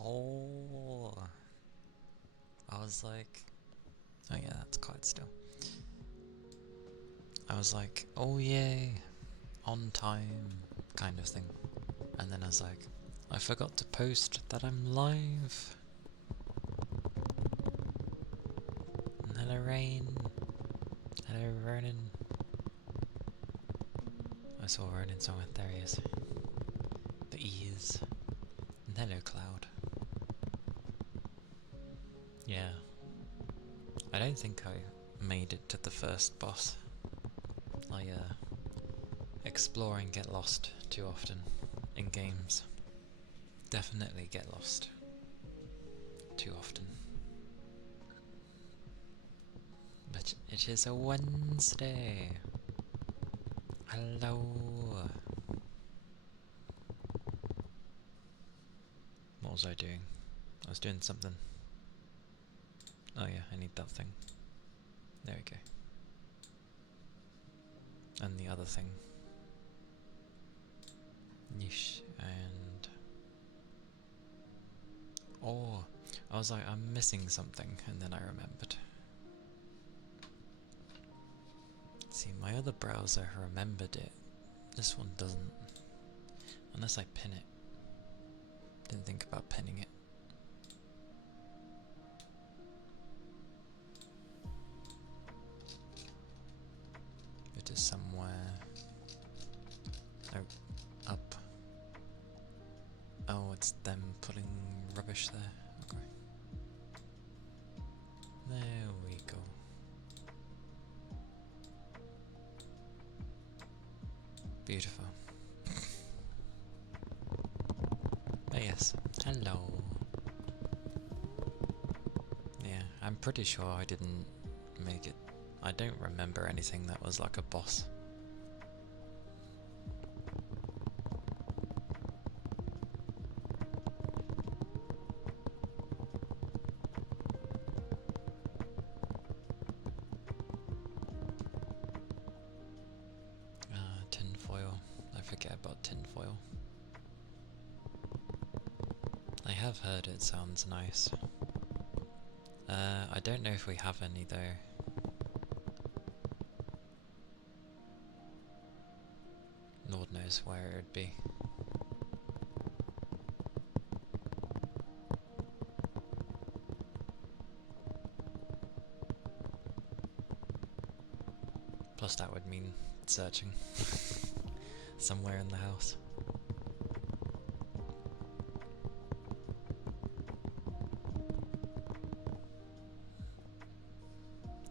Oh, I was like, oh yeah, that's quiet still. I was like, oh yay, on time, kind of thing. And then I was like, I forgot to post that I'm live. And hello Rain. Hello Ronan. I saw Ronan somewhere. There he is. The ears. And hello Cloud. Yeah. I don't think I made it to the first boss. I explore and get lost too often in games. Definitely get lost too often. But it is a Wednesday. Hello. What was I doing? I was doing something. Oh yeah, I need that thing. There we go. And the other thing. Niche and... Oh, I was like, I'm missing something, and then I remembered. See, my other browser remembered it. This one doesn't. Unless I pin it. Didn't think about pinning it. It is somewhere... Oh, up. Oh, it's them putting rubbish there. Okay. There we go. Beautiful. Oh yes, hello. Yeah, I'm pretty sure I didn't make it. I don't remember anything that was like a boss. Tinfoil. I forget about tinfoil. I have heard it sounds nice. I don't know if we have any though. Lord knows where it would be. Plus that would mean searching somewhere in the house.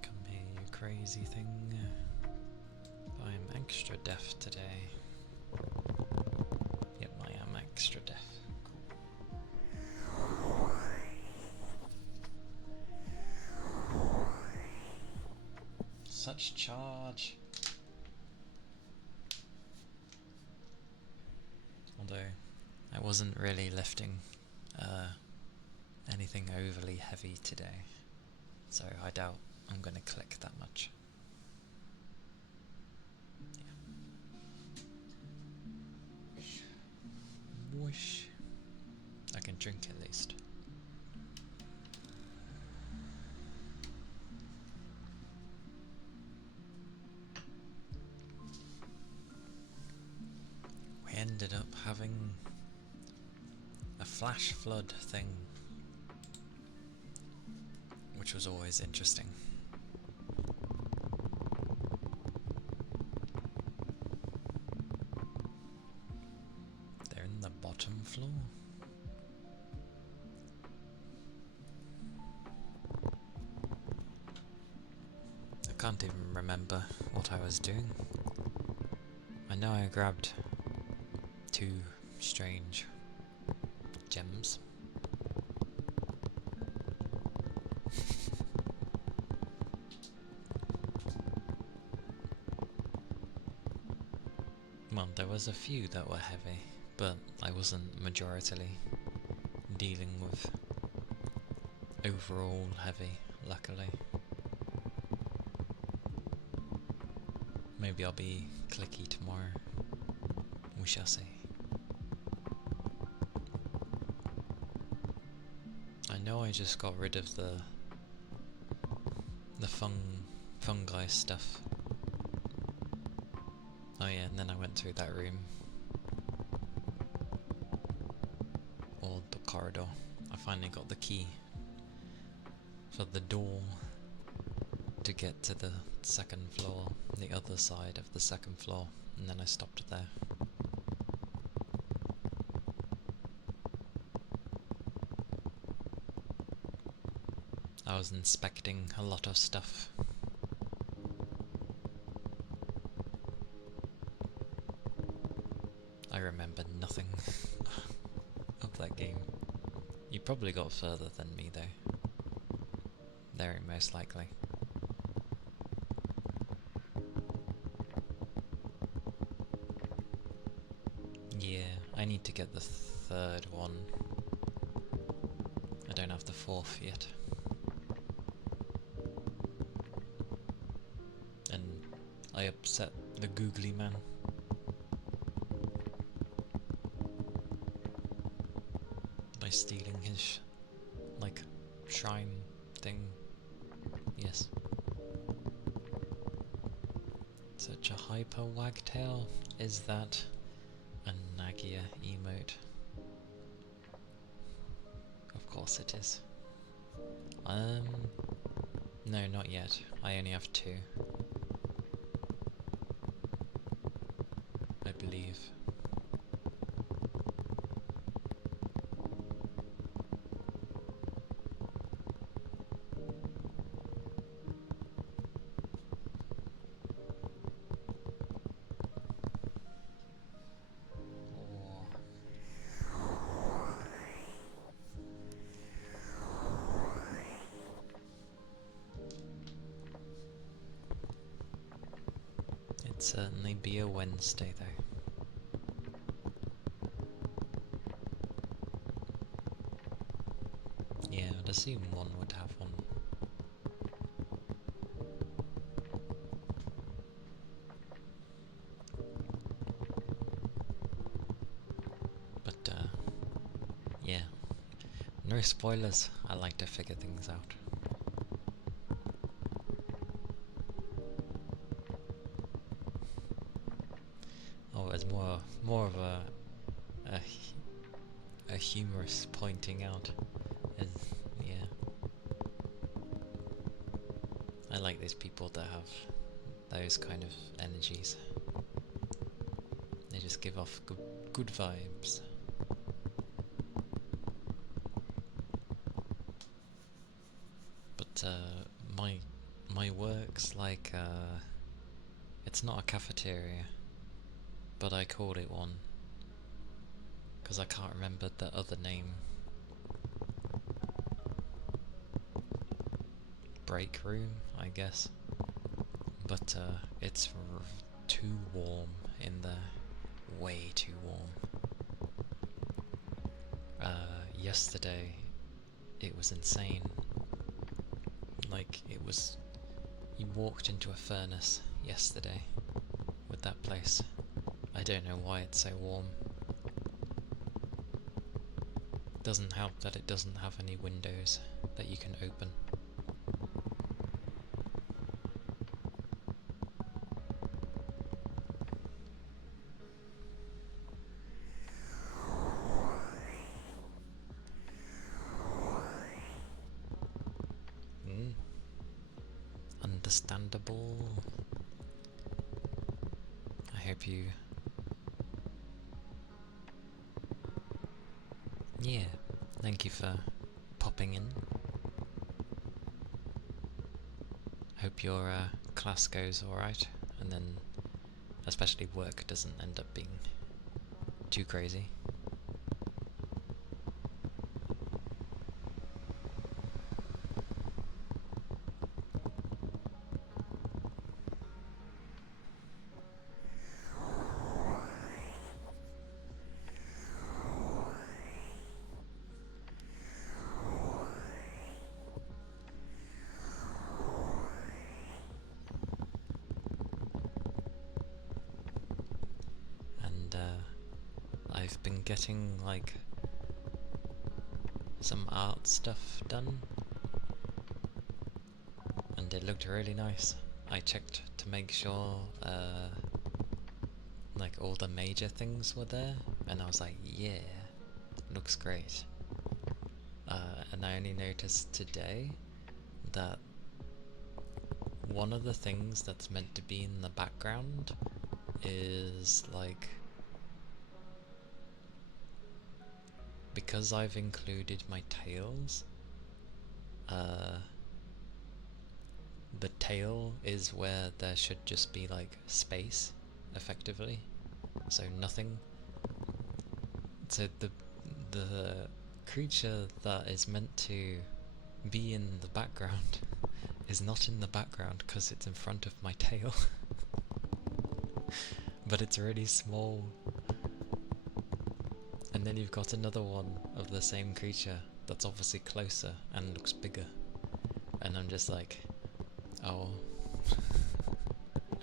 Come here, you crazy thing. I am extra deaf today. Yep, I am extra deaf. Such charge. Although I wasn't really lifting anything overly heavy today, so I doubt I'm going to click that much. Yeah. Whoosh. I can drink at least. ended up having a flash flood thing, which was always interesting. They're in the bottom floor. I can't even remember what I was doing. I know I grabbed 2 strange gems. Well, there was a few that were heavy, but I wasn't majoritarily dealing with overall heavy, luckily. Maybe I'll be clicky tomorrow. We shall see. I know I just got rid of the fungi stuff. Oh yeah, and then I went through that room. Or the corridor. I finally got the key for the door to get to the 2nd floor, the other side of the 2nd floor, and then I stopped there. I was inspecting a lot of stuff. I remember nothing of that game. You probably got further than me though. Very most likely. Yeah, I need to get the 3rd one. I don't have the 4th yet. And I upset the googly man. By stealing his, like, shrine thing. Yes. Such a hyper wagtail. Is that a Nagia emote? Of course it is. No, not yet. I only have 2. I believe. It'd certainly be a Wednesday though. Yeah, I'd assume one would have one. But yeah. No spoilers, I like to figure things out. Oh, it's more of a humorous pointing out. Yeah. I like these people that have those kind of energies. They just give off good vibes. But my work's like it's not a cafeteria, but I called it one because I can't remember the other name. Break room, I guess. But it's too warm in there. Way too warm. Yesterday, it was insane. Like, it was... You walked into a furnace yesterday with that place. I don't know why it's so warm. Doesn't help that it doesn't have any windows that you can open. understandable. I hope you... Yeah, thank you for popping in. Hope your class goes alright, and then especially work doesn't end up being too crazy. And I've been getting like some art stuff done, and it looked really nice. I checked to make sure like all the major things were there, and I was like, yeah, looks great. And I only noticed today that one of the things that's meant to be in the background is like, because I've included my tails, the tail is where there should just be like space, effectively, so nothing. So the creature that is meant to be in the background is not in the background because it's in front of my tail. But it's really small. And then you've got another one of the same creature that's obviously closer and looks bigger. And I'm just like, oh.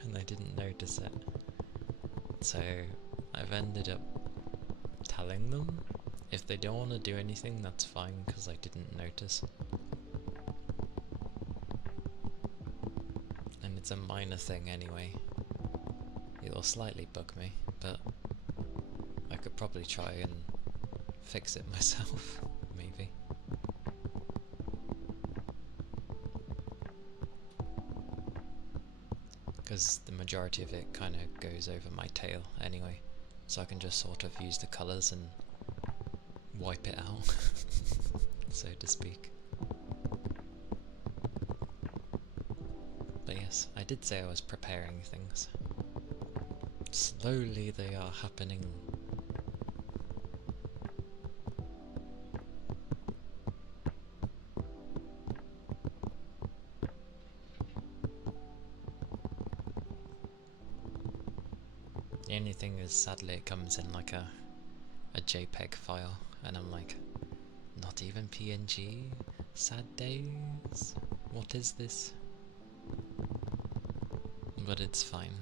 And I didn't notice it. So I've ended up telling them if they don't want to do anything, that's fine, because I didn't notice. And it's a minor thing anyway. It'll slightly bug me, but I could probably try and fix it myself, maybe. Because the majority of it kind of goes over my tail anyway, so I can just sort of use the colours and wipe it out, so to speak. But yes, I did say I was preparing things. Slowly they are happening. The only thing is, sadly, it comes in like a JPEG file, and I'm like, not even PNG? Sad days? What is this? But it's fine.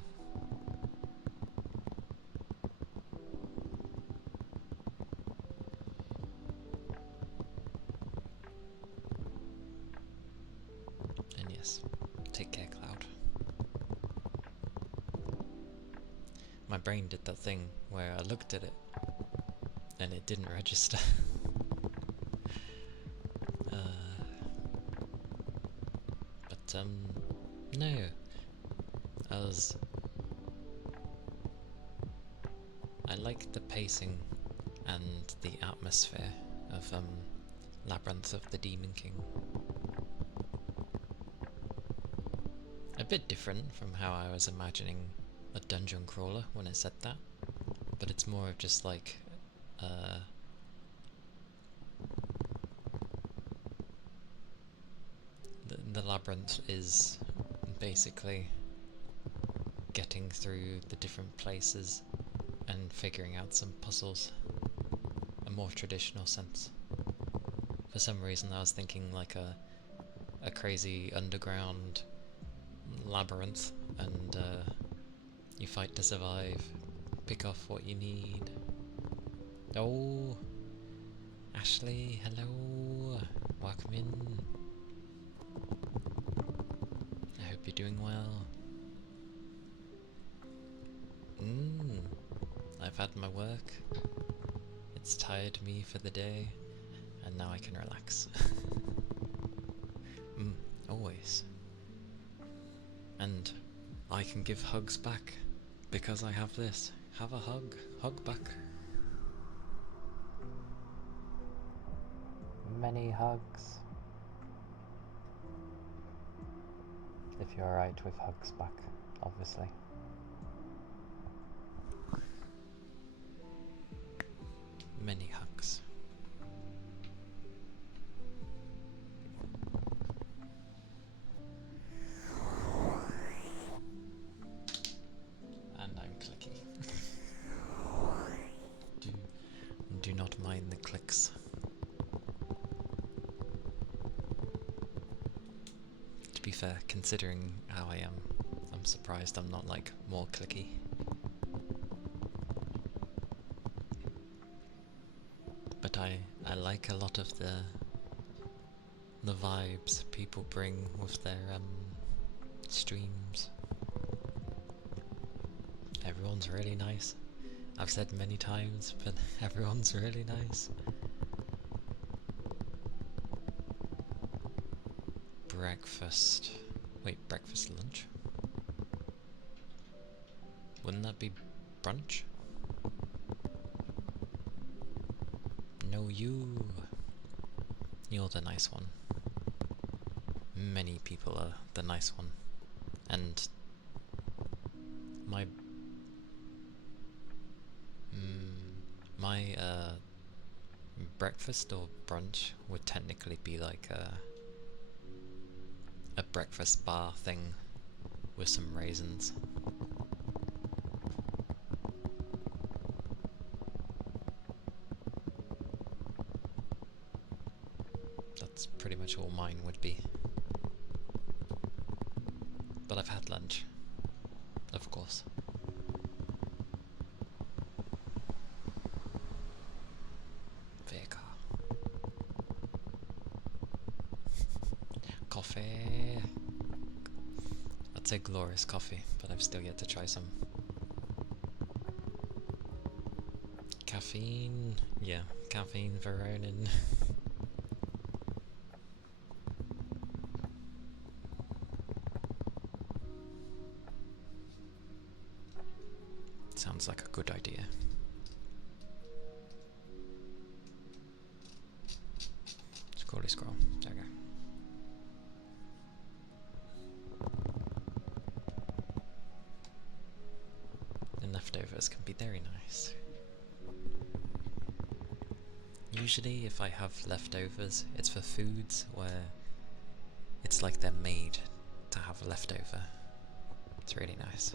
And yes, take care, Cloud. My brain did that thing where I looked at it and it didn't register. But no, I like the pacing and the atmosphere of Labyrinth of the Demon King. A bit different from how I was imagining a dungeon crawler when I said that, but it's more of just like the labyrinth is basically getting through the different places and figuring out some puzzles, a more traditional sense. For some reason I was thinking like a crazy underground labyrinth, and you fight to survive, pick off what you need. Oh, Ashley, hello, welcome in. I hope you're doing well. I've had my work, it's tired me for the day, and now I can relax. Always. And I can give hugs back because I have this. Have a hug. Hug back. Many hugs. If you're alright with hugs back, obviously. Many hugs. And I'm clicky. Do not mind the clicks. To be fair, considering how I am, I'm surprised I'm not like more clicky. But I like a lot of the vibes people bring with their streams. Everyone's really nice. I've said many times, but everyone's really nice. Breakfast. Wait, breakfast, lunch? Wouldn't that be brunch? No, you. You're the nice one. Many people are the nice one. And my breakfast or brunch would technically be like a breakfast bar thing with some raisins. That's pretty much all mine would be. But I've had lunch, of course. Vega. Coffee. I'd say glorious coffee, but I've still yet to try some. Caffeine. Yeah, caffeine, Veronin. Sounds like a good idea. Scrolly scroll. There we go. And leftovers can be very nice. Usually if I have leftovers, it's for foods where it's like they're made to have a leftover. It's really nice.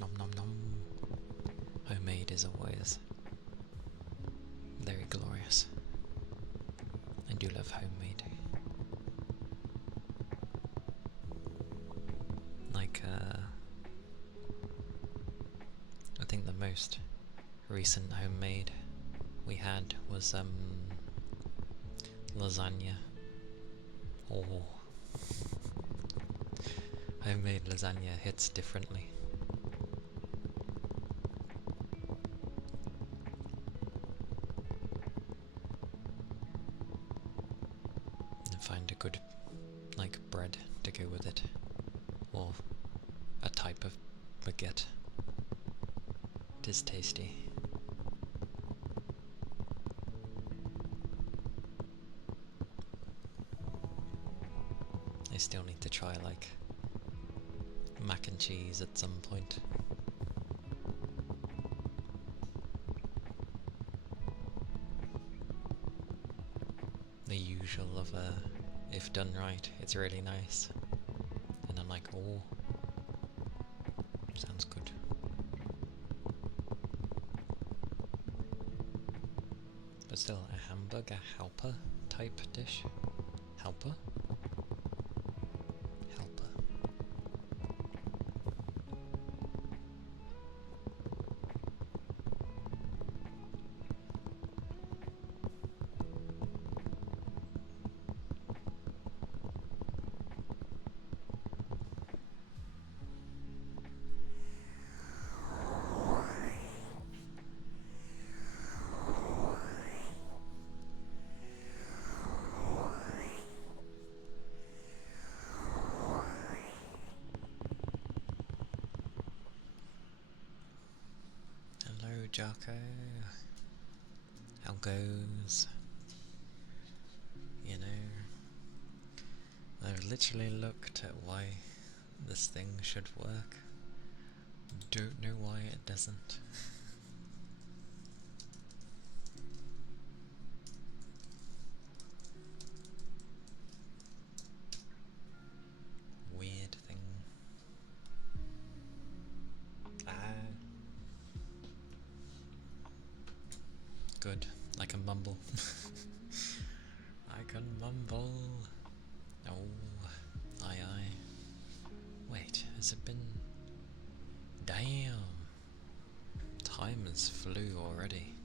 Nom nom nom. Homemade is always very glorious. I do love homemade. Like, I think the most recent homemade we had was, lasagna. Oh. Homemade lasagna hits differently. And find a good, like, bread to go with it. Or a type of baguette. It is tasty. I still need to try, like, mac and cheese at some point. The usual of if done right, it's really nice. And I'm like, oh, sounds good. But still, a hamburger helper type dish? Helper? Helper. Hello, Jocko. How goes? You know, I've literally looked at why this thing should work. Don't know why it doesn't. Weird thing. Good. I can mumble. I can mumble. Oh, aye aye. Wait, has it been... Damn. Time has flew already.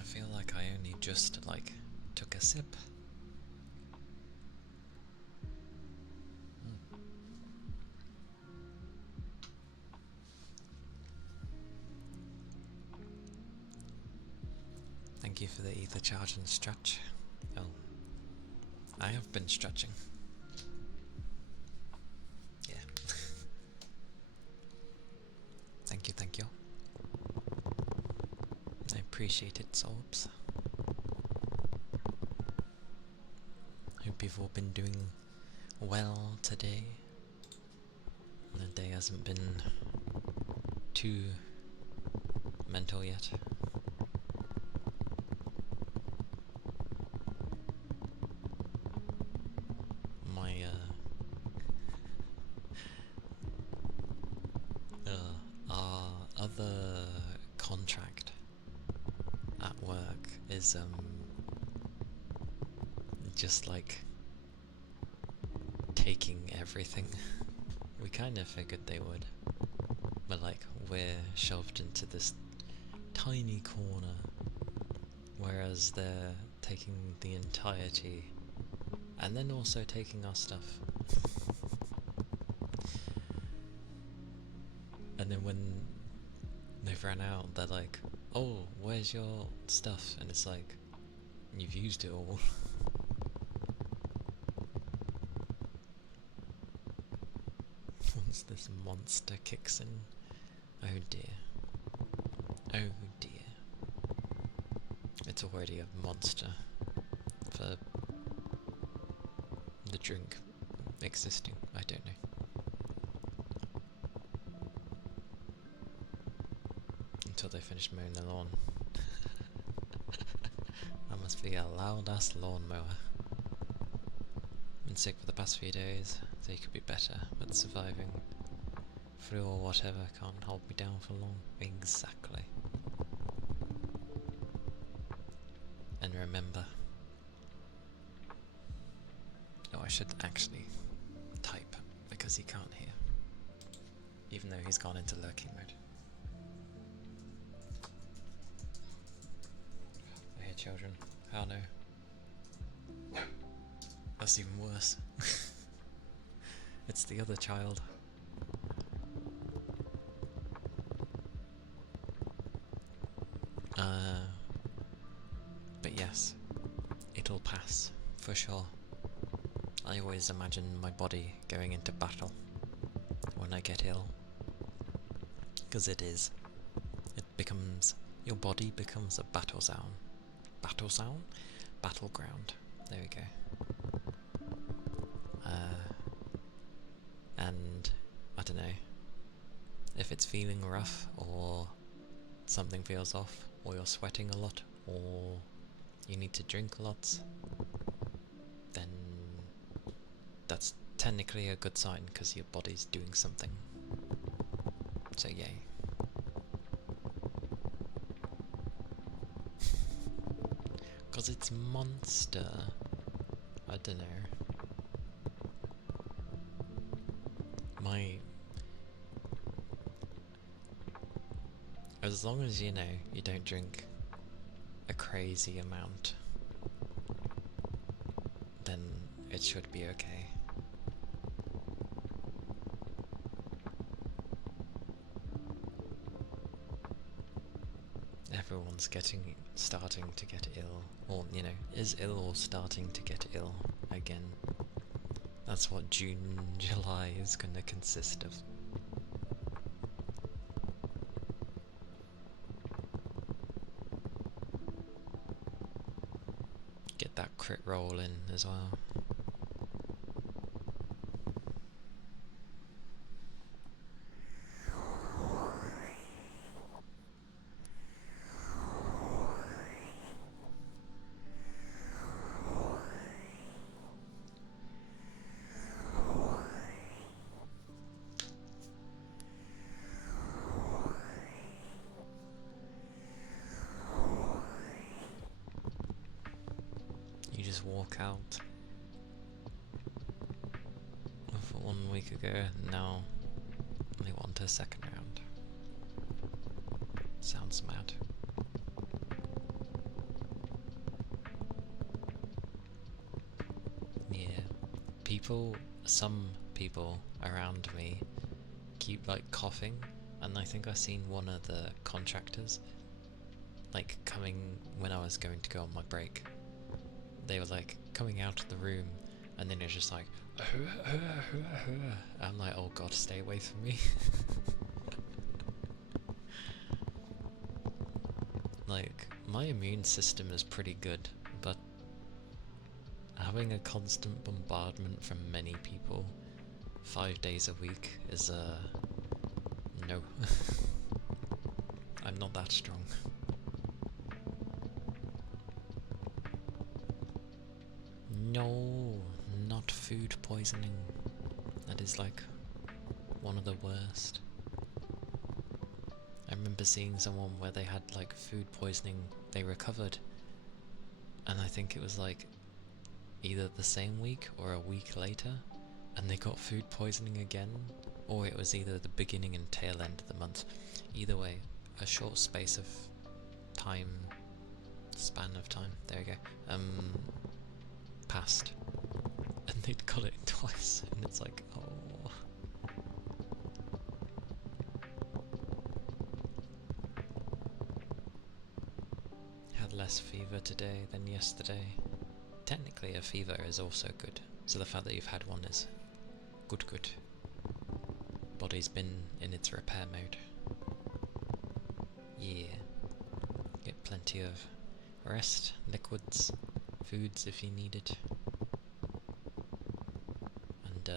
I feel like I only just, like, took a sip. Thank you for the ether charge and stretch. Oh, I have been stretching. Yeah. Thank you, thank you. I appreciate it, Sorbs. Hope you've all been doing well today. The day hasn't been too mental yet. Our other contract at work is just like taking everything. We kind of figured they would, but like we're shoved into this tiny corner, whereas they're taking the entirety and then also taking our stuff. And then when they've run out, they're like, oh, where's your stuff? And it's like, you've used it all. Once this monster kicks in, oh dear. Oh dear. It's already a monster for the drink existing, I don't know. Until they finish mowing the lawn. That must be a loud ass lawnmower. been sick for the past few days, so you could be better, but surviving. Flu or whatever can't hold me down for long. Exactly. And remember... Oh, I should actually type, because he can't hear. Even though he's gone into lurking mode. I hear children. Oh no. That's even worse. It's the other child. But yes, it'll pass, for sure. I always imagine my body going into battle when I get ill. Because it is. It becomes... Your body becomes a battle zone. Battle zone? Battleground. There we go. And I don't know. If it's feeling rough, or something feels off, or you're sweating a lot, or you need to drink lots, then that's technically a good sign, because your body's doing something. So yay. Because it's monster. I don't know. As long as you know you don't drink a crazy amount, then it should be okay. Everyone's starting to get ill, or, you know, is ill or starting to get ill again. That's what June, July is gonna consist of. Get that crit roll in as well. You just walk out of 1 week ago, now they want a second round. Sounds mad. Yeah. Some people around me keep like coughing, and I think I seen one of the contractors like coming when I was going to go on my break. They were like coming out of the room, and then it's just like I'm like, oh god, stay away from me. Like, my immune system is pretty good, but having a constant bombardment from many people 5 days a week is no. I'm not that strong. No, not food poisoning. That is like one of the worst. I remember seeing someone where they had like food poisoning, they recovered, and I think it was like either the same week or a week later, and they got food poisoning again, or it was either the beginning and tail end of the month. Either way, a short space of time, span of time, there you go, passed, and they'd got it twice, and it's like, oh. Had less fever today than yesterday. Technically a fever is also good, so the fact that you've had one is good. Body's been in its repair mode. Yeah. Get plenty of rest, liquids, foods if you need it. And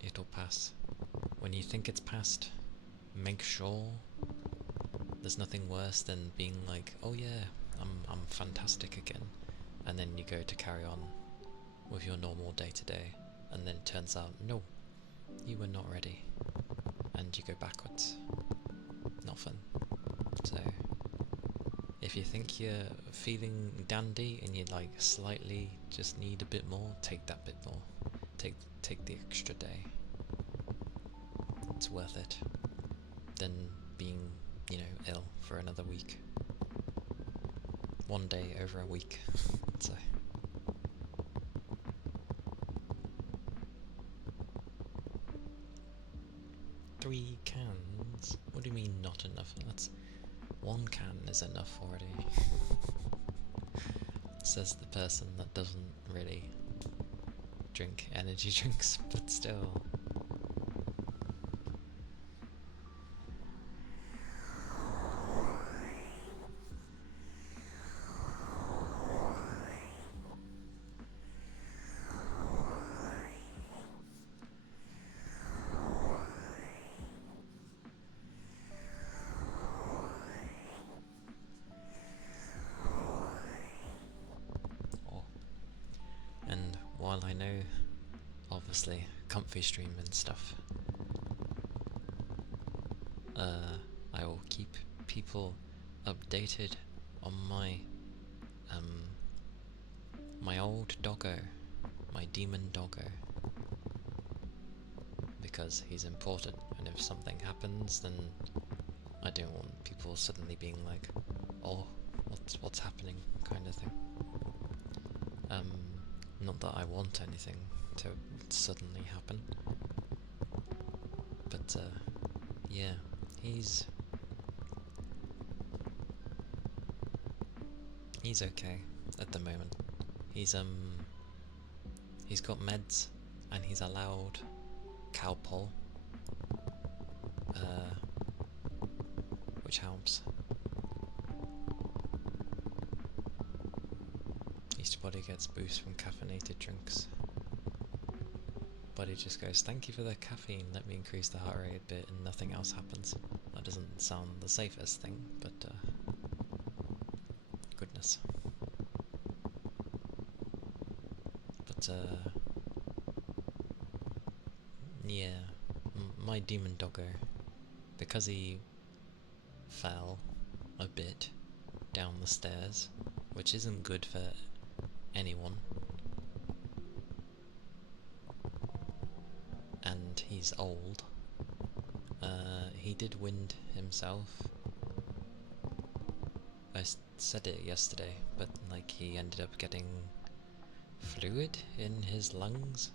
it'll pass. When you think it's passed, make sure there's nothing worse than being like, oh yeah, I'm fantastic again, and then you go to carry on with your normal day-to-day, and then it turns out, no, you were not ready, and you go backwards. Not fun. So, if you think you're feeling dandy and you like slightly just need a bit more, take that bit more. Take the extra day. It's worth it. Than being, ill for another week. One day over a week. So 3 cans? What do you mean not enough? That's 1 can is enough already. Says the person that doesn't really drink energy drinks, but still. And while I know, obviously, comfy stream and stuff, I will keep people updated on my my old doggo, my demon doggo, because he's important, and if something happens, then I don't want people suddenly being like, oh, what's happening, kind of thing. Not that I want anything to suddenly happen, but yeah, he's okay at the moment. He's got meds, and he's allowed Calpol, which helps. His body gets boost from caffeinated drinks. Body just goes, thank you for the caffeine, let me increase the heart rate a bit, and nothing else happens. That doesn't sound the safest thing, but goodness. But yeah, my demon doggo, because he fell a bit down the stairs, which isn't good for anyone, and he's old, he did wind himself. I said it yesterday, but like he ended up getting fluid in his lungs,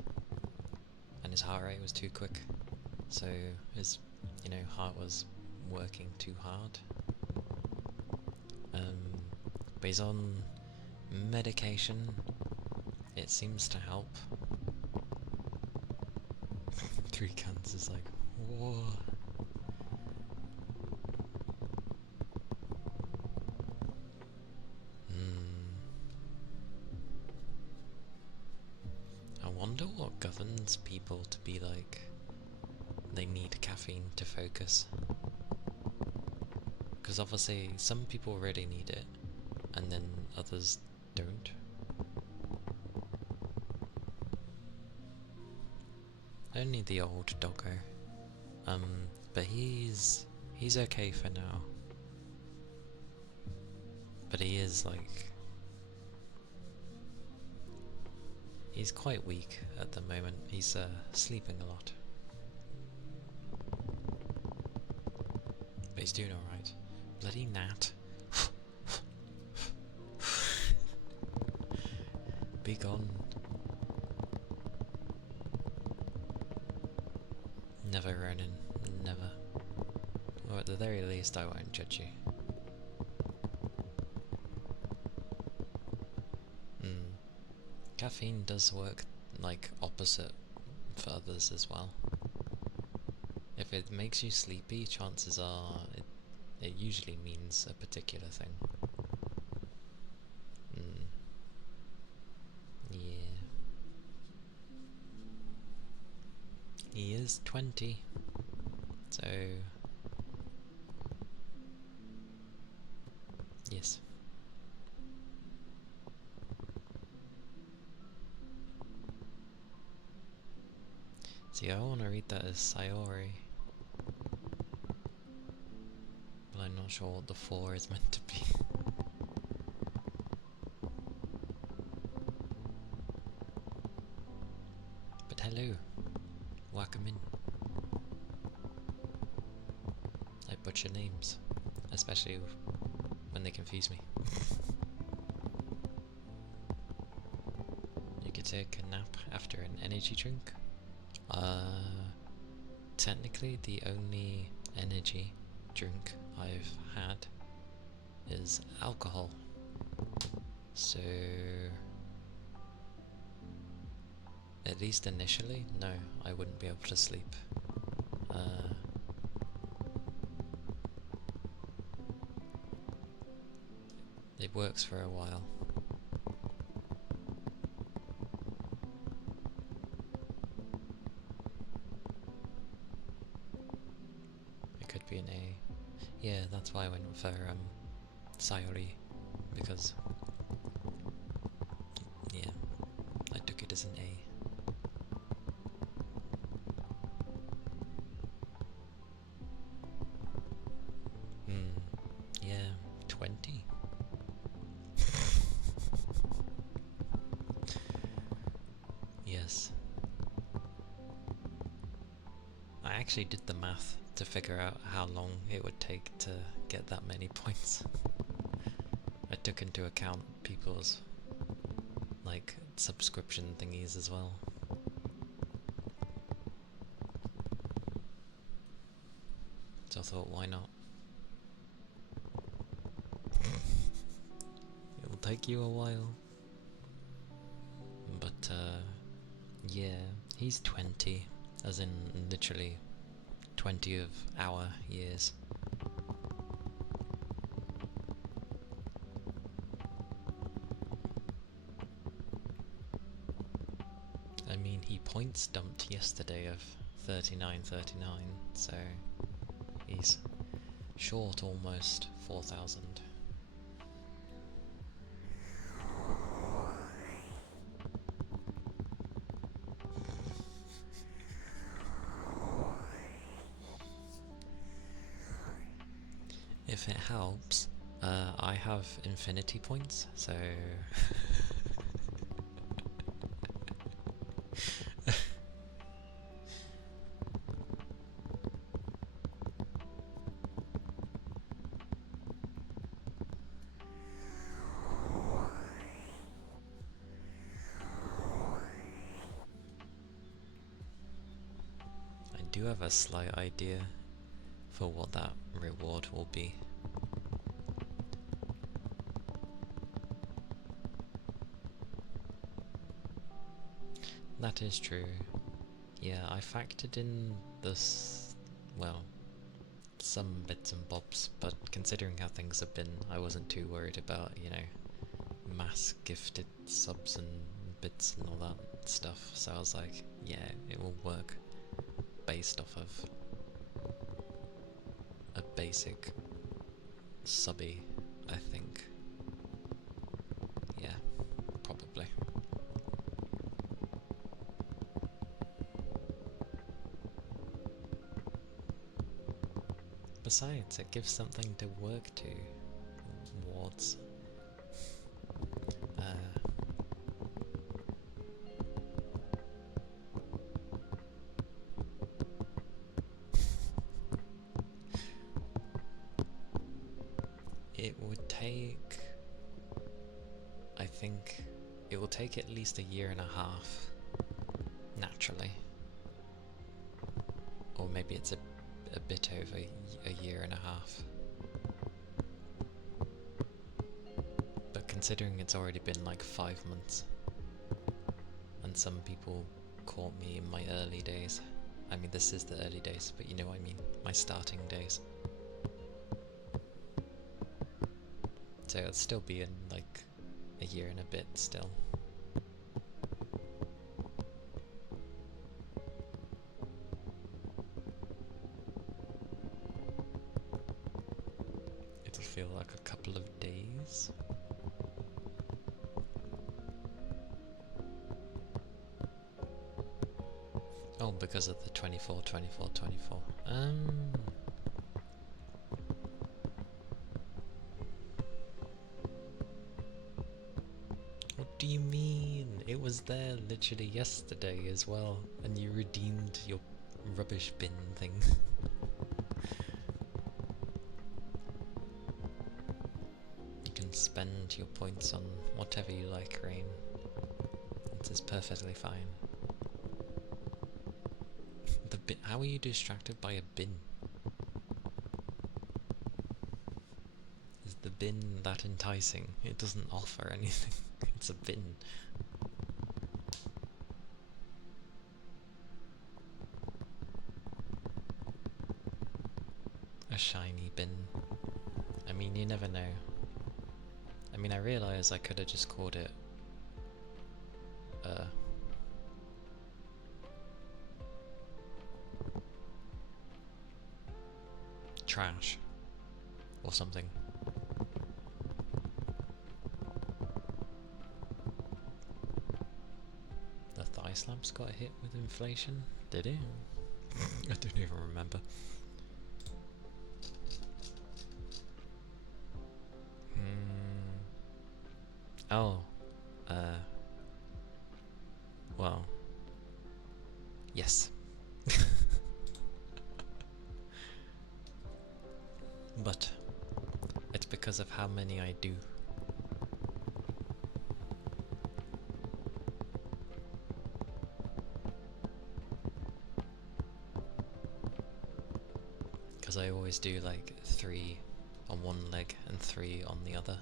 and his heart rate was too quick, so his heart was working too hard. But he's on medication. It seems to help. 3 cans is like, whoa. I wonder what governs people to be like, they need caffeine to focus. Because obviously some people really need it, and then others don't. Only the old doggo. But he's okay for now. But he is like, he's quite weak at the moment. He's sleeping a lot. But he's doing alright. Bloody gnat. Be gone. Never, Ronan. Never. Or at the very least, I won't judge you. Caffeine does work like opposite for others as well. If it makes you sleepy, chances are it usually means a particular thing. Yeah. He is 20, so yes. See, I want to read that as Sayori, but I'm not sure what the 4 is meant to be. But hello, welcome in. I butcher names, especially when they confuse me. You could take a nap after an energy drink. Technically the only energy drink I've had is alcohol. So at least initially, no, I wouldn't be able to sleep. It works for a while. It could be an A. Yeah, that's why I went for Sayori, because yeah, I took it as an A. Yeah, 20. Yes. I actually did the math to figure out how long it would take to get that many points. I took into account people's like subscription thingies as well. So I thought, why not? It'll take you a while. But yeah, he's 20, as in literally 20 of our years. I mean, he points dumped yesterday of 39.39, so he's short almost 4,000. If it helps, I have infinity points, so I do have a slight idea for what that reward will be. That is true. Yeah, I factored in this, well, some bits and bobs, but considering how things have been, I wasn't too worried about, you know, mass gifted subs and bits and all that stuff, so I was like, yeah, it will work based off of a basic subby, I think. Yeah, probably. Besides, it gives something to work towards. It would take, I think, it will take at least a year and a half, naturally. Or maybe it's a bit over a year and a half. But considering it's already been like 5 months, and some people caught me in my early days. I mean, this is the early days, but you know what I mean, my starting days. So it'd still be in like a year and a bit still. It'll feel like a couple of days. Oh, because of the 24, 24, 24. What do you mean? It was there literally yesterday as well, and you redeemed your rubbish bin thing. You can spend your points on whatever you like, Rain. It is perfectly fine. The bin. How are you distracted by a bin? Is the bin that enticing? It doesn't offer anything. It's a bin. A shiny bin. I mean, you never know. I mean, I realise I could have just called it trash or something. The thigh slabs got hit with inflation? Did it? I don't even remember. Oh, well, yes. But it's because of how many I do. Because I always do like 3 on one leg and 3 on the other.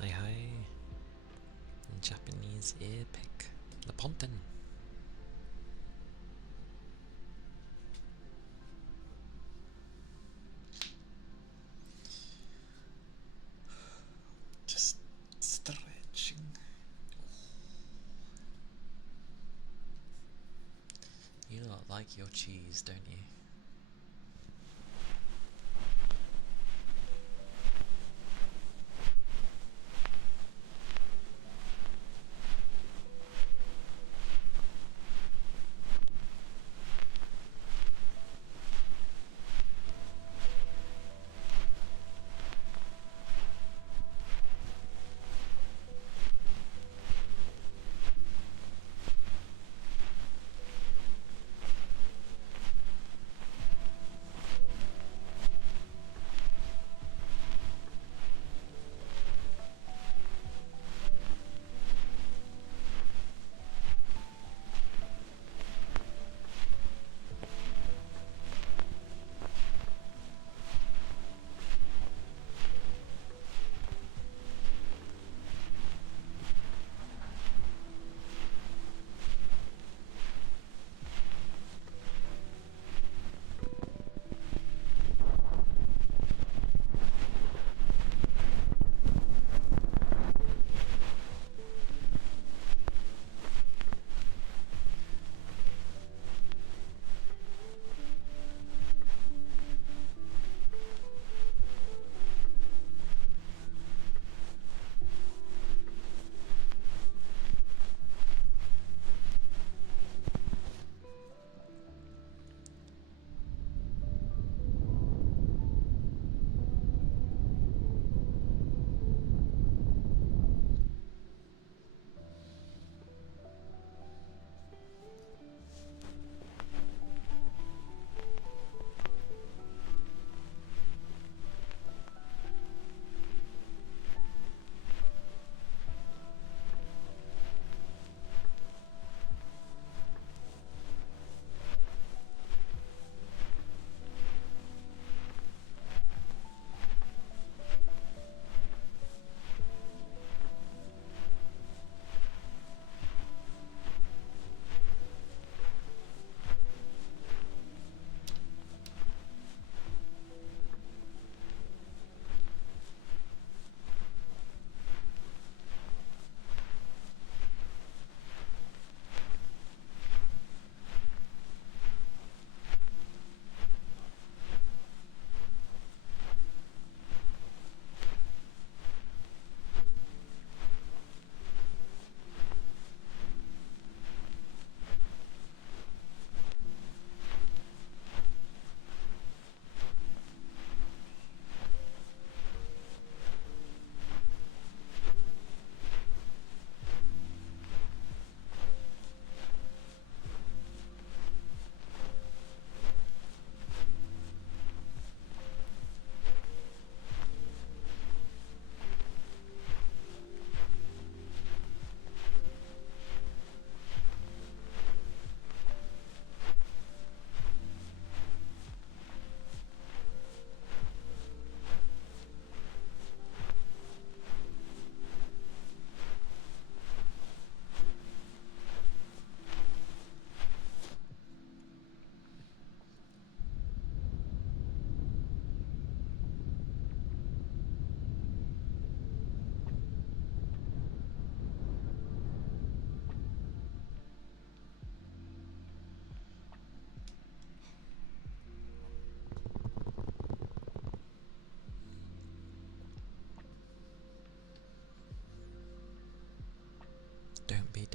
Hi hi. Japanese epic. The Ponten. Just stretching. You lot like your cheese, don't you?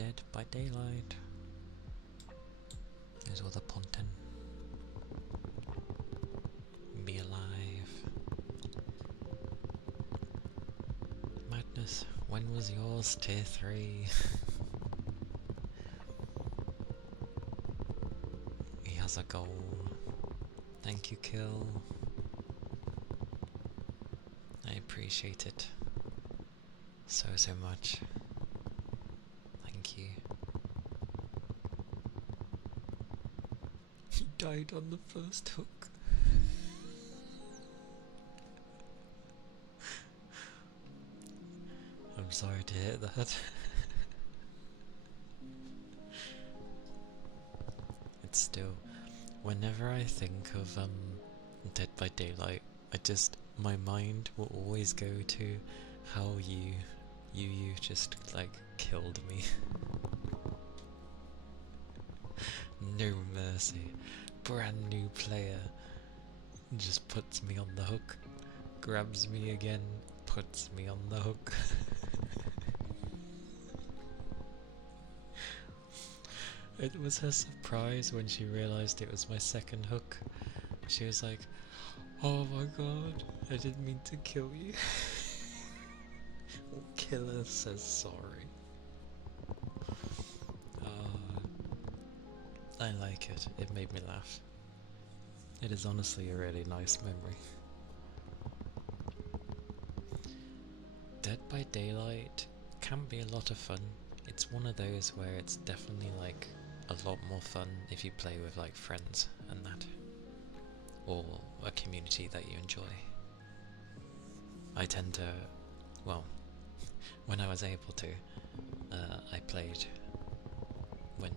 Dead by Daylight. There's all the content. Be alive. Madness, when was yours tier 3? He has a goal. Thank you, Kill. I appreciate it so much. Thank you. He died on the first hook. I'm sorry to hear that. It's still, whenever I think of Dead by Daylight, my mind will always go to how you just like killed me. No mercy. Brand new player just puts me on the hook, grabs me again, puts me on the hook. It was her surprise when she realised it was my second hook. She was like, oh my god, I didn't mean to kill you. Killer says sorry. I like it. It made me laugh. It is honestly a really nice memory. Dead by Daylight can be a lot of fun. It's one of those where it's definitely like a lot more fun if you play with like friends and that, or a community that you enjoy. I tend to, well, when I was able to, I played when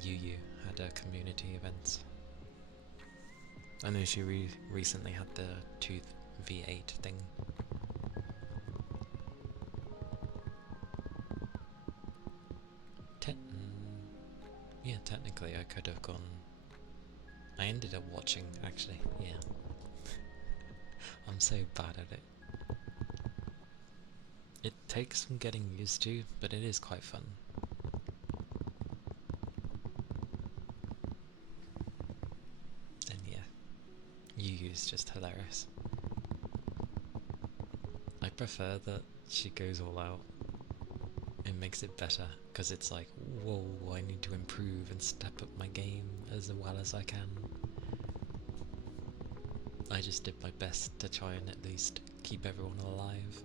Yu had a community events. I know she recently had the 2v8 thing. Yeah, technically I could have gone. I ended up watching, actually, yeah. I'm so bad at it. It takes some getting used to, but it is quite fun. And yeah, Yu's just hilarious. I prefer that she goes all out. It makes it better, because it's like, whoa, I need to improve and step up my game as well as I can. I just did my best to try and at least keep everyone alive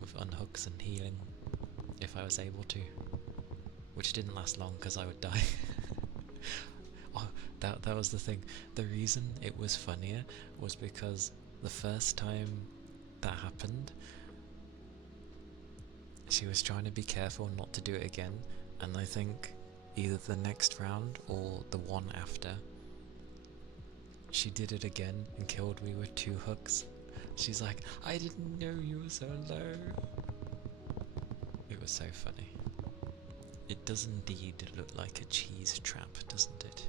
with unhooks and healing, if I was able to, which didn't last long because I would die. Oh, that was the thing. The reason it was funnier was because the first time that happened, she was trying to be careful not to do it again, and I think either the next round or the one after, she did it again and killed me with 2 hooks. She's like, I didn't know you were so low. It was so funny. It does indeed look like a cheese trap, doesn't it?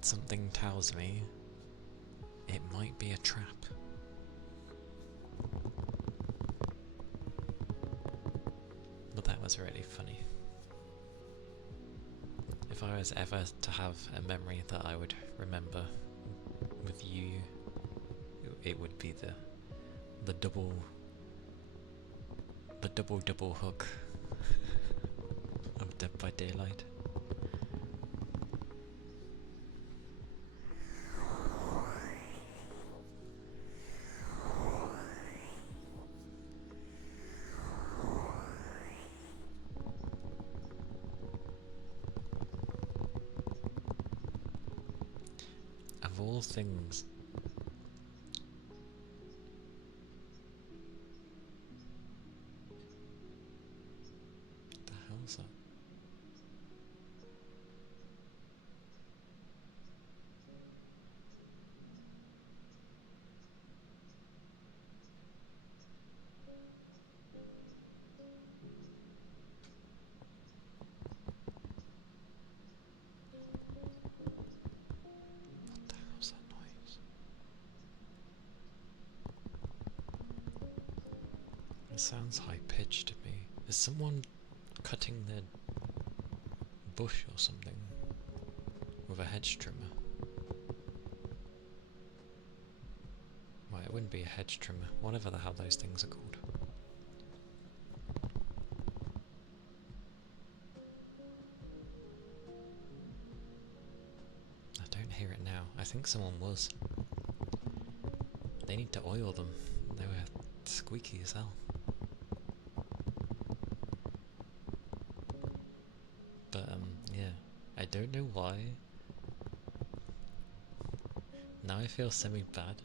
Something tells me it might be a trap. But that was really funny. If I was ever to have a memory that I would remember with you, it would be the double hook of Dead by Daylight. Of all things, what the hell's that? What the hell's that noise? sounds high-pitched to me. Is someone cutting their bush or something with a hedge trimmer? Well, it wouldn't be a hedge trimmer, whatever the hell those things are called. I don't hear it now. I think someone was. They need to oil them. They were squeaky as hell. But yeah, I don't know why. Now I feel semi-bad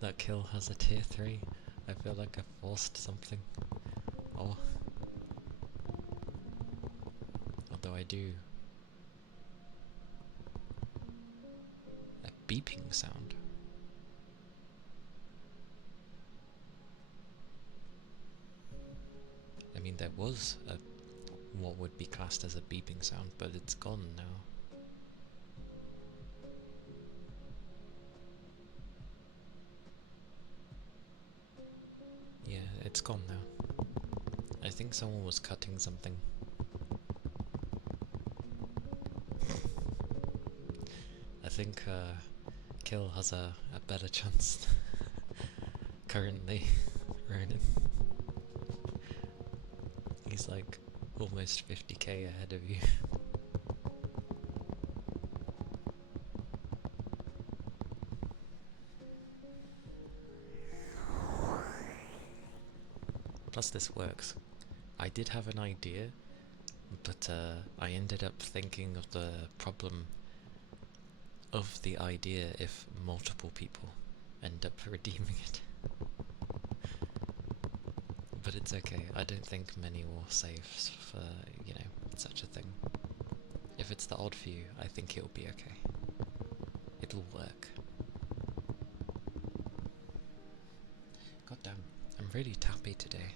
that Kill has a tier 3. I feel like I forced something. Oh. Although I do. A beeping sound. I mean, there was what would be classed as a beeping sound, but it's gone now. Yeah, it's gone now. I think someone was cutting something. I think Kill has a better chance currently, Ronan. He's like almost 50k ahead of you. Plus this works. I did have an idea, but I ended up thinking of the problem of the idea if multiple people end up redeeming it. But it's okay, I don't think many will save for, you know, such a thing. If it's the odd few, I think it'll be okay. It'll work. God damn, I'm really tappy today.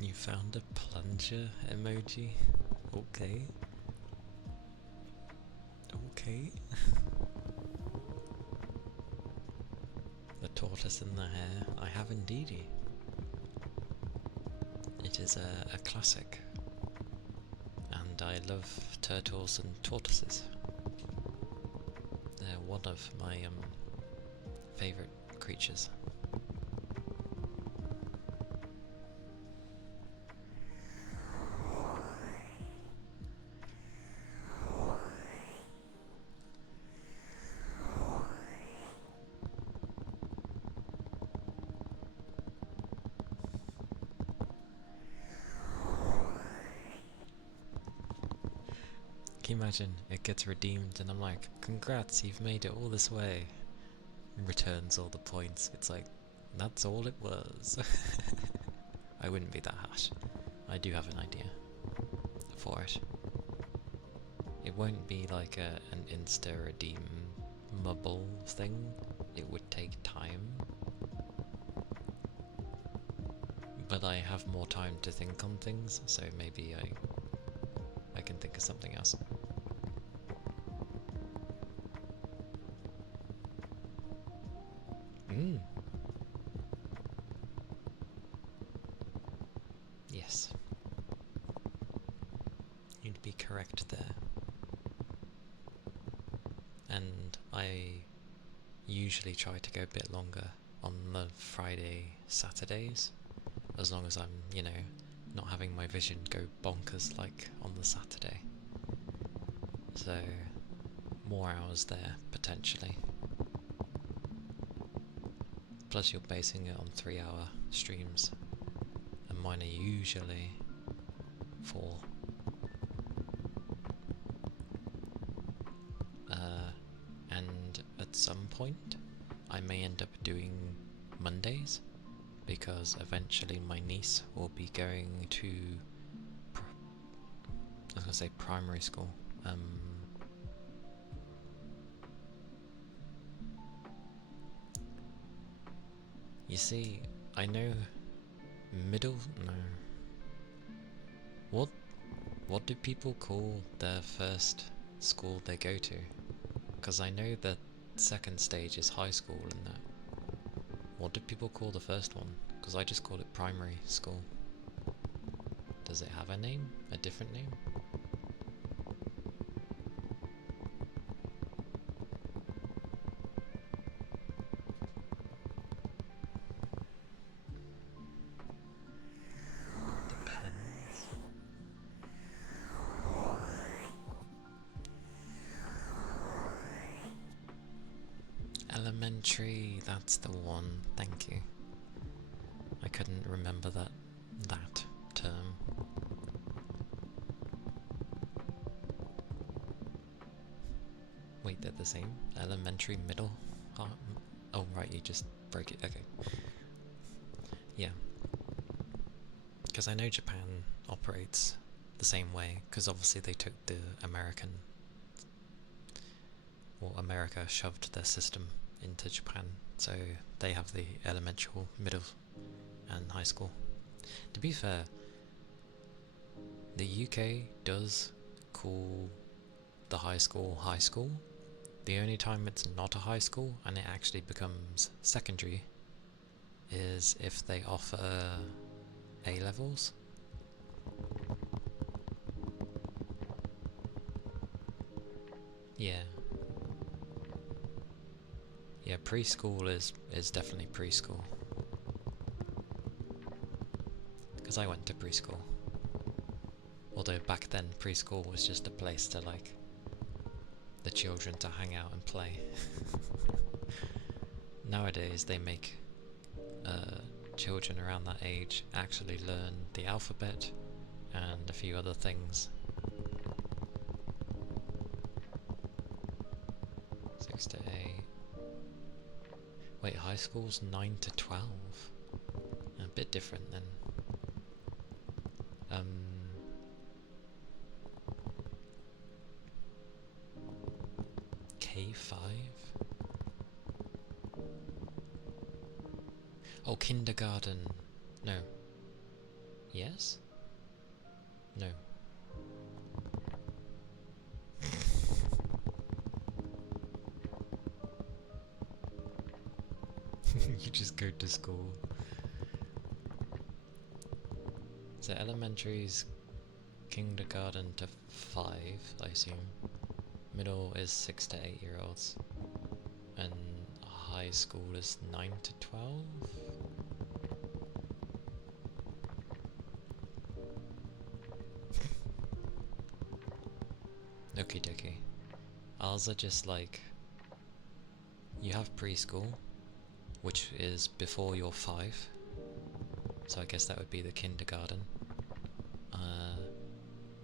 You found a plunger emoji? Okay. Okay. The tortoise in the hair. I have indeedy. It is a classic. And I love turtles and tortoises. They're one of my favourite creatures. Can you imagine, it gets redeemed and I'm like, congrats, you've made it all this way. Returns all the points. It's like, that's all it was. I wouldn't be that harsh. I do have an idea for it. It won't be like an insta-redeemable thing. It would take time. But I have more time to think on things, so maybe I can think of something else. Yes. You'd be correct there. And I usually try to go a bit longer on the Friday, Saturdays, as long as I'm, you know, not having my vision go bonkers like on the Saturday. So, more hours there, potentially. Plus you're basing it on 3-hour streams, and mine are usually 4. And at some point, I may end up doing Mondays, because eventually my niece will be going to, I was gonna say primary school. You see, I know middle. No. What do people call their first school they go to? Because I know that second stage is high school and that. What do people call the first one? Because I just call it primary school. Does it have a name? A different name? Depends. Elementary, that's the one. Thank you. I couldn't remember that term. Wait, they're the same? Elementary, middle? Oh right, you just break it. Okay. Yeah. Because I know Japan operates the same way, because obviously they took the America shoved their system into Japan, so they have the elementary, middle, and high school. To be fair, the UK does call the high school. The only time it's not a high school and it actually becomes secondary is if they offer A-levels. Yeah. Yeah, preschool is definitely preschool. Because I went to preschool. Although back then preschool was just a place to like the children to hang out and play. Nowadays they make children around that age actually learn the alphabet and a few other things. 6 to 8. Wait, high school's 9 to 12? A bit different then. K5? Oh, kindergarten. No. Yes? No. You just go to school. So elementary's kindergarten to 5, I assume. Middle is 6 to 8-year-olds. And high school is 9 to 12? Okie dokie. Ours are just like, you have preschool, which is before you're 5, so I guess that would be the kindergarten.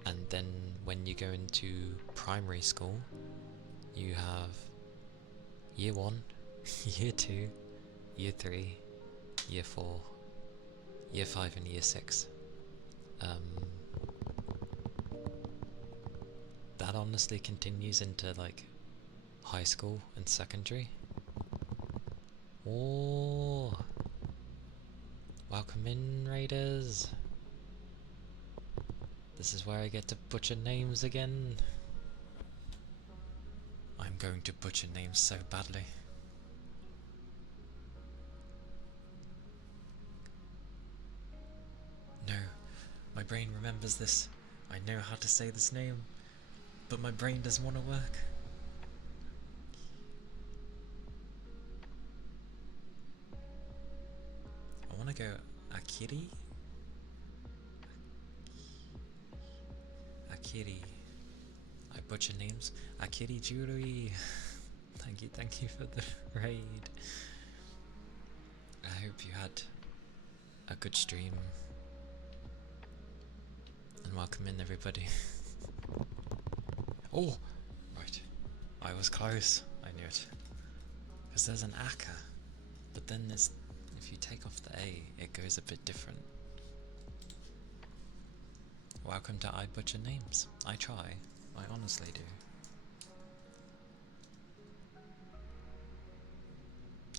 And then when you go into primary school, you have year 1, year 2, year 3, year 4, year 5 and year 6. That honestly continues into like high school and secondary. Oh, welcome in, Raiders. This is where I get to butcher names again. I'm going to butcher names so badly. No, my brain remembers this. I know how to say this name, but my brain doesn't want to work. I want to go Akiri? Akiri. I butcher names. Akiri Jewelry. Thank you for the raid. I hope you had a good stream. And welcome in, everybody. Oh! Right. I was close. I knew it. Because there's an Aka, but then there's, if you take off the A, it goes a bit different. Welcome to I Butcher Names. I try. I honestly do.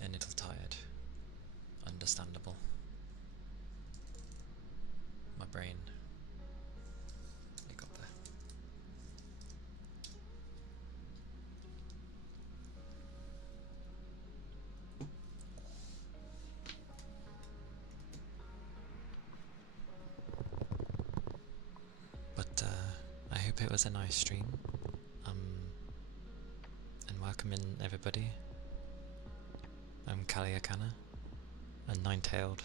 A little tired. Understandable. My brain. You got there. But I hope it was a nice stream. And welcome in everybody. I'm Calia, Kana, a nine-tailed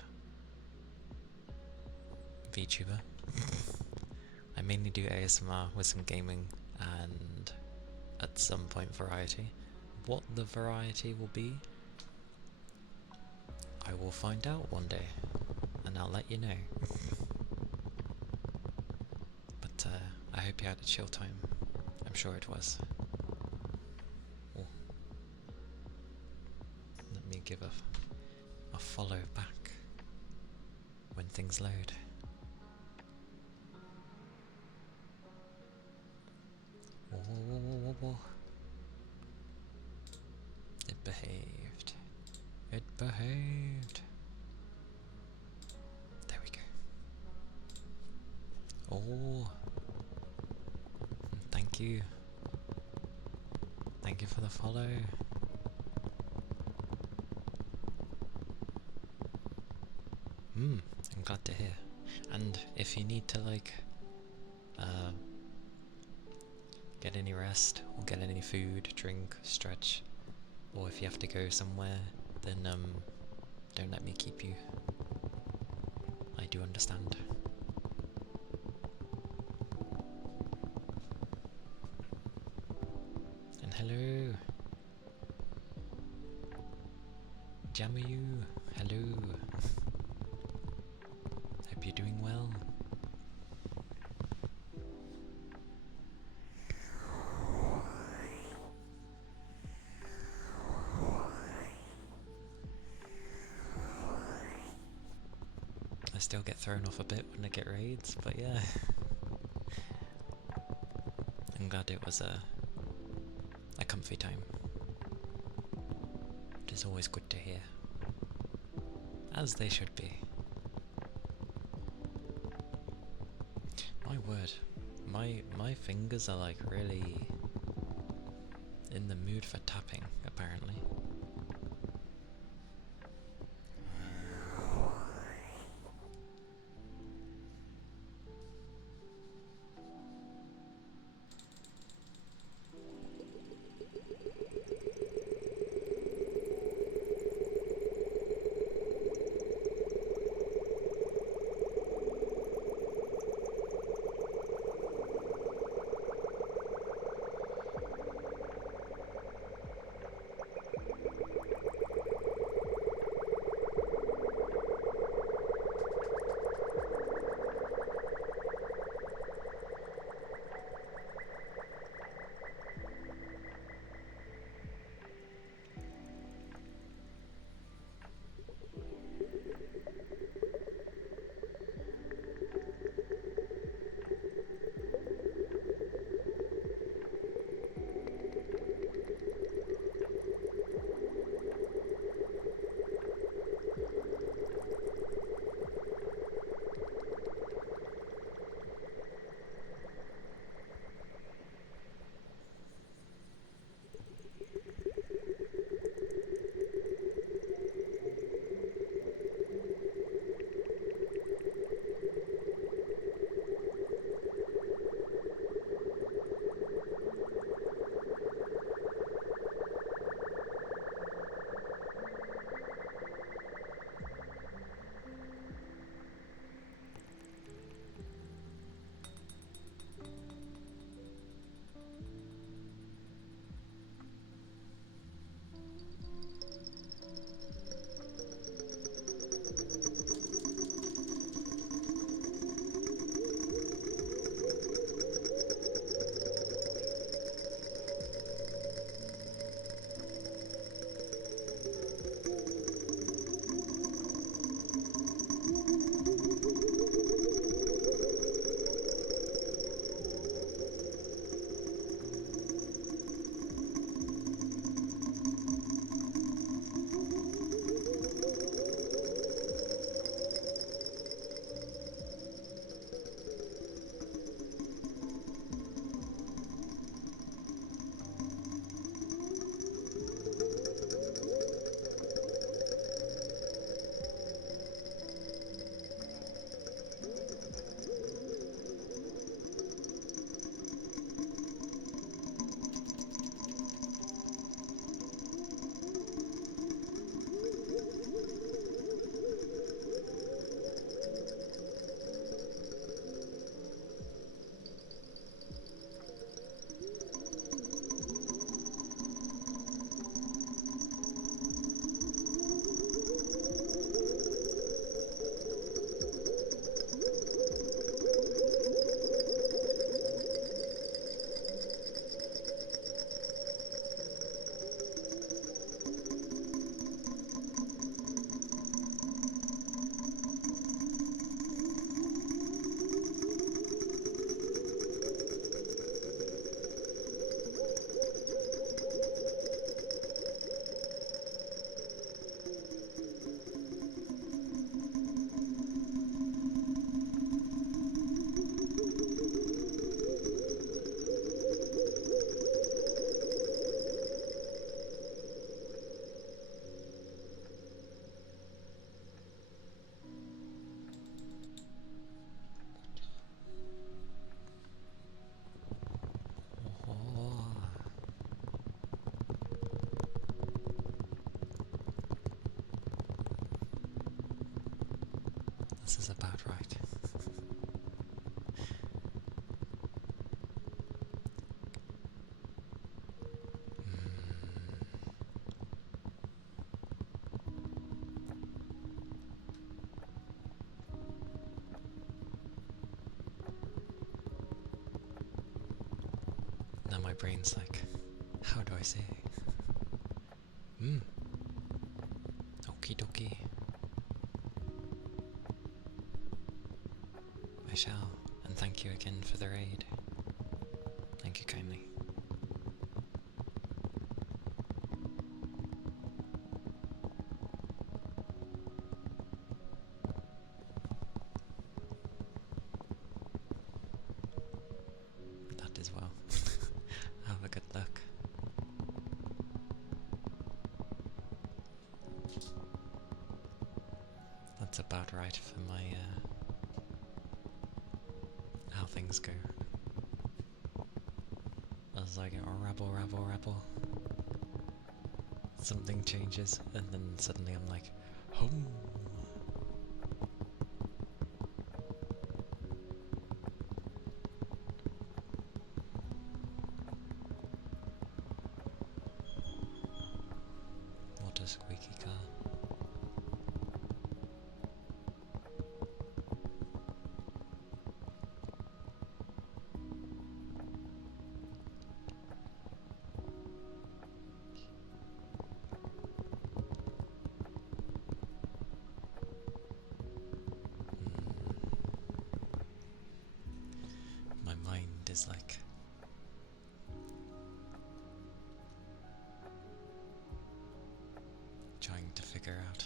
VTuber. I mainly do ASMR with some gaming and at some point variety. What the variety will be, I will find out one day, and I'll let you know. But I hope you had a chill time. I'm sure it was. Oh. Let me give a follow back when things load. Whoa. It behaved. It behaved. There we go. Oh. Thank you. Thank you for the follow. I'm glad to hear. And if you need to get any rest or get any food, drink, stretch, or if you have to go somewhere, then don't let me keep you. I do understand. And hello, Jamayu. Hello. Hope you're doing well. I still get thrown off a bit when I get raids, but yeah. I'm glad it was a comfy time. It is always good to hear. As they should be. My word. My fingers are like really in the mood for tapping, apparently. this is about right. Now my brain's like, how do I say it? Okie dokie. I shall, and thank you again for the raid. Thank you kindly. That as well. Have a good luck. That's about right for my, how things go. As I get rabble, something changes, and then suddenly I'm like, home. What a squeaky car. My mind is like trying to figure out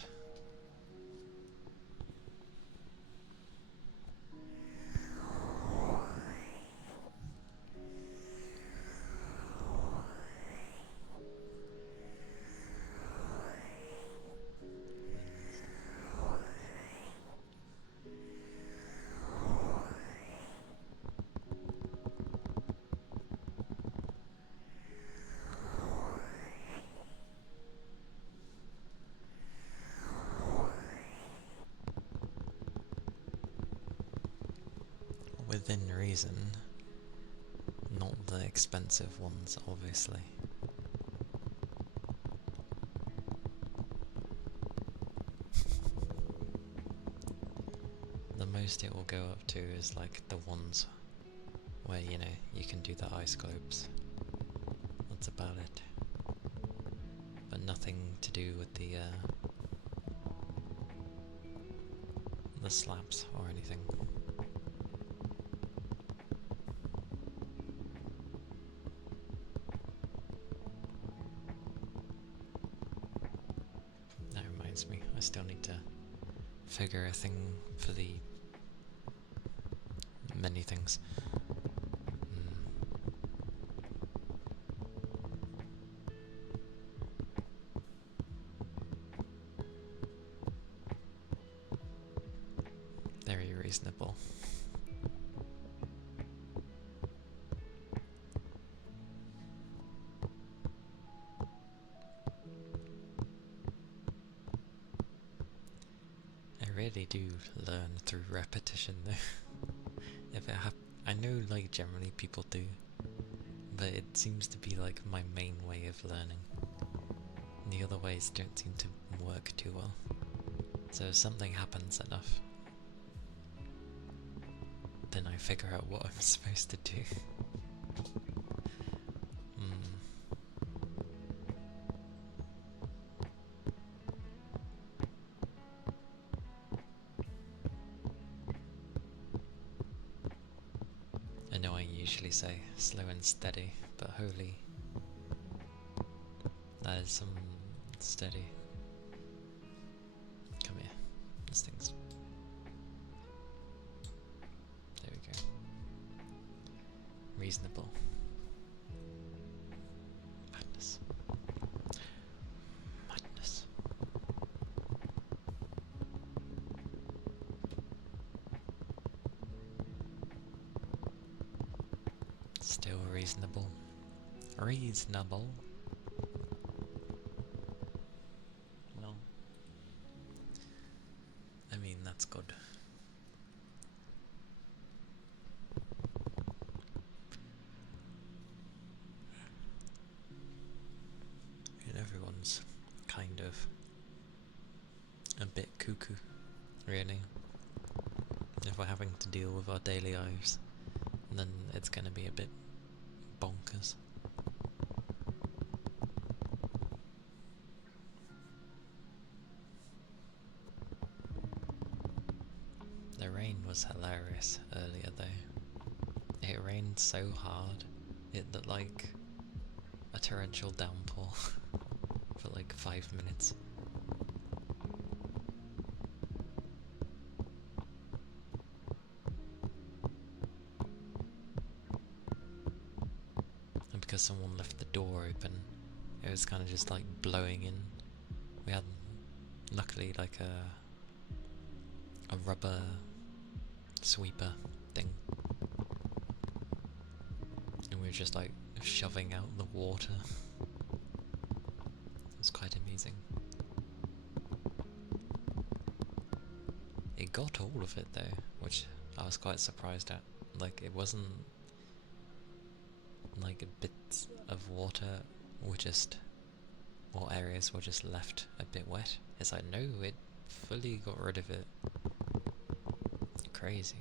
within reason, not the expensive ones, obviously. The most it will go up to is like the ones where, you know, you can do the ice globes. That's about it. But nothing to do with the slabs or anything. That reminds me, I still need to figure a thing for the many things. Very reasonable. I really do learn through repetition though. If it I know like generally people do, but it seems to be like my main way of learning. The other ways don't seem to work too well. So if something happens enough, then I figure out what I'm supposed to do. I know I usually say slow and steady, but holy, that is some steady. Come here, this thing's... There we go. Reasonable. Madness. Madness. Still reasonable. Reasonable. Well, I mean, that's good. everyone's kind of a bit cuckoo, really. If we're having to deal with our daily lives, then it's gonna be a bit bonkers. The rain was hilarious earlier though. It rained so hard, it looked like a torrential downpour for like 5 minutes. And because someone left the door open, it was kind of just like blowing in. We had luckily like a rubber sweeper thing, and we were just like shoving out the water. It was quite amusing. It got all of it though, which I was quite surprised at. Like, it wasn't like bits of water were just, or areas were just left a bit wet. It's like, no, it fully got rid of it. Crazy.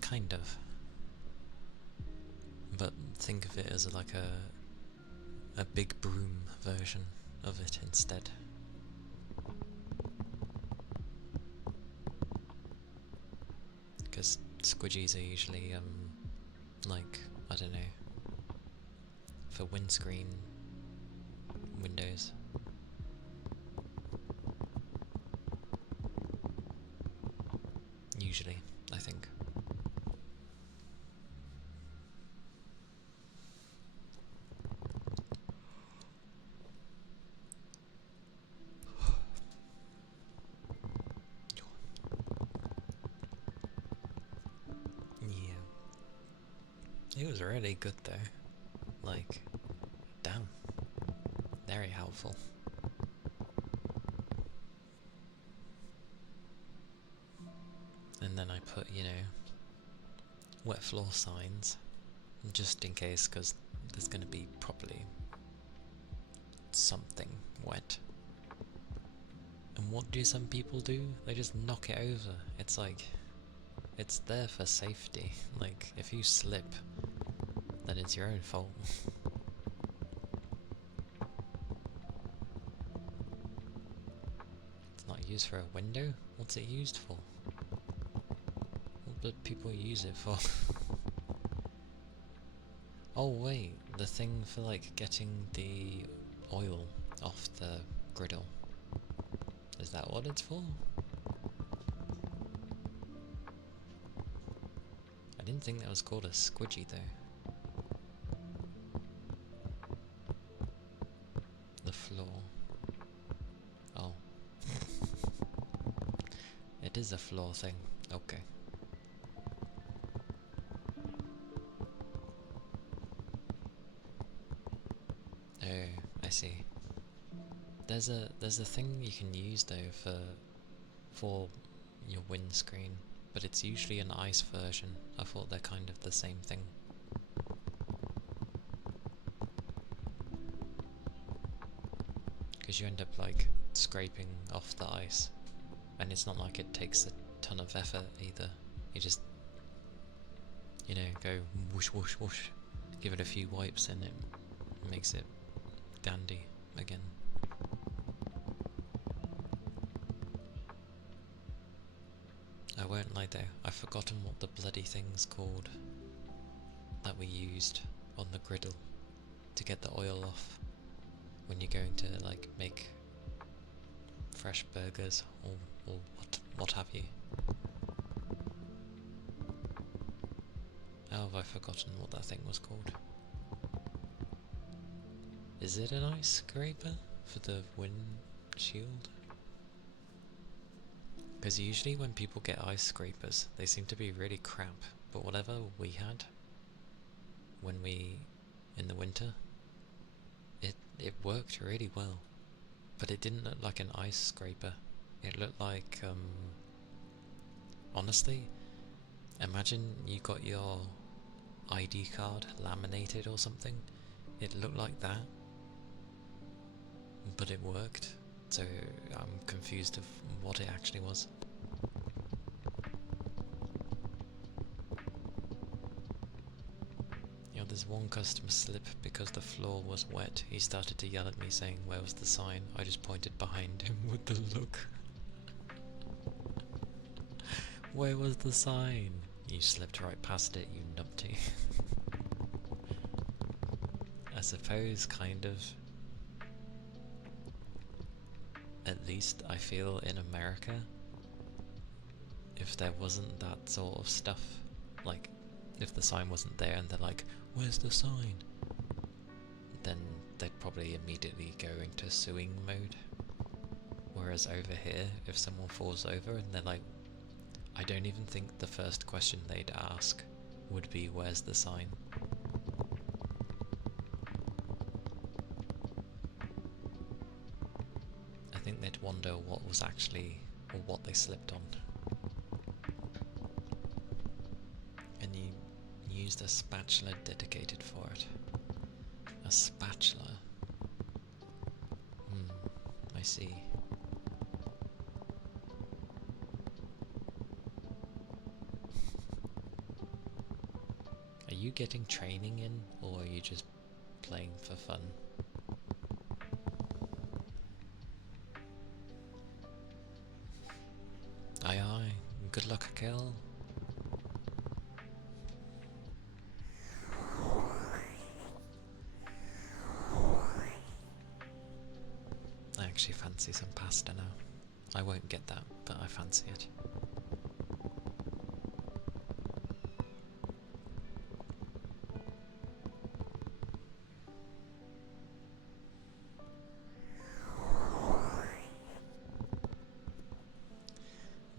Kind of. But think of it as like a big broom version of it instead. Because squidgies are usually, like, I don't know, for windscreen windows. Usually, I think. It was really good though. Like, damn. Very helpful. And then I put, you know, wet floor signs, just in case, because there's going to be probably something wet. And what do some people do? They just knock it over. It's like, it's there for safety. Like, if you slip, then it's your own fault. It's not used for a window? What's it used for? What do people use it for? Oh wait, the thing for like getting the oil off the griddle. Is that what it's for? I didn't think that was called a squidgy though. The floor. Oh. It is a floor thing. Okay. Oh, I see. There's a thing you can use though for your windscreen, but it's usually an ice version. I thought they're kind of the same thing. Because you end up like scraping off the ice, and it's not like it takes a ton of effort either. You just, you know, go whoosh whoosh whoosh, give it a few wipes and it makes it dandy again. I won't lie though, I've forgotten what the bloody thing's called that we used on the griddle to get the oil off when you're going to like make fresh burgers or what have you. How have I forgotten what that thing was called? Is it an ice scraper for the windshield? Because usually when people get ice scrapers, they seem to be really crap. But whatever we had, in the winter, it worked really well. But it didn't look like an ice scraper. It looked like, honestly, imagine you got your ID card laminated or something. It looked like that, but it worked. So I'm confused of what it actually was. You know, there's one customer slip because the floor was wet. He started to yell at me saying, "Where was the sign?" I just pointed behind him with the look. Where was the sign? You slipped right past it, you numpty. I suppose, kind of. At least I feel in America, if there wasn't that sort of stuff, like, if the sign wasn't there and they're like, "Where's the sign?" then they'd probably immediately go into suing mode. Whereas over here, if someone falls over and they're like, I don't even think the first question they'd ask would be, "Where's the sign?" I think they'd wonder what was actually, or what they slipped on. And you used a spatula dedicated for it. A spatula? I see. Are you getting training in, or are you just playing for fun? Aye aye, good luck, Kel. I actually fancy some pasta now. I won't get that, but I fancy it.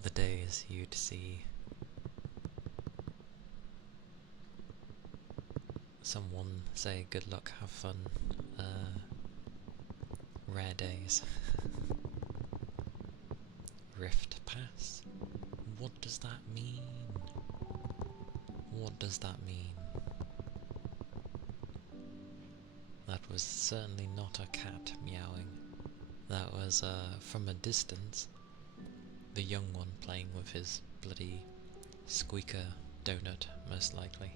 The days you'd see someone say "good luck, have fun," rare days. Rift pass? What does that mean? What does that mean? That was certainly not a cat meowing. That was, from a distance, the young one playing with his bloody squeaker donut, most likely.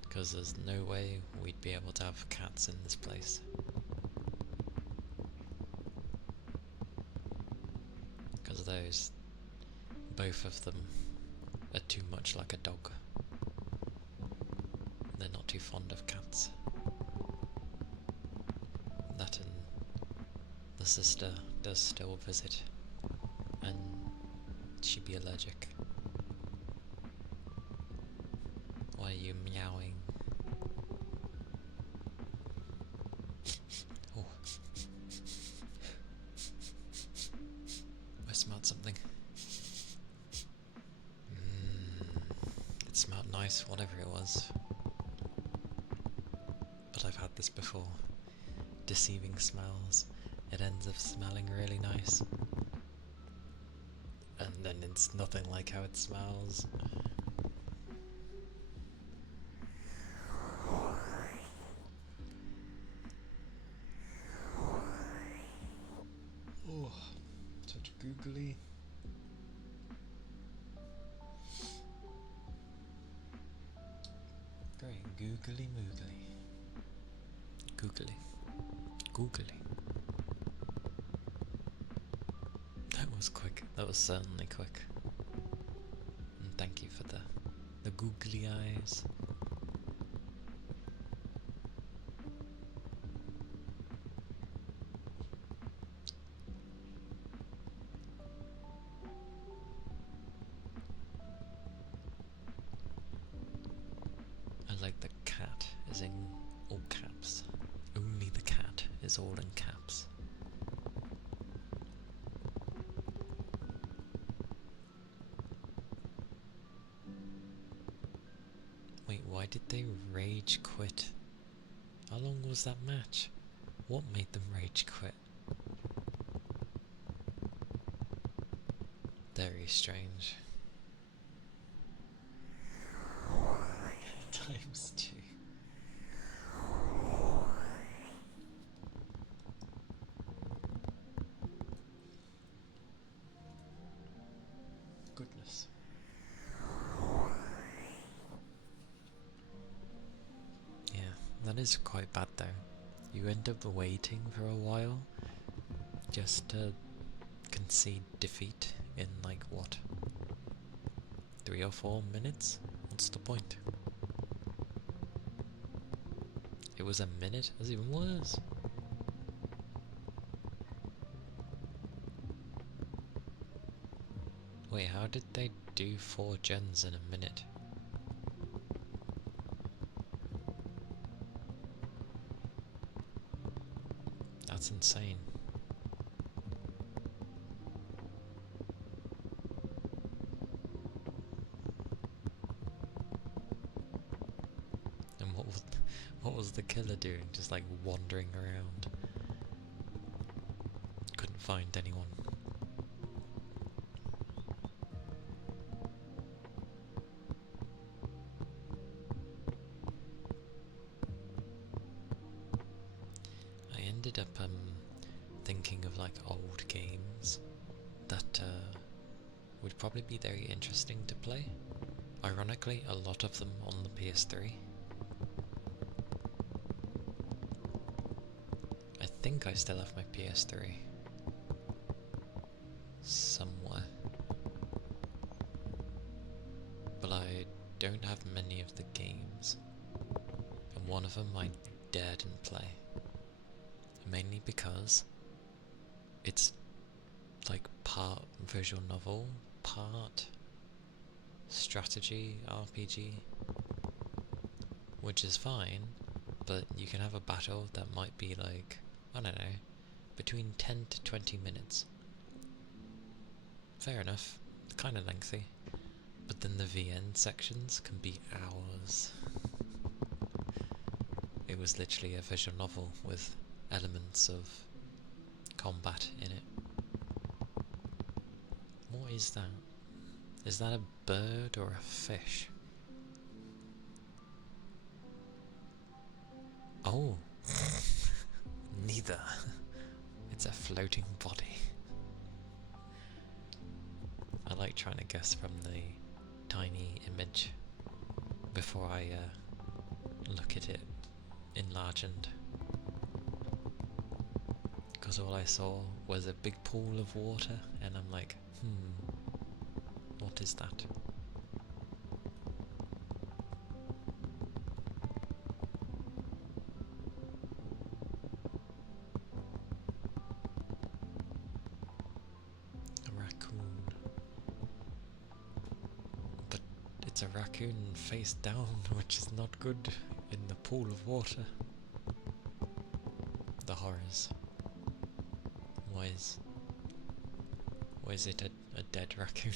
Because there's no way we'd be able to have cats in this place. Because both of them are too much like a dog. They're not too fond of cats. That and the sister does still visit, and she'd be allergic. Why are you meowing? Oh. I smelled something. It smelled nice, whatever it was. But I've had this before. Deceiving smells. It ends up smelling really nice. And then it's nothing like how it smells. Oh, such googly. Great, googly moogly. Googly. Googly. That was quick. That was certainly quick. And thank you for the googly eyes. I like the cat is in all caps. is all in caps. Wait, why did they rage quit? How long was that match? What made them rage quit? Very strange. Times 2. Goodness. Yeah, that is quite bad though. You end up waiting for a while just to concede defeat in like what? 3 or 4 minutes? What's the point? It was a minute? That's even worse. Wait, how did they do 4 gens in a minute? That's insane. And what was the killer doing? Just like wandering around. Couldn't find anyone. I ended up thinking of like old games that would probably be very interesting to play. Ironically, a lot of them on the PS3. I think I still have my PS3 somewhere, but I don't have many of the games, and one of them I didn't play, mainly because it's like part visual novel, part strategy RPG, which is fine, but you can have a battle that might be like, I don't know, between 10 to 20 minutes. Fair enough, kind of lengthy, but then the VN sections can be hours. It was literally a visual novel with elements of combat in it. What is that? Is that a bird or a fish? Oh! Neither. It's a floating body. I like trying to guess from the tiny image before I look at it enlarged. Because all I saw was a big pool of water, and I'm like, what is that? A raccoon. But it's a raccoon face down, which is not good in the pool of water. The horrors. Why is it a dead raccoon?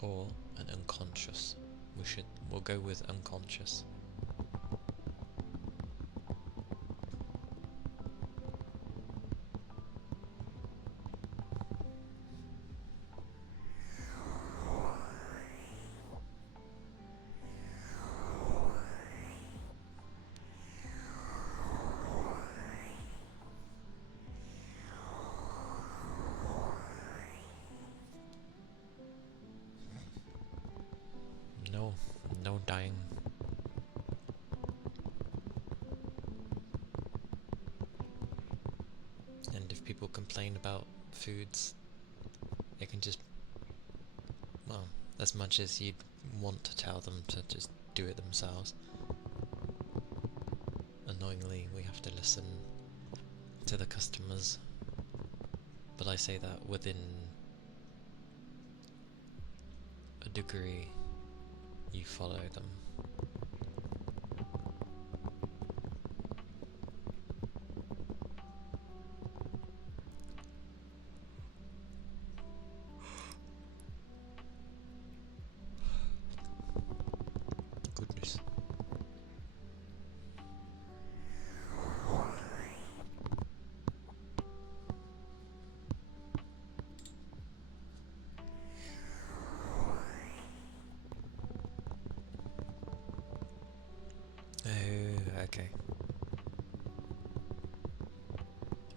Or an unconscious. We'll go with unconscious. No dying. And if people complain about foods, they can just, well, as much as you'd want to tell them to just do it themselves. Annoyingly, we have to listen to the customers, but I say that within a degree. You follow them. juice. Oh, okay.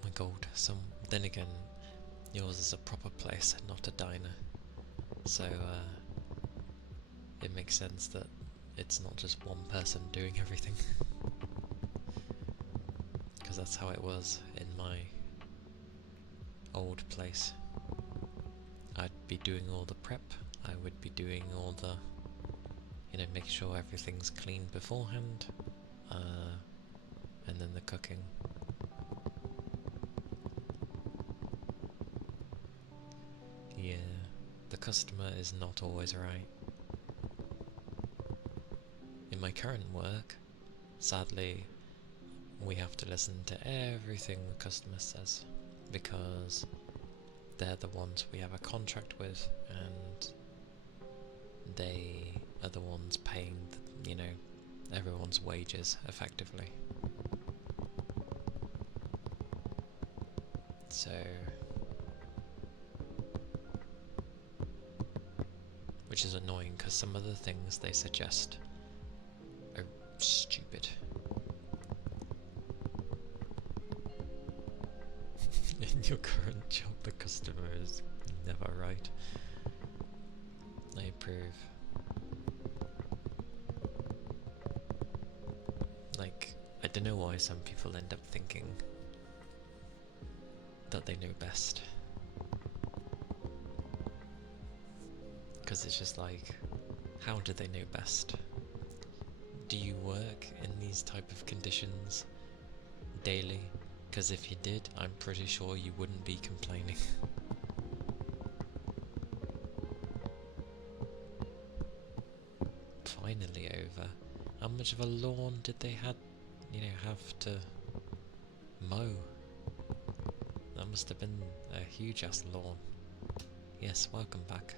My god, then again, yours is a proper place, not a diner. So, it makes sense that it's not just one person doing everything. Because that's how it was in my old place. I'd be doing all the prep, I would be doing all the, make sure everything's clean beforehand, and then the cooking. Yeah, the customer is not always right. In my current work, sadly, we have to listen to everything the customer says, because they're the ones we have a contract with, and they are the ones paying, everyone's wages, effectively. So, which is annoying, because some of the things they suggest are stupid. In your current job, the customer is never right. I approve. Like, I don't know why some people end up thinking that they know best. Because it's just like, how do they know best? Do you work in these type of conditions daily? Because if you did, I'm pretty sure you wouldn't be complaining. Finally over. How much of a lawn did they have to mow? That must have been a huge ass lawn. Yes, welcome back.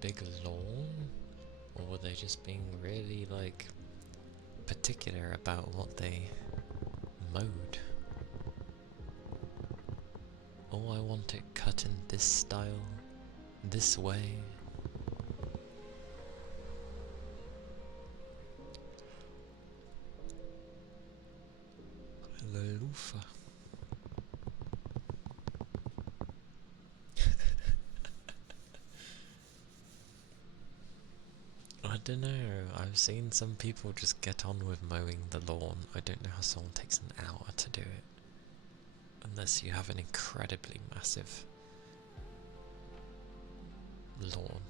Big lawn, or were they just being really particular about what they mowed? Oh, I want it cut in this style, this way. The loofah. I don't know, I've seen some people just get on with mowing the lawn. I don't know how someone takes an hour to do it. Unless you have an incredibly massive lawn.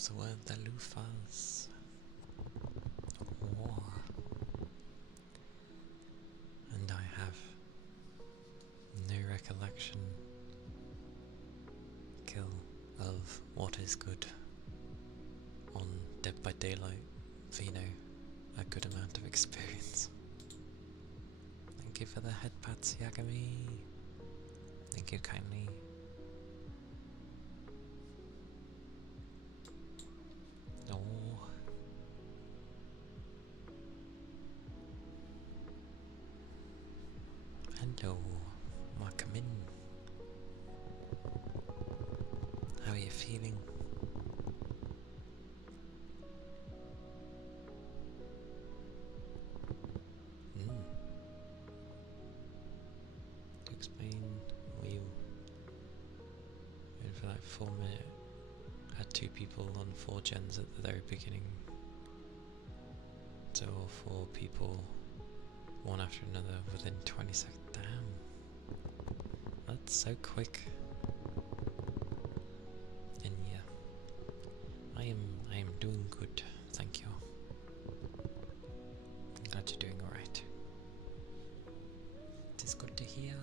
Those were the loofahs. War. And I have no recollection, Kill, of what is good on Dead by Daylight for, a good amount of experience. Thank you for the head pats, Yagami. Thank you kindly. Oh. Hello, welcome in. How are you feeling? To explain, we went for like 4 minutes, had 2 people on 4 gens at the very beginning. So 4 people, one after another within 20 seconds. Damn, that's so quick. And yeah, I am doing good, thank you. I'm glad you're doing alright. It is good to hear.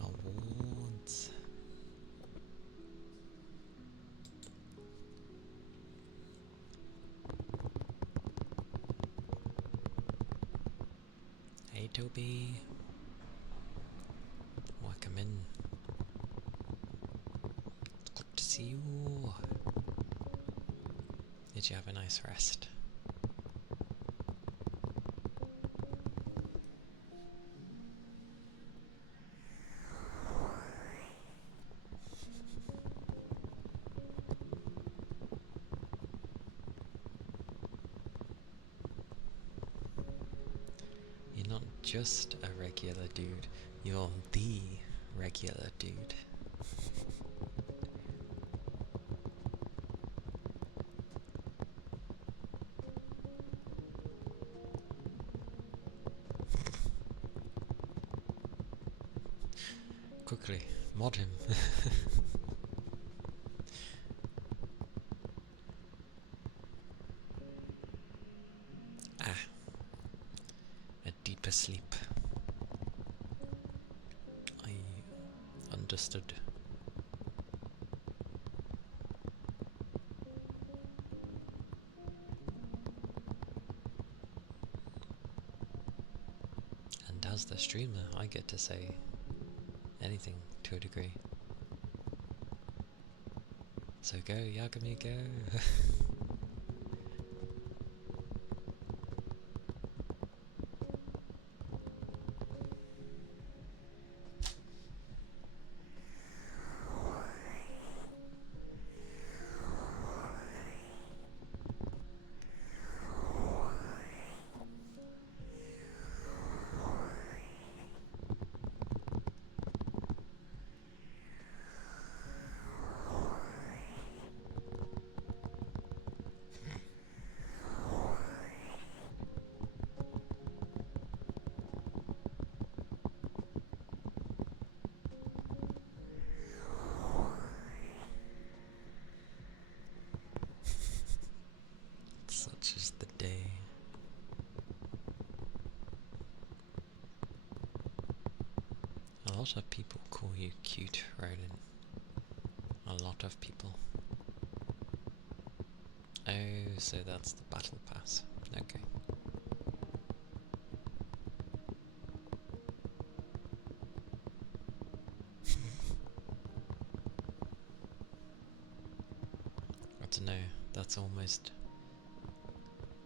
Awards. Hey Toby, welcome in. It's good to see you. Did you have a nice rest? You're not just a regular dude, you're the regular dude. Quickly, mod him. A deeper sleep. I understood. And as the streamer, I get to say anything to a degree. So go, Yagami, go! Such is the day. A lot of people call you cute, Ronan. A lot of people. Oh, so that's the battle pass. Okay. I don't know, that's almost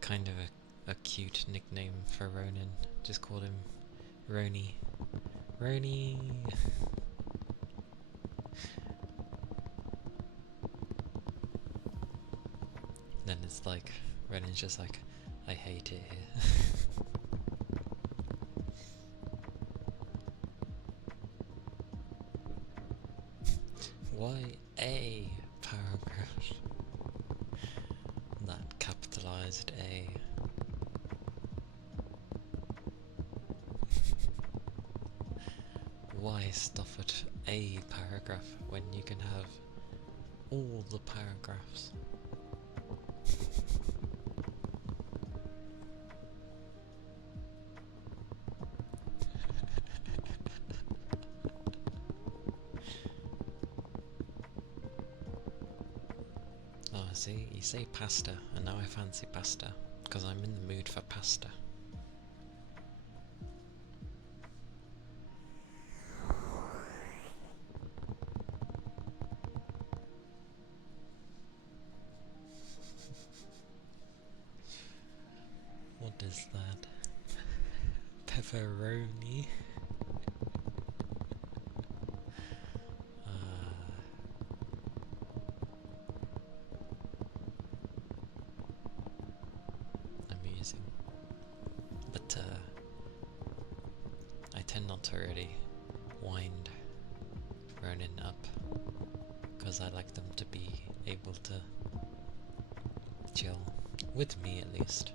kind of a cute nickname for Ronan. Just call him Roni. Roni! Then it's like, Ronan's just like, I hate it here. Why a paragraph? That capitalized A. Why stop at a paragraph when you can have all the paragraphs? Oh, see, you say pasta, and now I fancy pasta, because I'm in the mood for pasta. What is that? Pepperoni? Amusing. But I tend not to really wind Ronin up, because I like them to be able to chill, with me at least.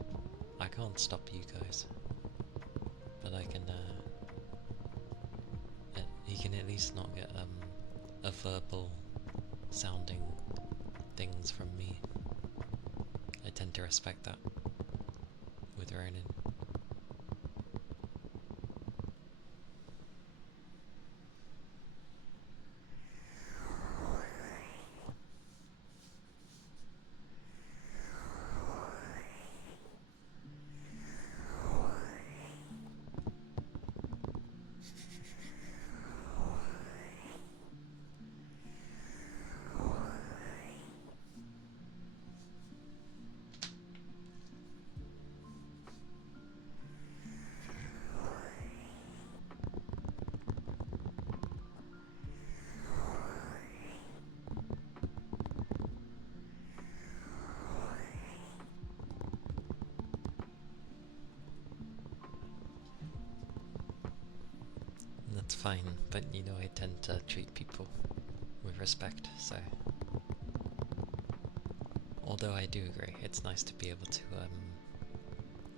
I can't stop you guys, but I can, he can at least not get a verbal sounding things from me. I tend to respect that with Ronin. That's fine, but you know I tend to treat people with respect, so... Although I do agree, it's nice to be able to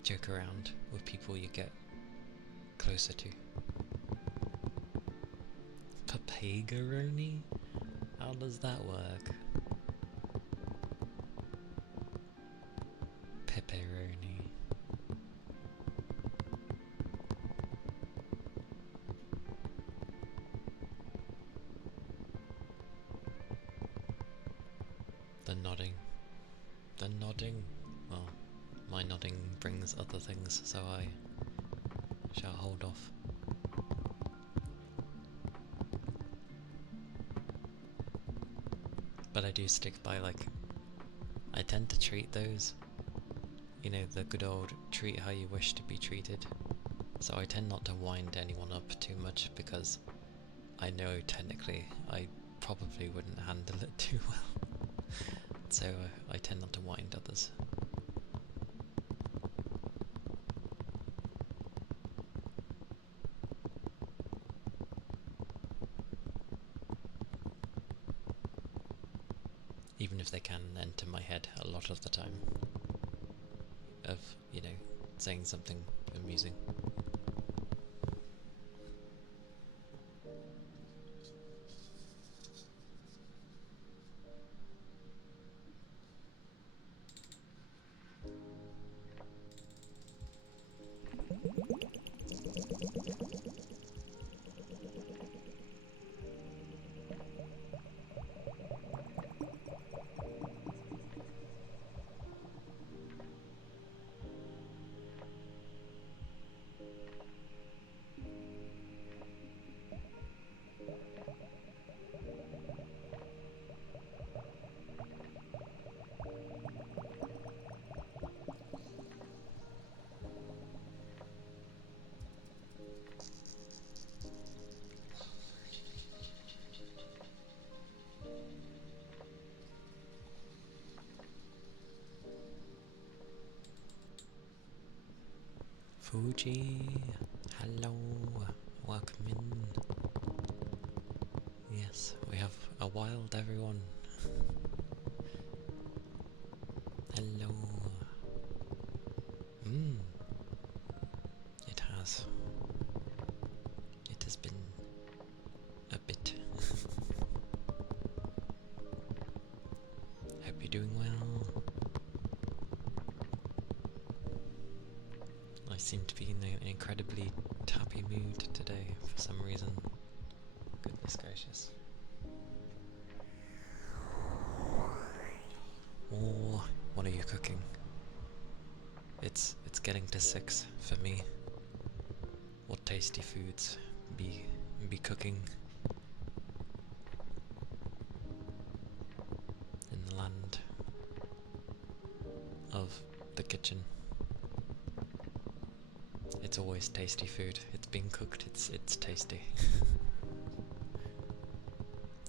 joke around with people you get closer to. Papagaroni? How does that work? Pepperoni. The nodding. The nodding. Well, my nodding brings other things, so I shall hold off. But I do stick by, like, I tend to treat those, you know, the good old treat how you wish to be treated. So I tend not to wind anyone up too much, because I know technically I probably wouldn't handle it too well. So I tend not to wind others. Even if they can enter my head a lot of the time, of, you know, saying something amusing. Fuji, hello, welcome in. Yes, we have a wild everyone. Hello. It has. It has been a bit. Hope you're doing well. I seem to be in an incredibly happy mood today for some reason. Goodness gracious. Oh, what are you cooking? It's getting to 6 for me. What tasty foods be cooking in the land of the kitchen? It's always tasty food. It's been cooked. It's tasty.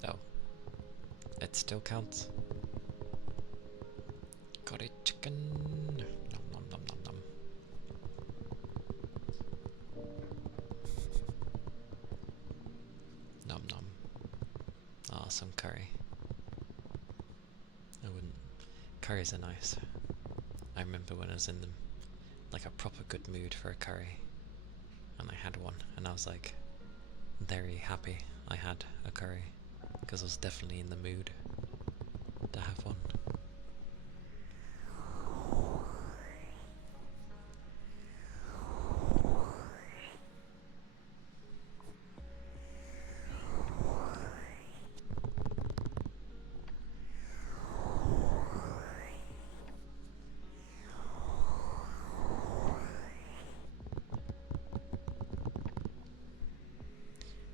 Oh, it still counts. Got it, chicken. Nom nom nom nom nom. Nom nom. Ah, some curry. I wouldn't. Curries are nice. I remember when I was in them, like a proper good mood for a curry, and I had one, and I was like very happy I had a curry, because I was definitely in the mood to have one.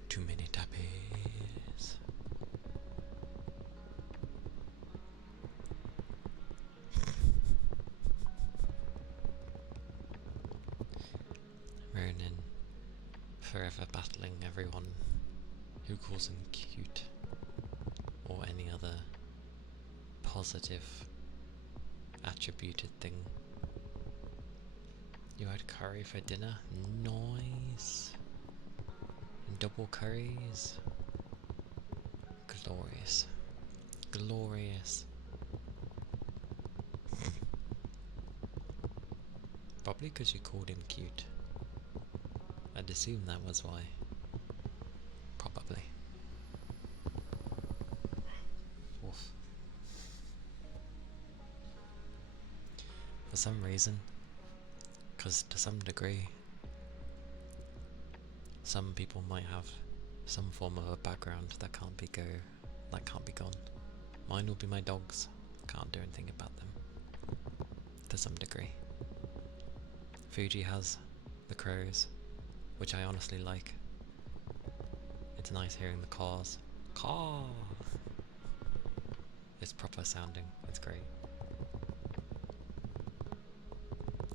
Too many tappies. Ronan, forever battling everyone who calls him cute, or any other positive attributed thing. You had curry for dinner? Nice! Double curries? Glorious. Glorious. Probably because you called him cute. I'd assume that was why. Probably. Oof. For some reason, because to some degree, some people might have some form of a background that can't be gone. Mine will be my dogs. Can't do anything about them. To some degree. Fuji has the crows, which I honestly like. It's nice hearing the caws. Caw! It's proper sounding. It's great.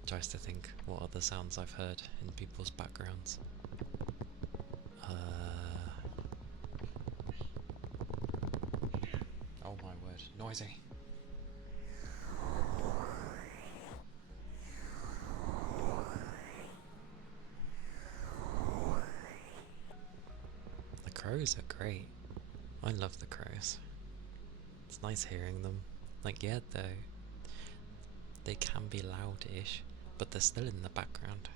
Tries to think what other sounds I've heard in people's backgrounds. Oh my word, noisy. The crows are great. I love the crows. It's nice hearing them. Like, yeah, they can be loud-ish, but they're still in the background.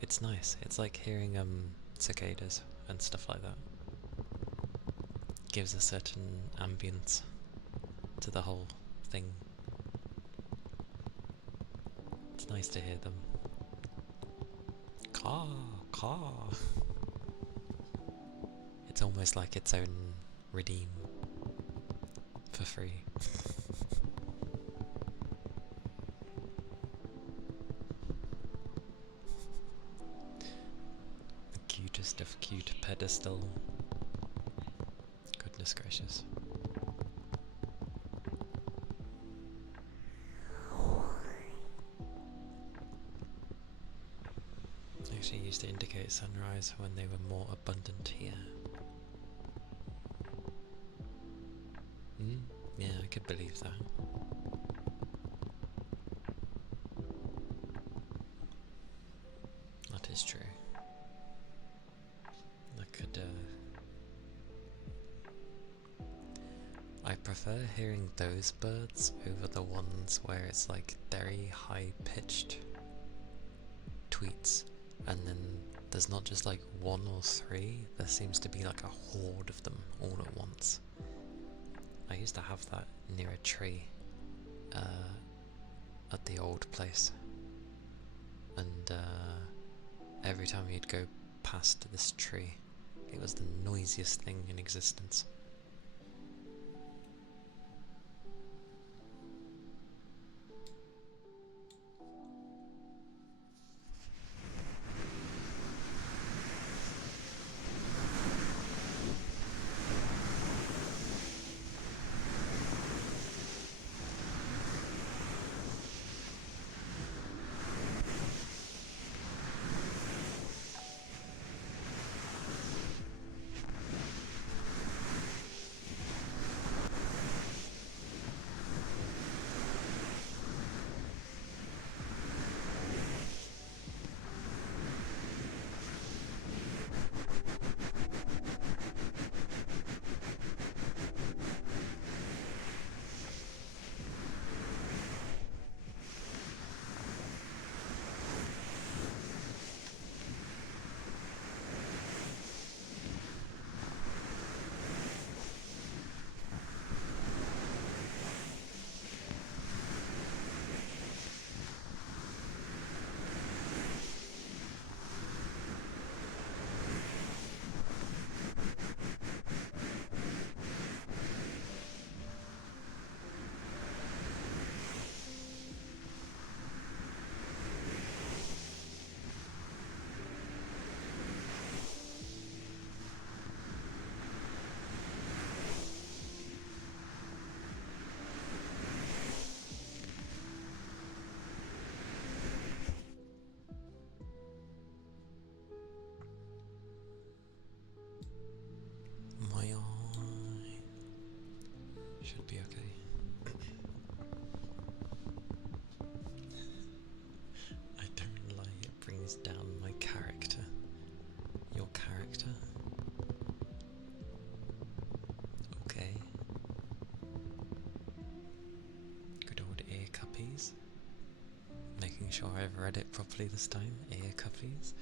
It's nice. It's like hearing cicadas and stuff like that. Gives a certain ambience to the whole thing. It's nice to hear them. Caw, caw. It's almost like its own redeem for free. The cutest of cute pedestal. Goodness gracious. Actually used to indicate sunrise when they were more abundant here. Yeah, I could believe that. hearing those birds over the ones where it's like very high pitched tweets, and then there's not just like one or three, there seems to be like a horde of them all at once. I used to have that near a tree at the old place, and every time you'd go past this tree, it was the noisiest thing in existence. My eye should be okay. I don't lie, it brings down my character. Your character? Okay. Good old ear cuppies. Making sure I've read it properly this time. Ear cuppies.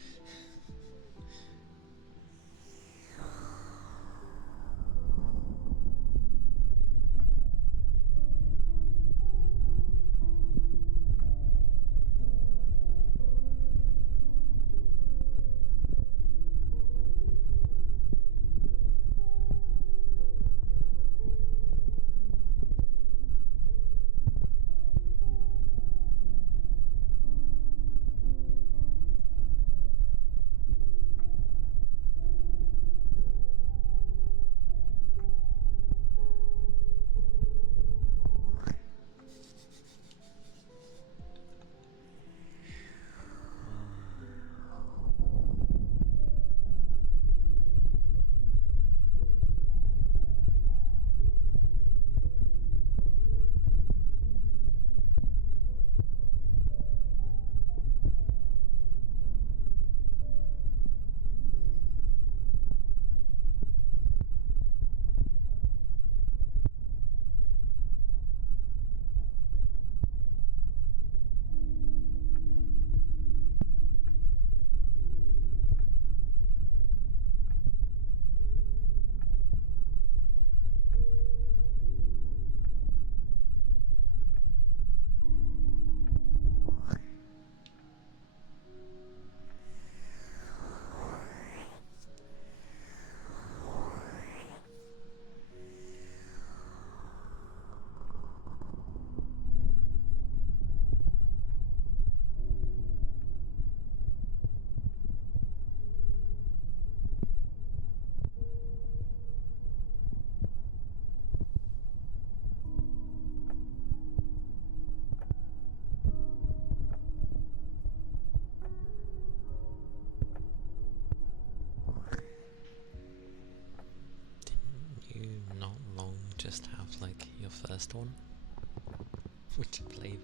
Just have like your first one? Which flavor?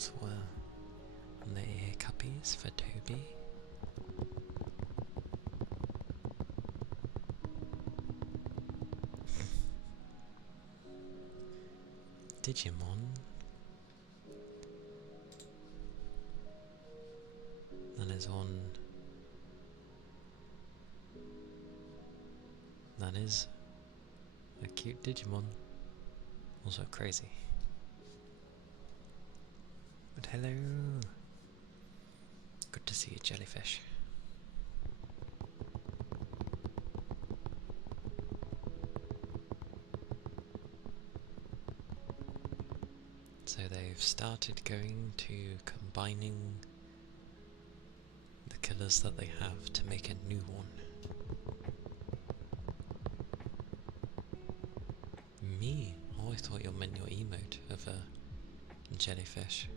those were the ear cuppies for Toby. Digimon. That is one. That is a cute Digimon. Also crazy. But hello. Good to see you, jellyfish. So they've started going to combining the killers that they have to make a new one. Me? Oh, I thought you meant your emote of a jellyfish.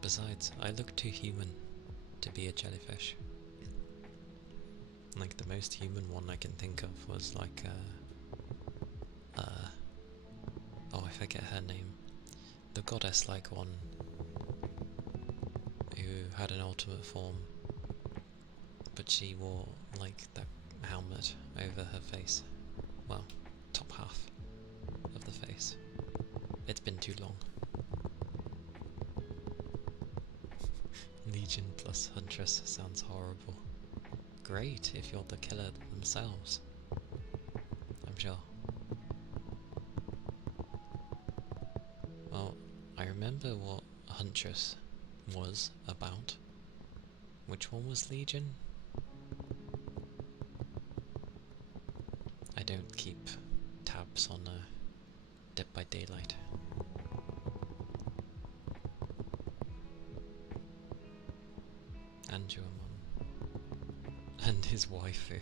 Besides, I look too human to be a jellyfish. Like, the most human one I can think of was like oh, I forget her name. The goddess-like one who had an ultimate form, but she wore like that helmet over her face. Well, top half of the face. It's been too long. Legion plus Huntress sounds horrible. Great if you're the killer themselves, I'm sure. Well, I remember what Huntress was about. Which one was Legion? I don't keep tabs on Dead by Daylight. And Juamon. And his waifu.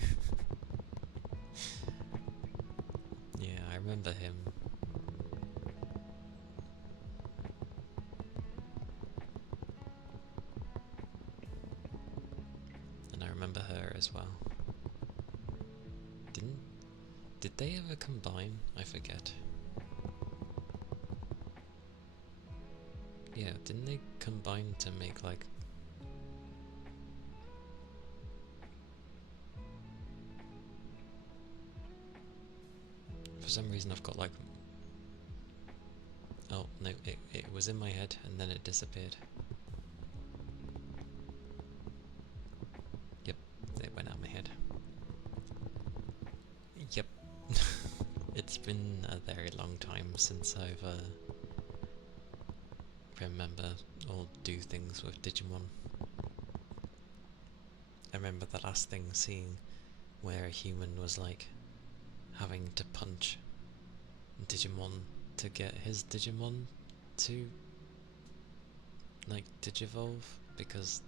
Yeah, I remember him. And I remember her as well. Did they ever combine? I forget. Yeah, didn't they combine to make like... For some reason I've got like... Oh, no, it was in my head and then it disappeared. Yep, it went out my head. Yep. It's been a very long time since I've remember or do things with Digimon. I remember the last thing seeing where a human was like having to punch Digimon to get his Digimon to like digivolve because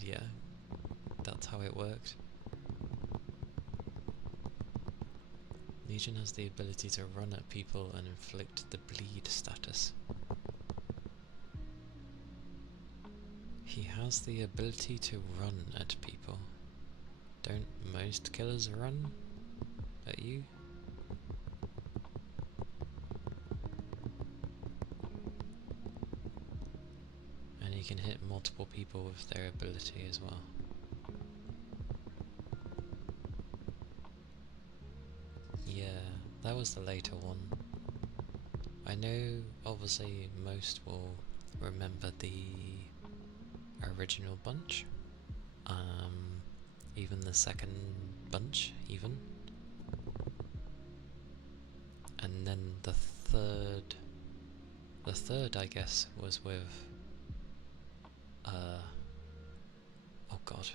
yeah, that's how it worked. Legion has the ability to run at people and inflict the bleed status. He has the ability to run at people. Don't most killers run at you? And he can hit multiple people with their ability as well. Yeah, that was the later one. I know obviously most will remember the original bunch, even the second bunch even, and then the third I guess was with oh god,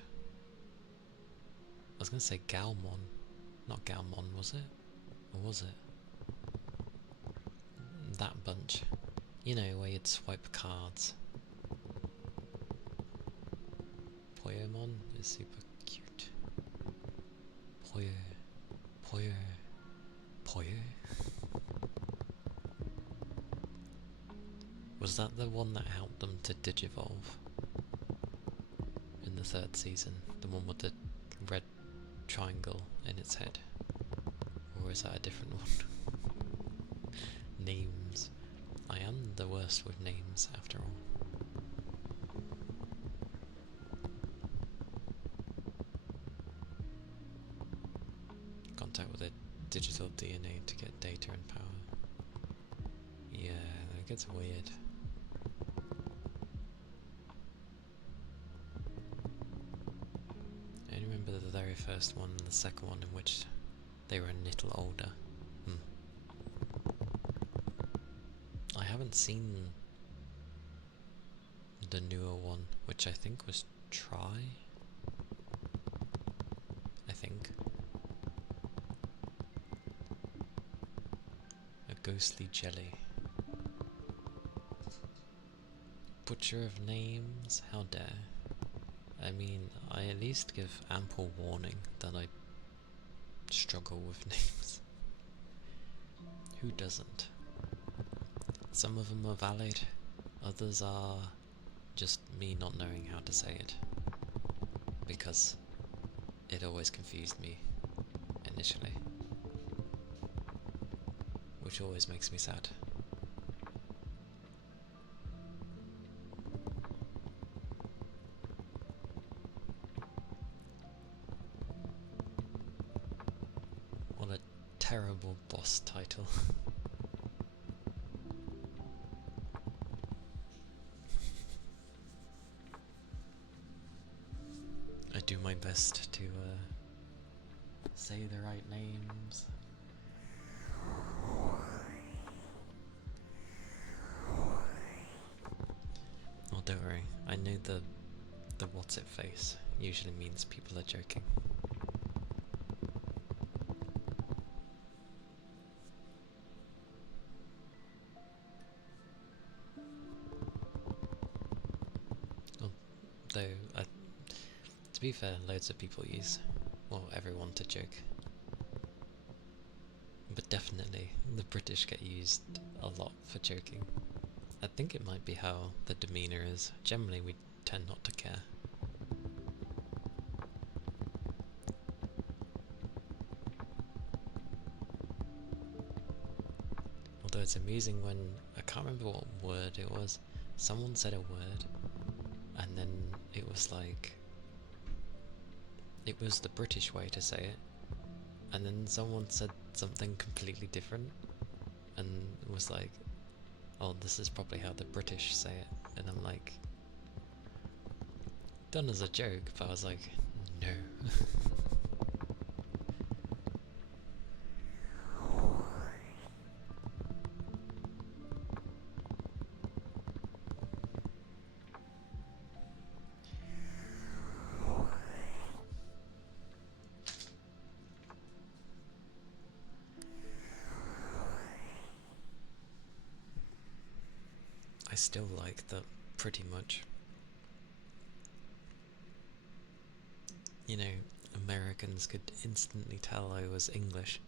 I was gonna say Galmon, not Galmon, was it? Or was it? That bunch. You know, where you'd swipe cards. Poyomon is super cute. Poyo. Was that the one that helped them to digivolve? In the third season? The one with the red triangle in its head? Or is that a different one? names. I am the worst with names, after all. Contact with a digital DNA to get data and power. Yeah, that gets weird. I only remember the very first one and the second one in which they were a little older. I haven't seen the newer one, which I think was Try. I think. A ghostly jelly. Butcher of names? How dare. I mean, I at least give ample warning that I struggle with names. Who doesn't? Some of them are valid, others are just me not knowing how to say it, because it always confused me initially, which always makes me sad. What a terrible boss title. I do my best to say the right names. Oh, don't worry, I know the what's it face usually means people are joking. Though, to be fair, loads of people use, well, everyone to joke. But definitely, the British get used a lot for joking. I think it might be how the demeanour is. Generally, we tend not to care. Although it's amusing when, I can't remember what word it was, someone said a word, and then it was like, it was the British way to say it, and then someone said something completely different, and it was like, oh, this is probably how the British say it, and I'm like, done as a joke, but I was like, no. I still like that pretty much. You know, Americans could instantly tell I was English,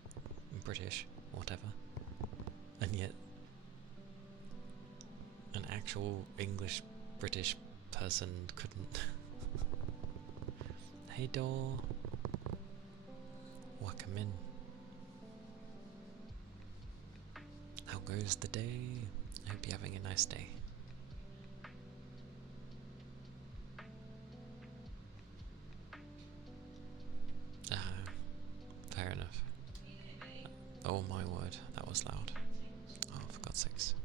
British, whatever, and yet an actual English British person couldn't. Hey door, welcome in. How goes the day? I hope you're having a nice day. Fair enough. Oh my word, that was loud. Oh, for God's sakes.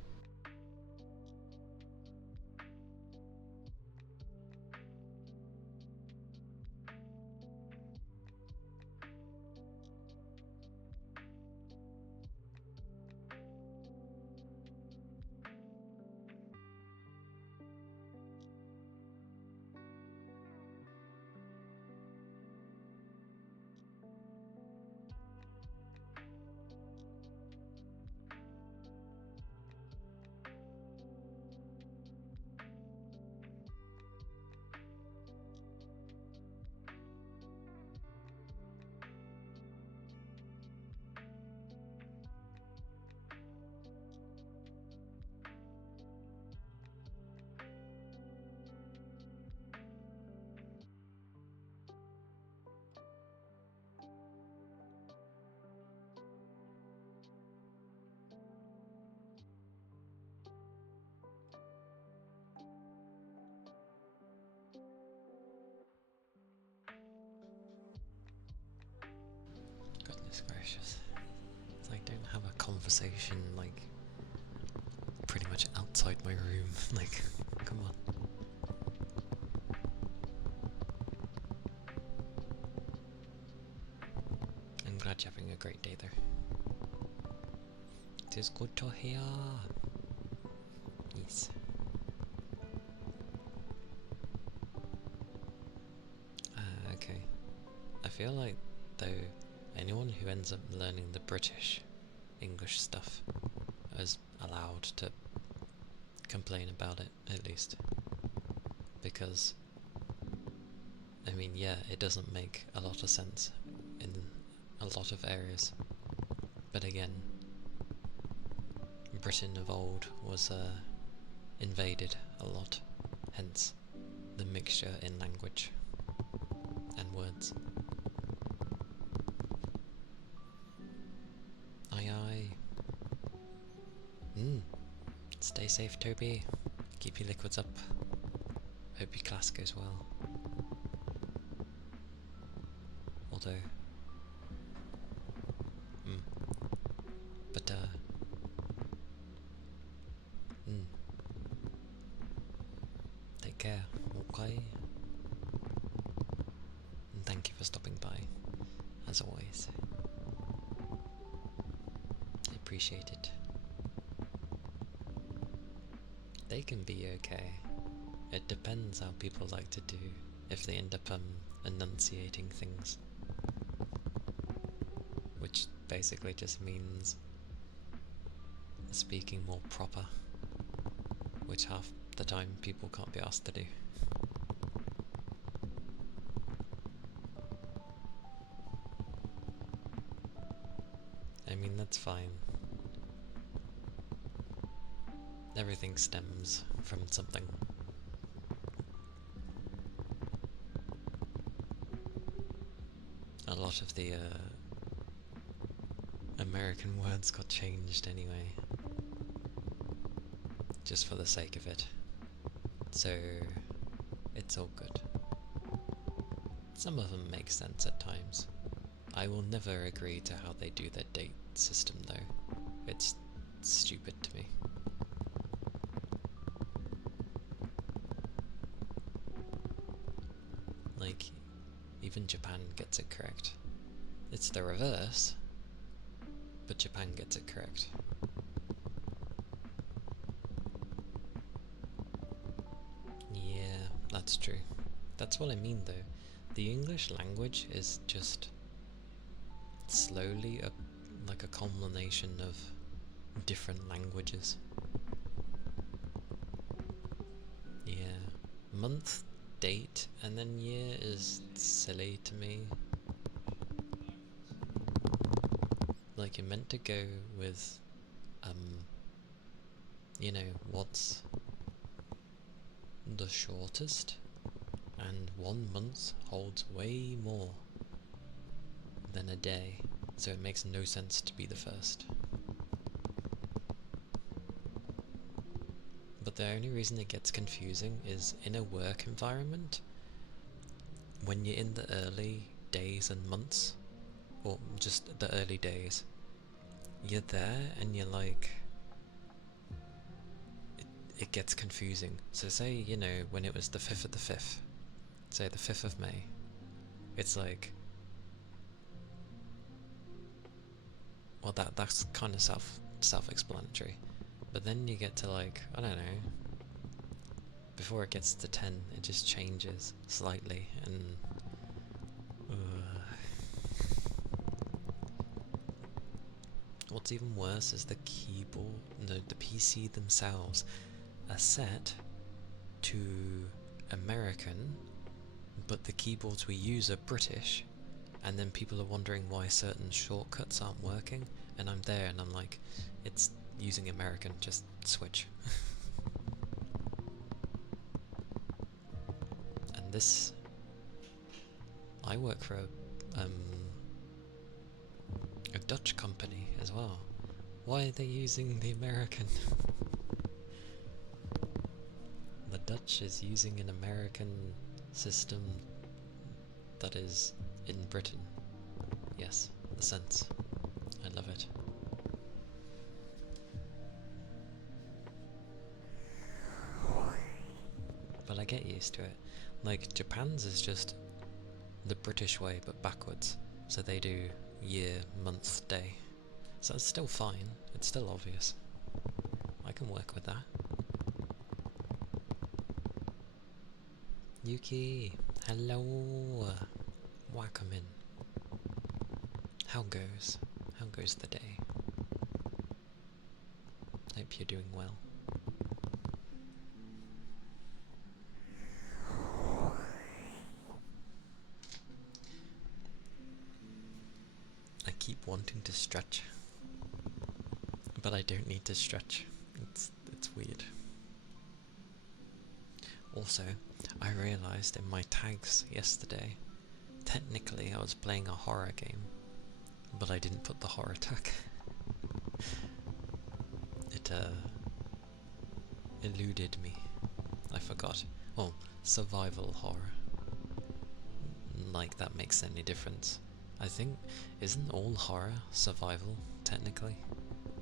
Goodness gracious. It's like, don't have a conversation, like, pretty much outside my room. Like, come on. I'm glad you're having a great day there. It is good to hear. Yes. Okay. I feel like, though, anyone who ends up learning the British English stuff is allowed to complain about it, at least. Because, I mean, yeah, it doesn't make a lot of sense in a lot of areas. But again, Britain of old was invaded a lot, hence the mixture in language and words. Aye aye. Stay safe, Toby. Keep your liquids up. Hope your class goes well. Although, but take care, okay? And thank you for stopping by, as always. I appreciate it. They can be okay. It depends how people like to do, if they end up enunciating things. Which basically just means speaking more proper, which half the time people can't be asked to do. I mean, that's fine. Everything stems from something. A lot of the American words got changed anyway, just for the sake of it. So, it's all good. Some of them make sense at times. I will never agree to how they do their date system though. It's stupid to me. Like, even Japan gets it correct. It's the reverse, but Japan gets it correct. Yeah, that's true. That's what I mean though. The English language is just slowly like a culmination of different languages. Yeah. Month, date, and then year is silly to me. Like, you're meant to go with, you know, what's the shortest, and 1 month holds way more than a day, so it makes no sense to be the first. But the only reason it gets confusing is in a work environment, when you're in the early days and months, or just the early days, you're there and you're like, it gets confusing. So say, you know, when it was the 5th of the 5th, say the 5th of May, it's like, well, that's kind of self-explanatory. But then you get to, like, I don't know, before it gets to 10, it just changes slightly, and what's even worse is the keyboard, the PC themselves are set to American, but the keyboards we use are British, and then people are wondering why certain shortcuts aren't working, and I'm there and I'm like, it's using American, just switch. And this, I work for a Dutch company as well. Why are they using the American? The Dutch is using an American system that is in Britain. Yes, sense. I love it. But I get used to it. Like, Japan's is just the British way, but backwards. So they do year, month, day. So it's still fine. It's still obvious. I can work with that. Yuki, hello. Welcome in. How goes? How goes the day? Hope you're doing well. I keep wanting to stretch, but I don't need to stretch. It's weird. Also, I realised in my tags yesterday, technically I was playing a horror game, but I didn't put the horror tag. It eluded me. I forgot. Oh, survival horror. Like that makes any difference. I think, isn't all horror survival, technically?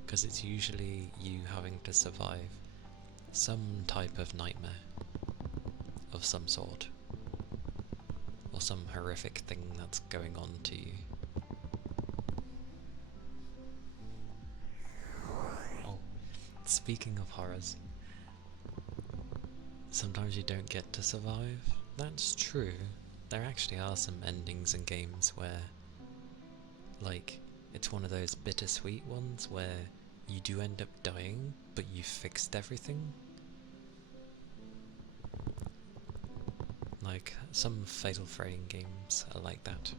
Because it's usually you having to survive some type of nightmare of some sort, or some horrific thing that's going on to you. Oh, speaking of horrors, sometimes you don't get to survive. That's true. There actually are some endings in games where, like, it's one of those bittersweet ones where you do end up dying, but you fixed everything. Like, some Fatal Frame games are like that.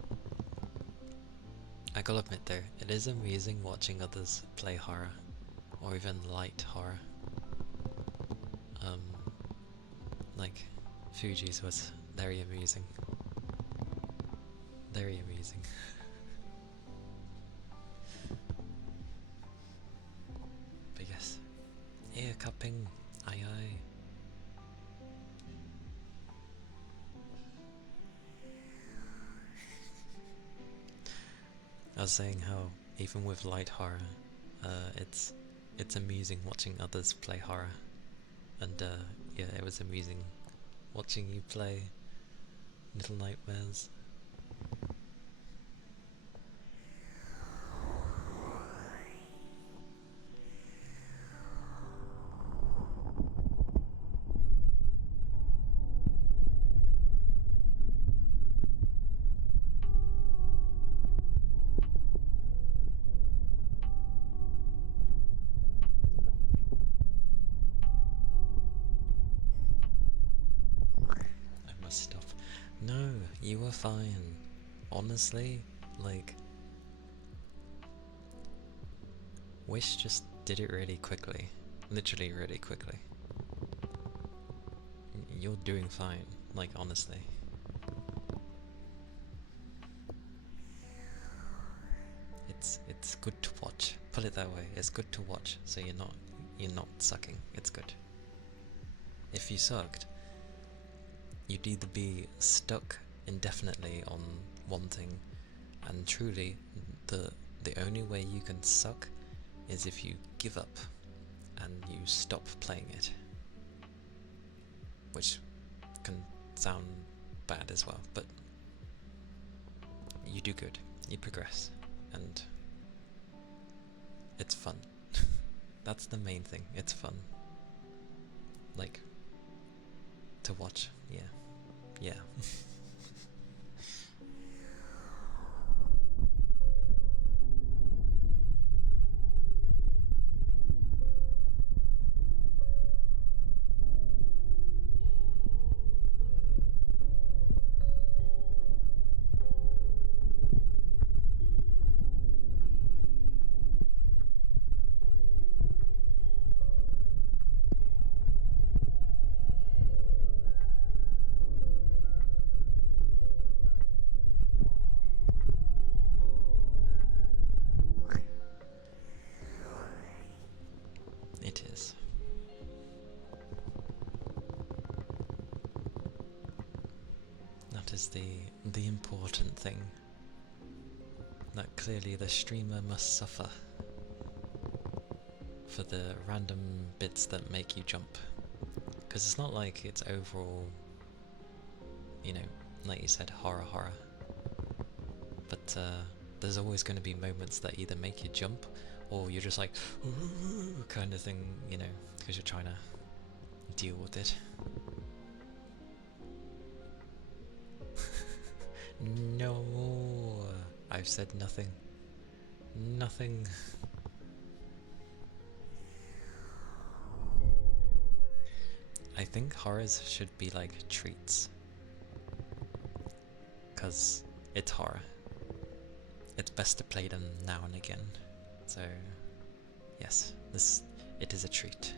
I gotta admit though, it is amusing watching others play horror, or even light horror. Like, Fuji's was very amusing. Very amusing. But yes, ear cupping, aye aye. I was saying how even with light horror, it's amusing watching others play horror, and yeah, it was amusing watching you play Little Nightmares. I must stop. No, you were fine. Honestly, like, Wish just did it really quickly. Literally really quickly. You're doing fine, like, honestly. It's good to watch. Put it that way. It's good to watch, so you're not sucking. It's good. If you sucked, you'd either be stuck indefinitely on one thing, and truly, the only way you can suck is if you give up and you stop playing it, which can sound bad as well, but you do good, you progress, and it's fun. That's the main thing, it's fun. Like, to watch, yeah. Yeah. It is. That is the important thing. that clearly the streamer must suffer for the random bits that make you jump. Because it's not like it's overall, you know, like you said, horror. But there's always going to be moments that either make you jump or you're just like, ooh, kind of thing, you know, because you're trying to deal with it. No, I've said nothing. Nothing. I think horrors should be like treats. Because it's horror. It's best to play them now and again. So, yes, it is a treat.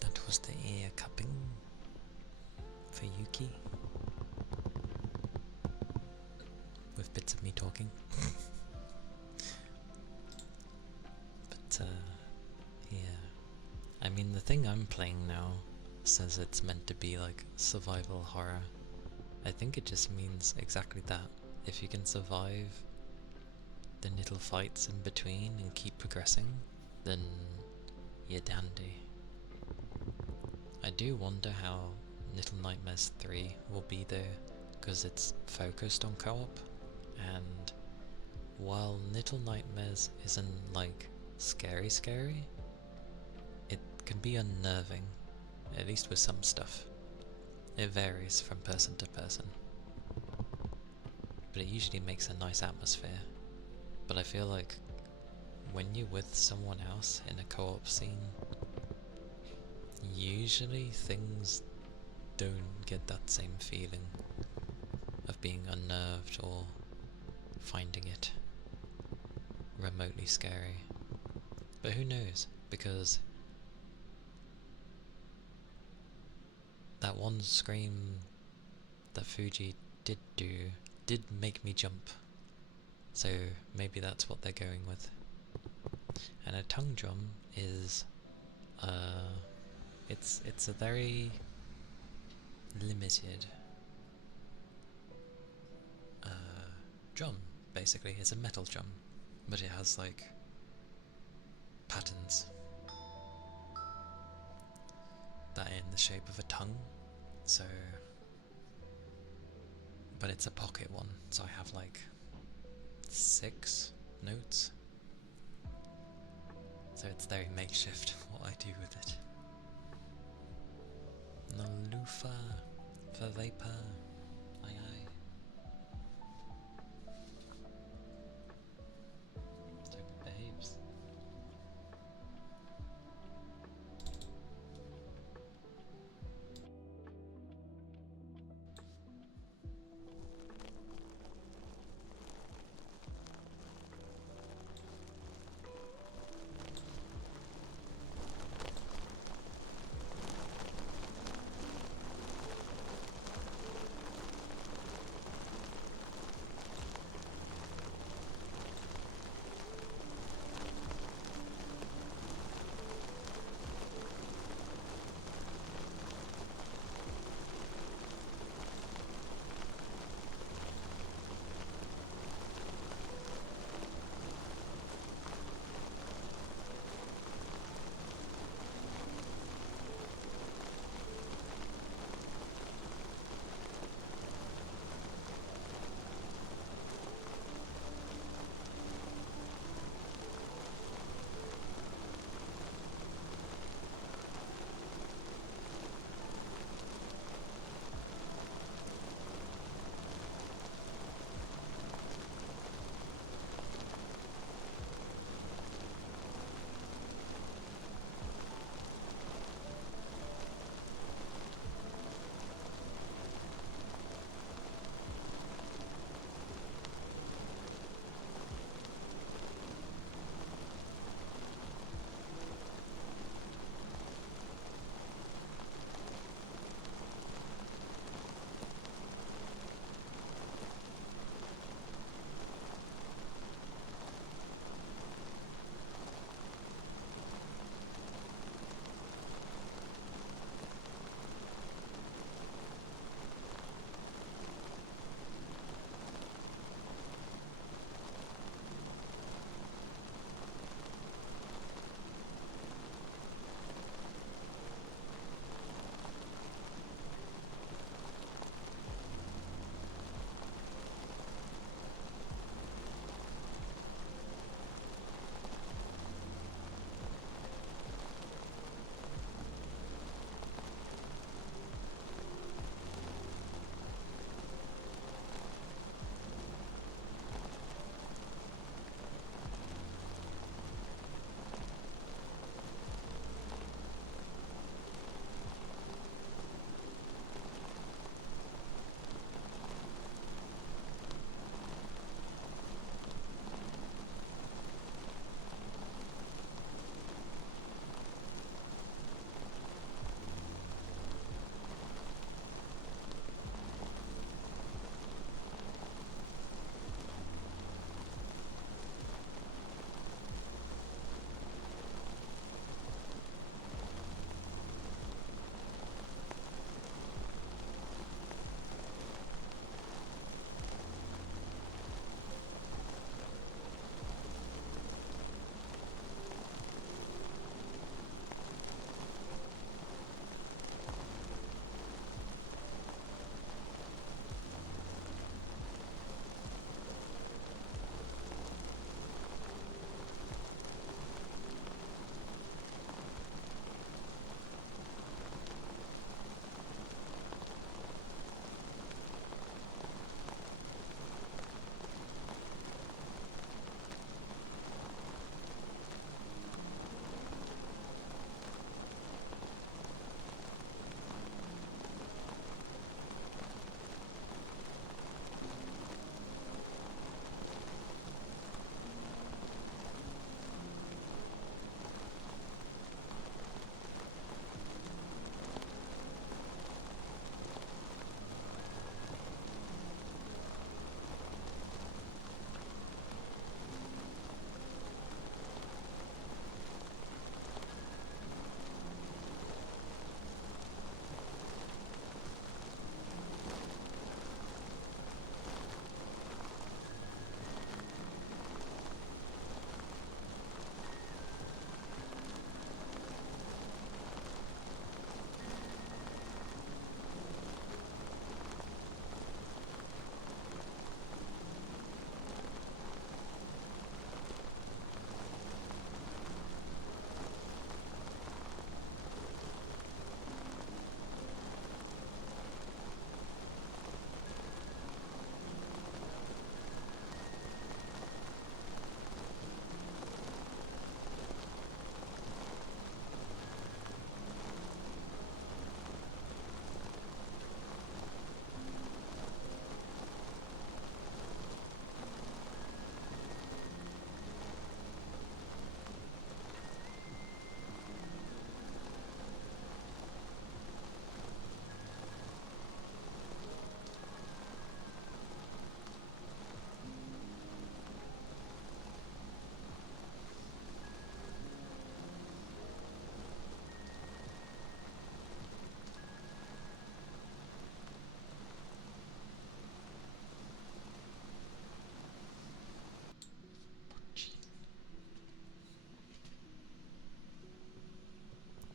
That was the ear cupping for Yuki, with bits of me talking. But yeah, I mean the thing I'm playing now says it's meant to be like survival horror. I think it just means exactly that. If you can survive the little fights in between and keep progressing, then you're dandy. I do wonder how Little Nightmares 3 will be there, because it's focused on co-op, and while Little Nightmares isn't like scary, it can be unnerving, at least with some stuff. It varies from person to person, but it usually makes a nice atmosphere. But I feel like when you're with someone else in a co-op scene, usually things don't get that same feeling of being unnerved or finding it remotely scary. But who knows, because that one scream that Fuji did make me jump, so maybe that's what they're going with. And a tongue drum is it's a very limited drum, basically. It's a metal drum, but it has like patterns that are in the shape of a tongue, so, but it's a pocket one, so I have like 6 notes, so it's very makeshift what I do with it. No loofah for vapor, aye aye. Let's hope it behaves.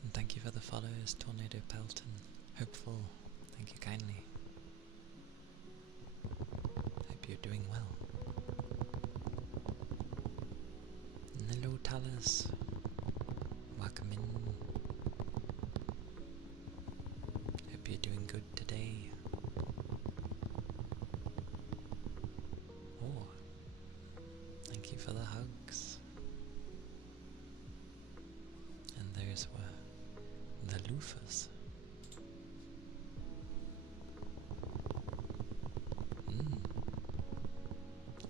And thank you for the follows, Tornado Pelton. Hopeful, thank you kindly. Hope you're doing well. And hello Talus. Welcome in. Hope you're doing good today. Oh, thank you for the hugs. And those were the loofahs.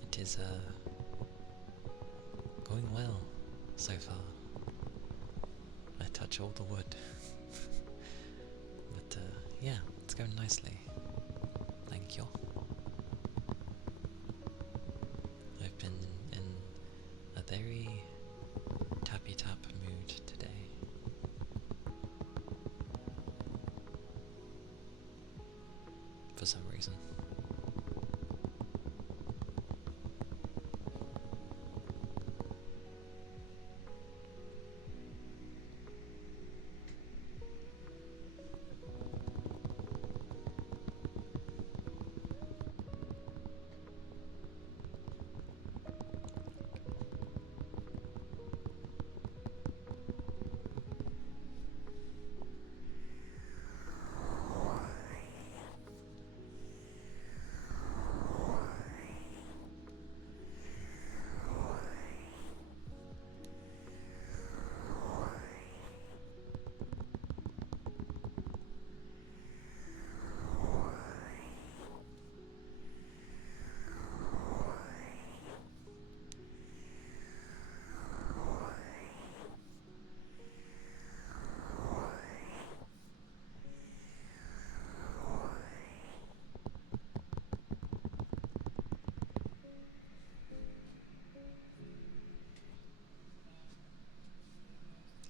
It is going well so far. I touch all the wood. But yeah, it's going nicely. Thank you. I've been in a very tappy tap mood today. For some reason.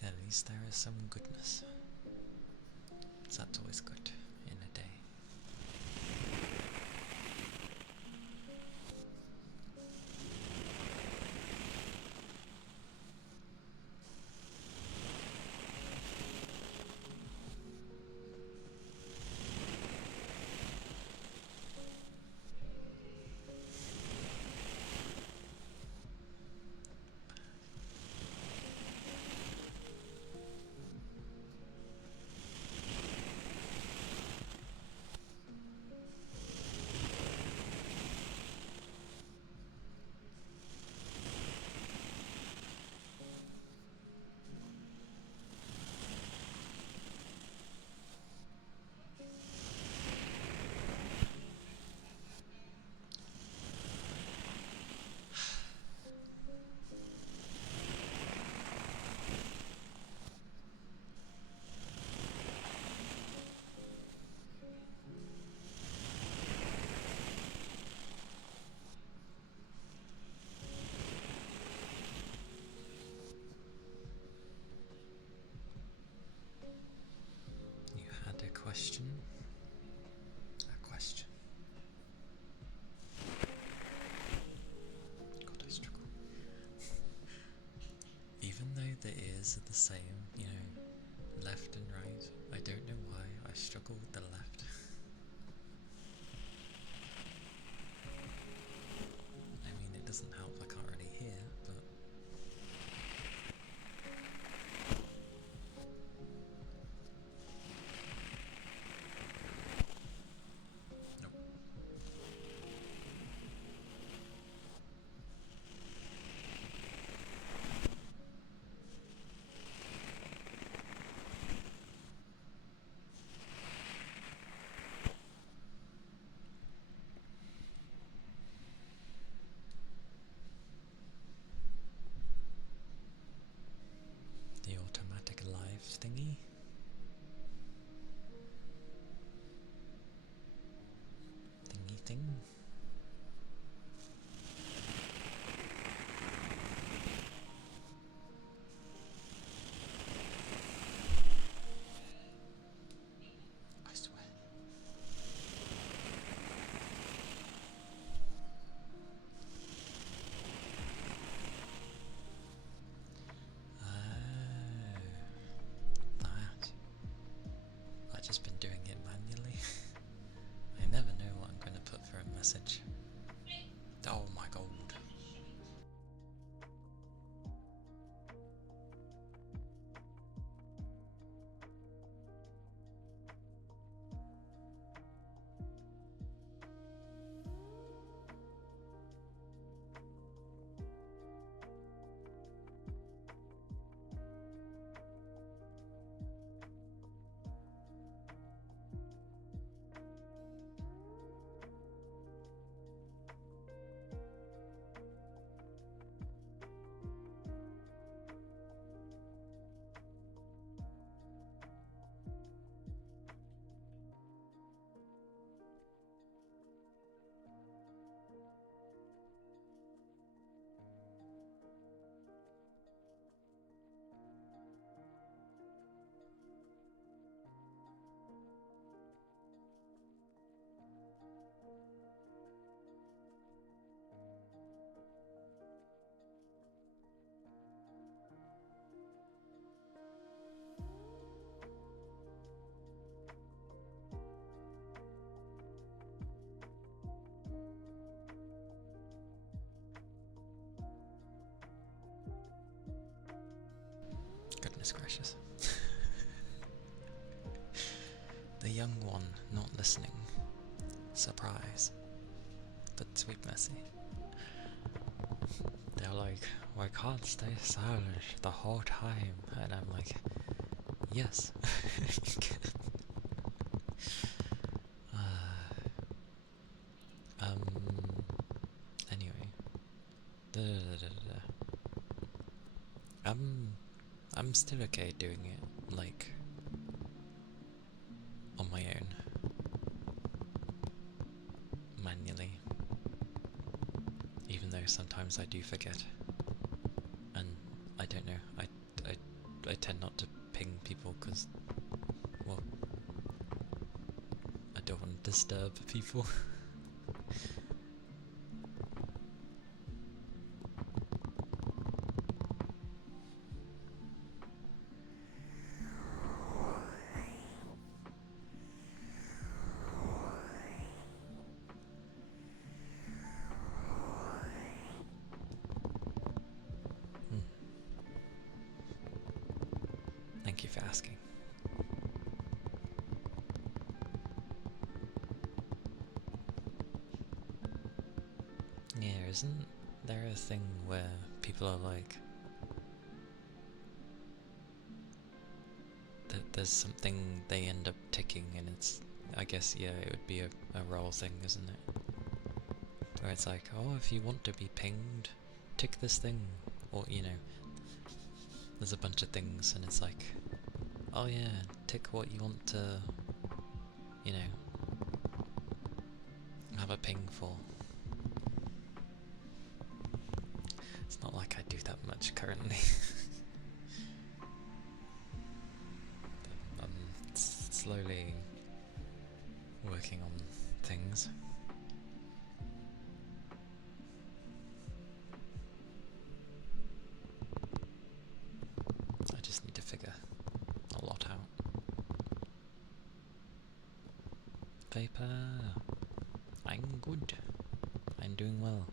At least there is some goodness. So that's always good in a day. You had a question? A question. God, I struggle. Even though the ears are the same, you know, left and right, I don't know why I struggle with the left. I mean, it doesn't help, I can't really hear, but... Nope. The automatic live thingy? Thingy thing? I swear. Goodness gracious. The young one not listening. Surprise. But sweet mercy. They're like, "We can't stay silent the whole time," and I'm like, yes. Anyway. I'm still okay doing it, like, on my own. Manually. Even though sometimes I do forget. And I don't know, I tend not to ping people because, well, I don't want to disturb people. Thank you for asking. Yeah, isn't there a thing where people are like, that there's something they end up ticking, and it's, I guess, yeah, it would be a role thing, isn't it? Where it's like, oh, if you want to be pinged, tick this thing, or, you know, there's a bunch of things, and it's like, oh yeah, tick what you want to, you know, have a ping for. It's not like I do that much currently. But I'm slowly working on things. I just need to figure a lot out. Vapor! I'm good. I'm doing well.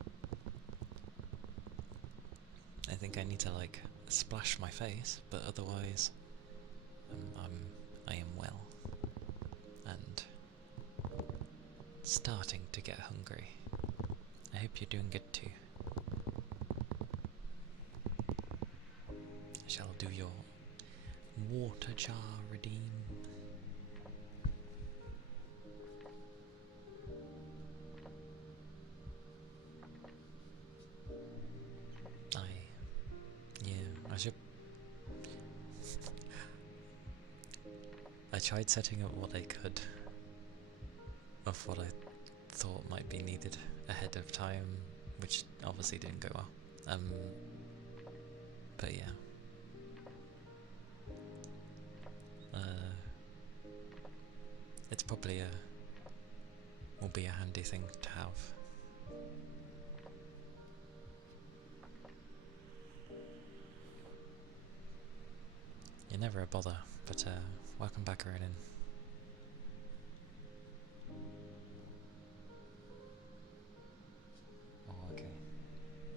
I think I need to, like, splash my face, but otherwise, I am well. And starting to get hungry. I hope you're doing good too. I shall do your water jar redeem. I should. I tried setting up what I could of what I thought might be needed ahead of time, which obviously didn't go well. But yeah. It's probably will be a handy thing to have. You're never a bother, but welcome back, Ronan. Oh, okay.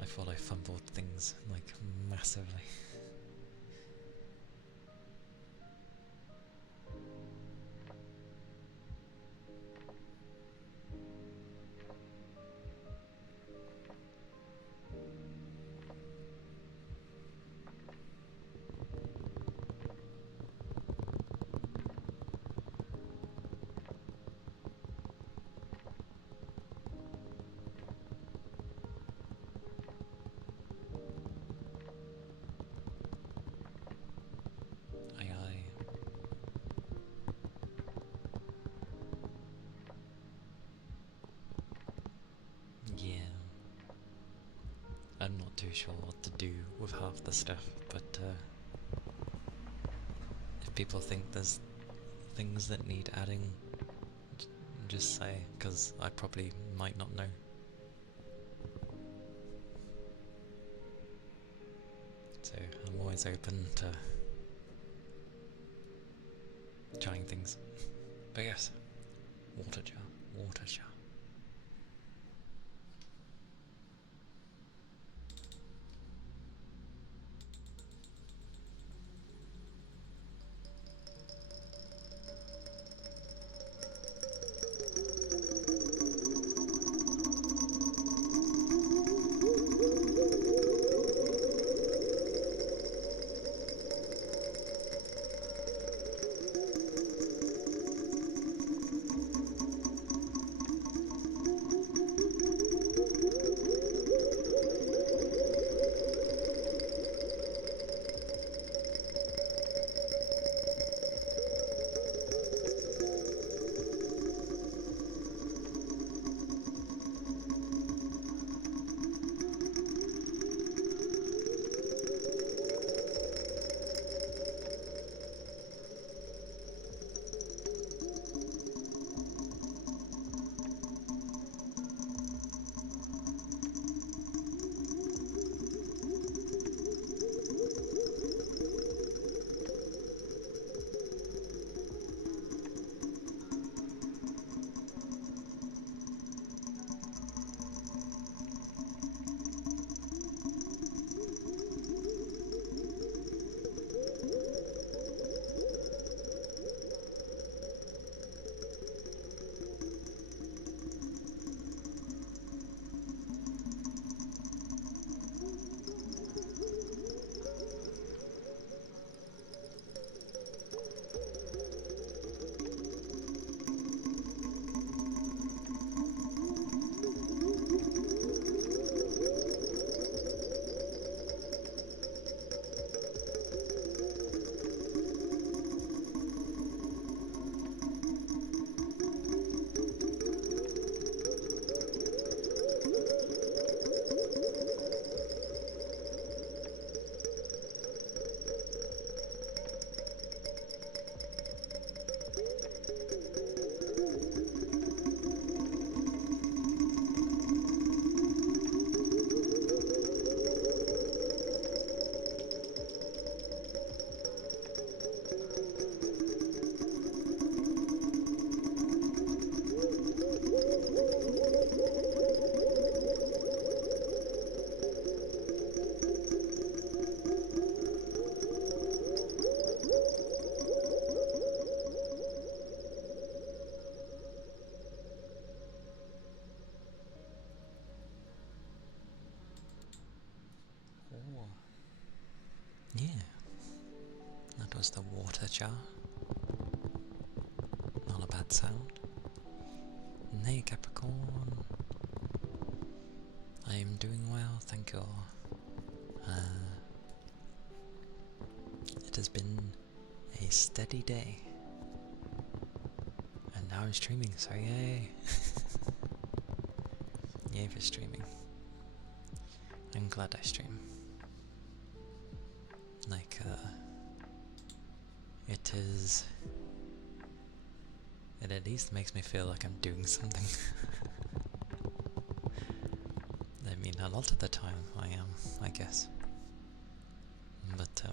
I thought I fumbled things, like, massively. I'm not too sure what to do with half the stuff, but if people think there's things that need adding, just say, because I probably might not know. So I'm always open to trying things. But yes, water jar, water jar. was the water jar. Not a bad sound. Nay, Capricorn. I am doing well, thank you. It has been a steady day. And now I'm streaming, so yay. Yay for streaming. I'm glad I stream. Like, it at least makes me feel like I'm doing something. I mean, a lot of the time I am, I guess. But,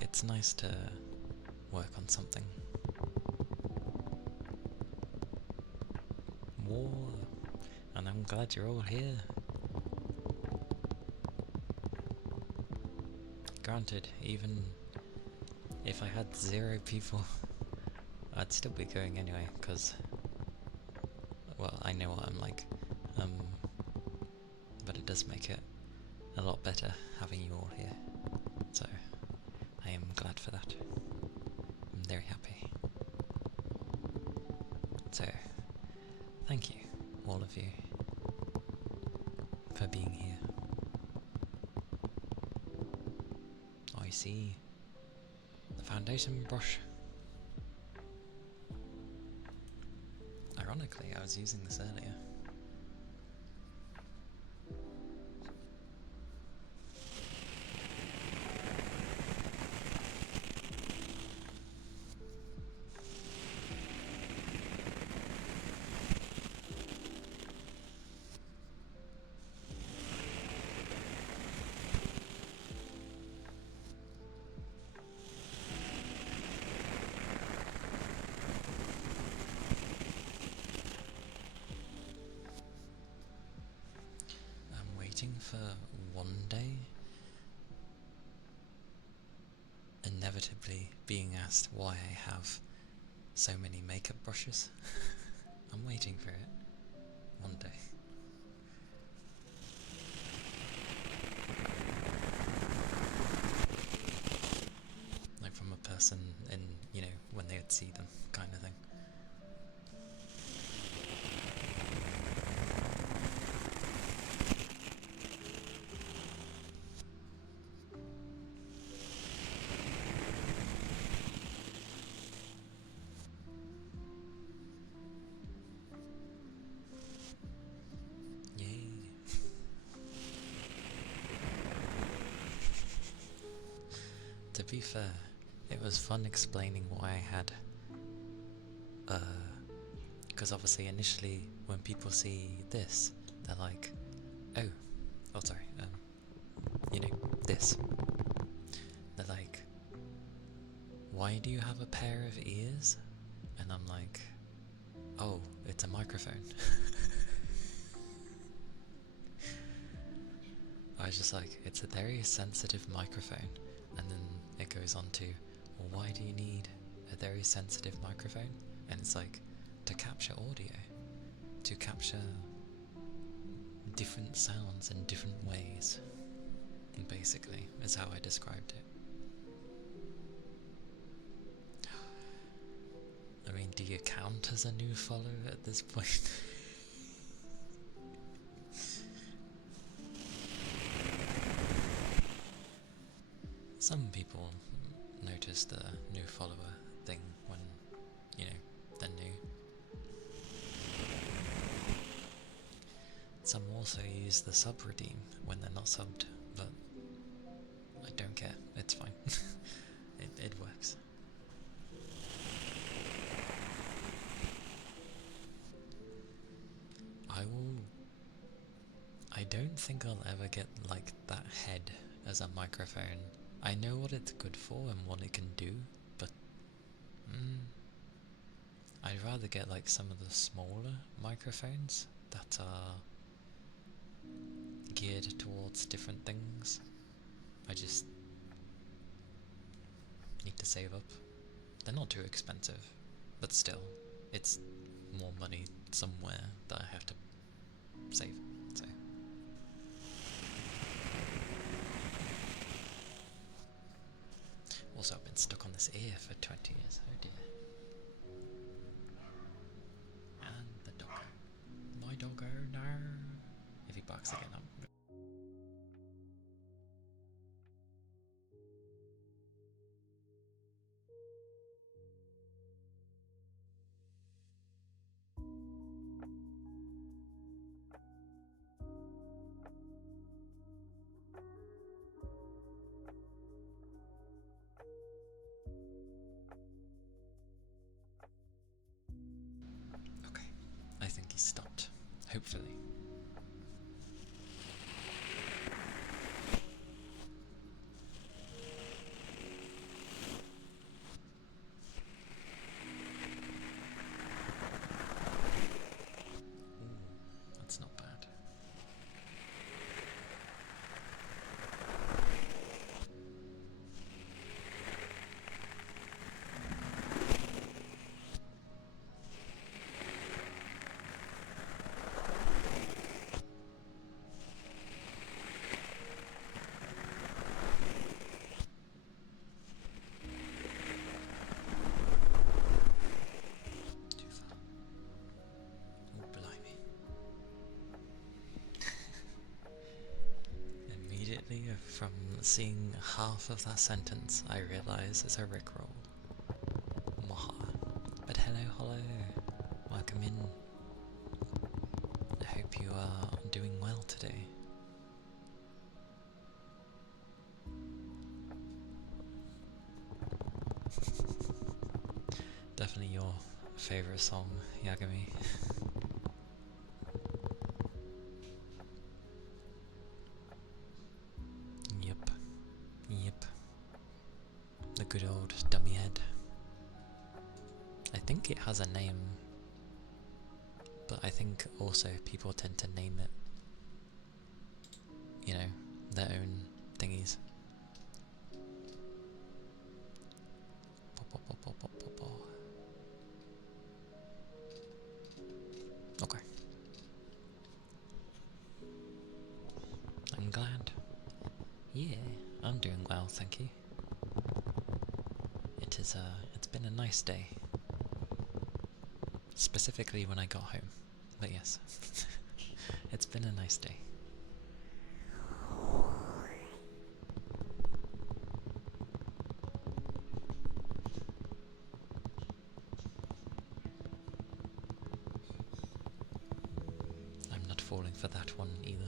it's nice to work on something. War, and I'm glad you're all here. Granted, even if I had 0 people, I'd still be going anyway, because, well, I know what I'm like, but it does make it a lot better having you all here, so I am glad for that. I'm very happy. So, thank you, all of you, for being here. I see the foundation brush. Ironically, I was using this earlier. For one day, inevitably being asked why I have so many makeup brushes. I'm waiting for it one day. Like from a person in, you know, when they would see them, kind of thing. To be fair, it was fun explaining why I had, because obviously initially when people see this, they're like, oh sorry, you know, this. They're like, why do you have a pair of ears? And I'm like, oh, it's a microphone. I was just like, it's a very sensitive microphone. And then it goes on to, well, why do you need a very sensitive microphone? And it's like, to capture audio, to capture different sounds in different ways, basically, is how I described it. I mean, do you count as a new follower at this point? Some people notice the new follower thing when, you know, they're new. Some also use the sub redeem when they're not subbed, but I don't care, it's fine. it works. I don't think I'll ever get like that head as a microphone. I know what it's good for and what it can do, but I'd rather get like some of the smaller microphones that are geared towards different things. I just need to save up. They're not too expensive, but still, it's more money somewhere that I have to save, so. been stuck on this ear for 20 years. Oh dear. And the doggo. My doggo, no. If he barks again, I'm... Okay, I think he stopped. Hopefully. Ooh, that's not bad. Too far. Oh, blimey. Immediately from seeing half of that sentence, I realise it's a rickroll. Maha. But hello, hello. Welcome in. I hope you are doing well today. Definitely your favourite song, Yagami. Yep. Yep. The good old dummy head. I think it has a name, but I think also people tend to name it, you know, their own thingies. Okay. I'm glad. Yeah, I'm doing well, thank you. It's been a nice day. Specifically when I got home. But yes, it's been a nice day. I'm not falling for that one either.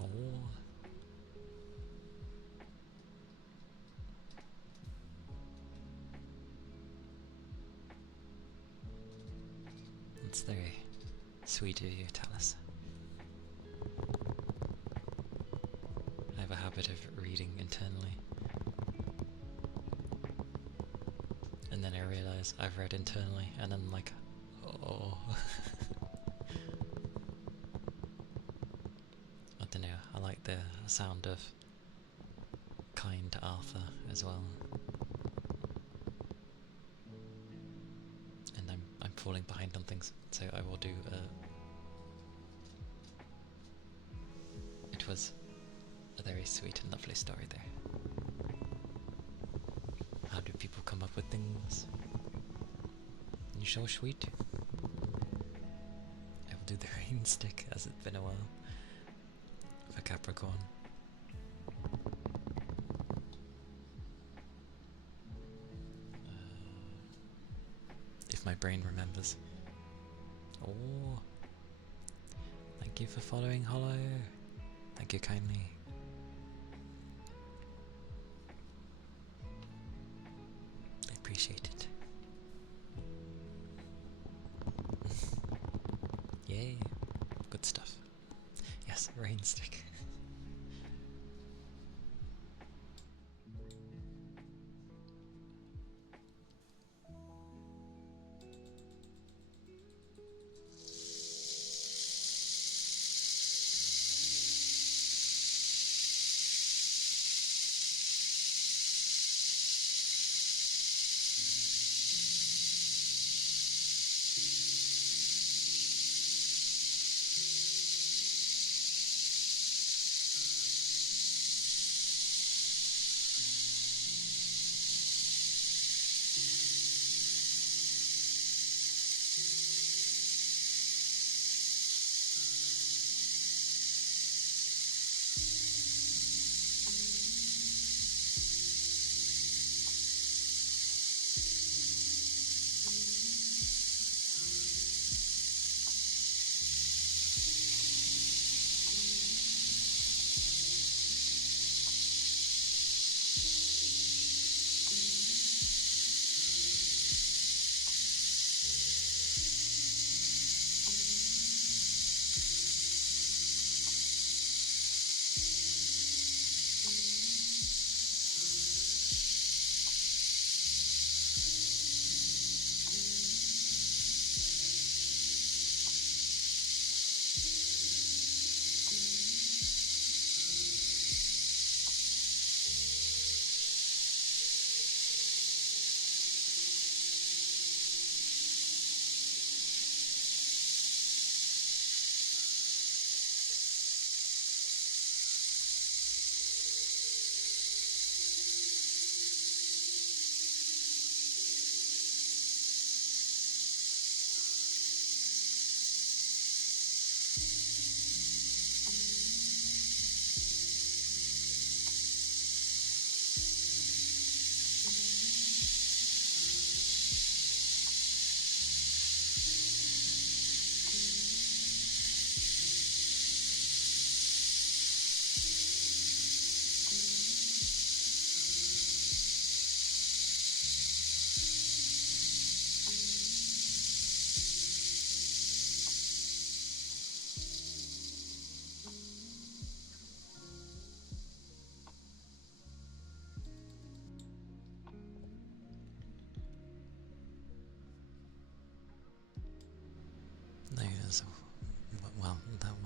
Oh. It's very sweet of you, Talus. I have a habit of reading internally. And then I realise I've read internally, and then like, oh. I don't know, I like the sound of kind Arthur as well. And I'm falling behind on things, so I will do it was a very sweet and lovely story there. How do people come up with things? You so sweet. I will do the rain stick, as it's been a while. For Capricorn. If my brain remembers. Oh. Thank you for following Hollow. Thank you kindly. I appreciate it. Yay. Good stuff. Yes, rain stick.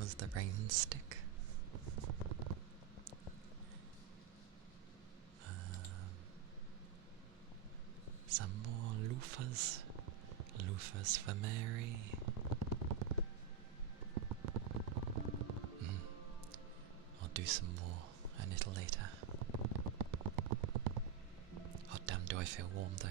does the rain stick? Some more loofahs. Loofahs for Mary. I'll do some more a little later. Oh damn, do I feel warm though.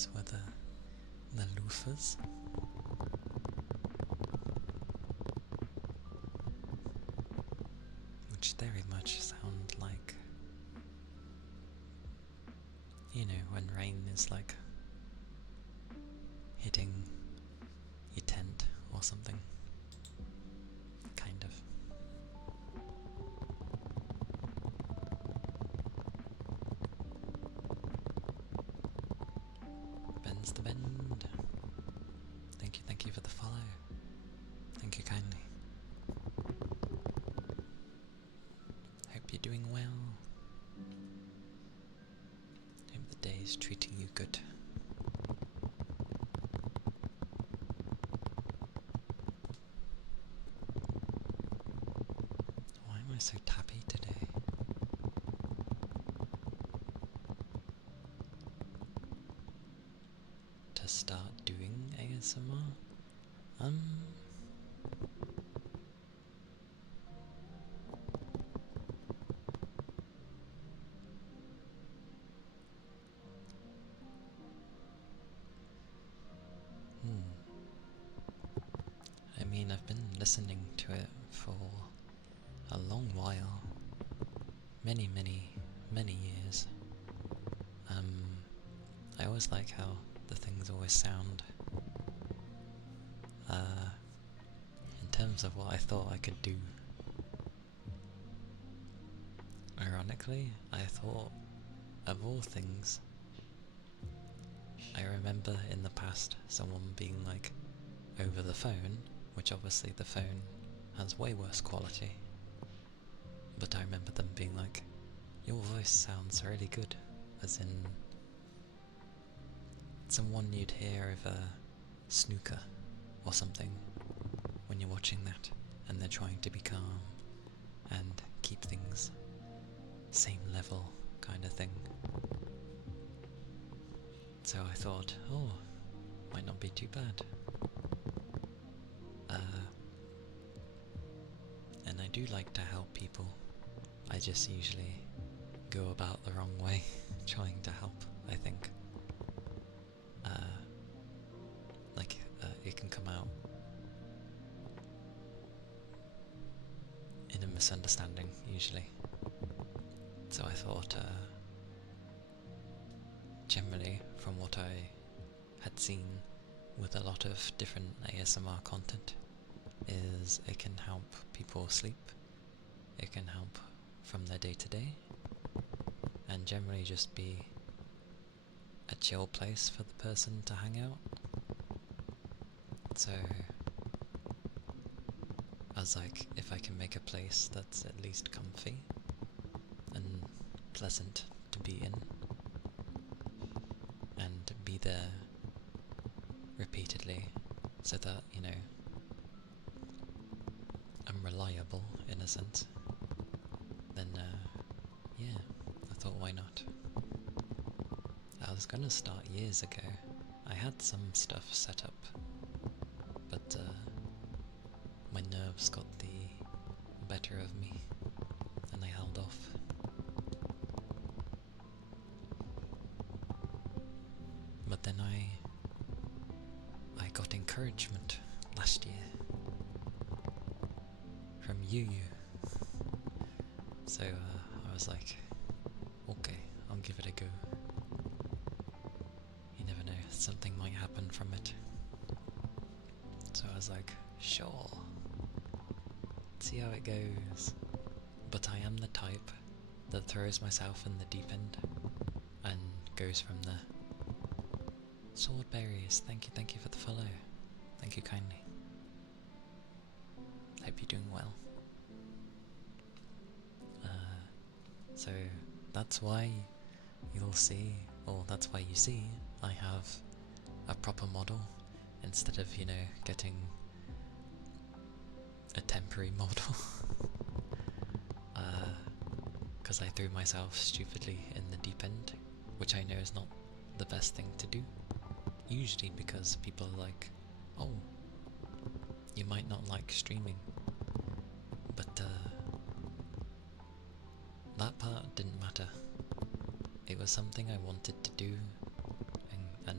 those were the loofahs. Which very much sound like, you know, when rain is like hitting your tent or something. Kind of. Ben's the bend. Thank you for the follow. Thank you kindly. Hope you're doing well. Hope the day is treating you good. Why am I so tappy today? To start doing ASMR? I mean, I've been listening to it for a long while. Many years. I always like how the things always sound. In terms of what I thought I could do. Ironically, I thought, of all things, I remember in the past someone being like, over the phone, which obviously the phone has way worse quality, but I remember them being like, your voice sounds really good, as in someone you'd hear over snooker or something when you're watching that, and they're trying to be calm and keep things same level kind of thing. So I thought, oh, might not be too bad. And I do like to help people. I just usually go about the wrong way trying to help, I think. It can come out in a misunderstanding, usually. So I thought, generally, from what I had seen with a lot of different ASMR content, is it can help people sleep, it can help from their day to day, and generally just be a chill place for the person to hang out. So I was like, if I can make a place that's at least comfy and pleasant to be in, and be there repeatedly, so that, you know, I'm reliable in a sense, then yeah, I thought, why not? I was gonna start years ago. I had some stuff set up, but my nerves got the better of me, and I held off. But then I got encouragement last year from you. So I was like, okay, I'll give it a go. You never know, something might happen from it. So I was like, sure, see how it goes. But I am the type that throws myself in the deep end and goes from there. Swordberries, thank you for the follow. Thank you kindly. Hope you're doing well. So that's why you'll see, or that's why you see, I have a proper model instead of, you know, getting a temporary model. Because I threw myself stupidly in the deep end, which I know is not the best thing to do. Usually because people are like, oh, you might not like streaming, but that part didn't matter. It was something I wanted to do, and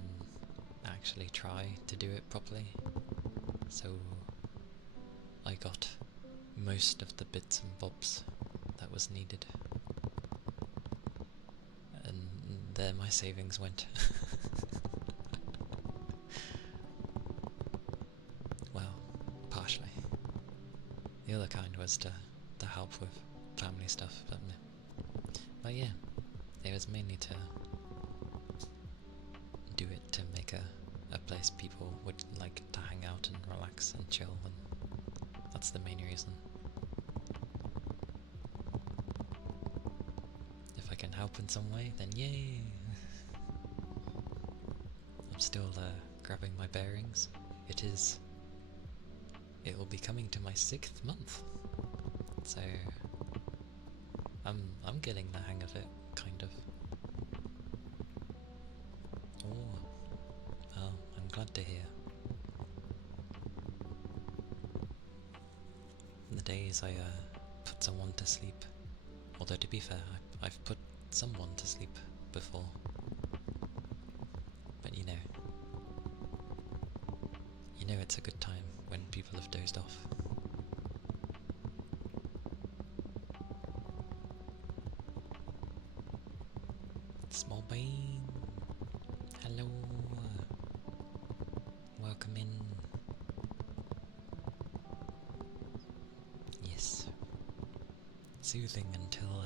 actually try to do it properly. So I got most of the bits and bobs that was needed. And there my savings went. Well, partially. The other kind was to help with family stuff, but yeah, it was mainly to do it to make a place people would like to hang out and relax and chill, and that's the main reason. If I can help in some way, then yay! I'm still grabbing my bearings. It will be coming to my 6th month, so I'm getting the hang of it, kind of. Oh, well, I'm glad to hear. The days I put someone to sleep, although to be fair, I've put someone to sleep before, but you know it's a good time when people have dozed off. Small Bean, hello, welcome in. Yes, soothing until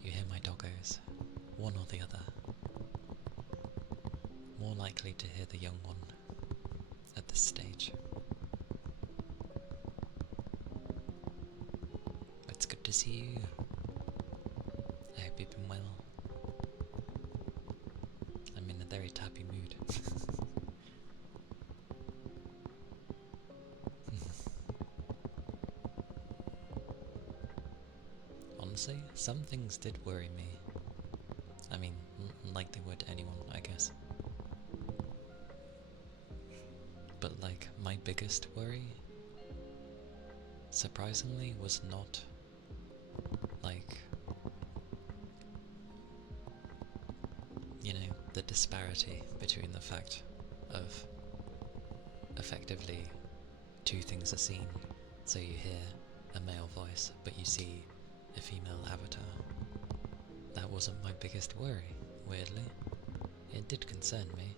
you hear my doggos, one or the other. More likely to hear the young one at this stage. It's good to see you. I hope you've been well. I'm in a very tappy mood. Honestly, some things did worry me. I mean, like they would anyone, I guess. But like, my biggest worry, surprisingly, was not like, you know, the disparity between the fact of effectively two things are seen. So you hear a male voice, but you see a female avatar. That wasn't my biggest worry, weirdly. It did concern me.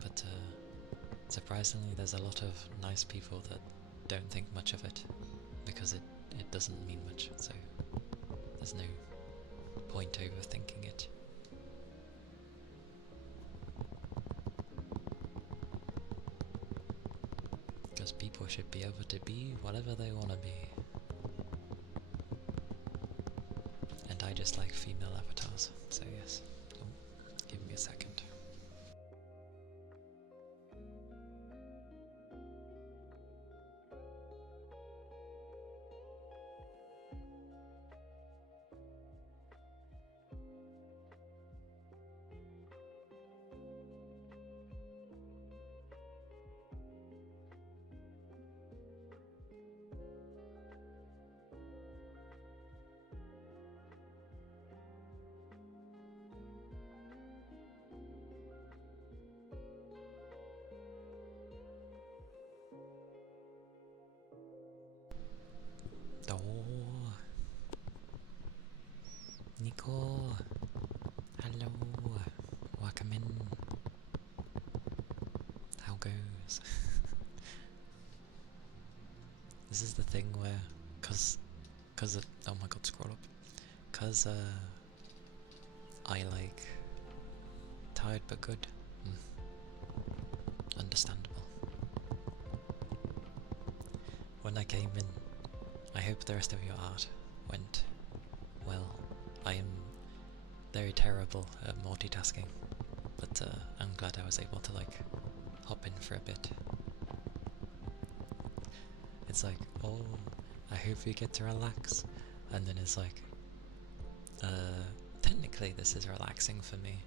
But surprisingly, there's a lot of nice people that don't think much of it, because it doesn't mean much, so there's no point overthinking it. Because people should be able to be whatever they want to be. And I just like female avatars, so yes. Oh, give me a second. Oh, Nico, hello, welcome in. How goes? This is the thing where, cause oh my god, scroll up. Cause I like tired but good. Understandable. When I came in, I hope the rest of your art went well. I am very terrible at multitasking, but I'm glad I was able to like hop in for a bit. It's like, oh, I hope you get to relax, and then it's like, technically this is relaxing for me.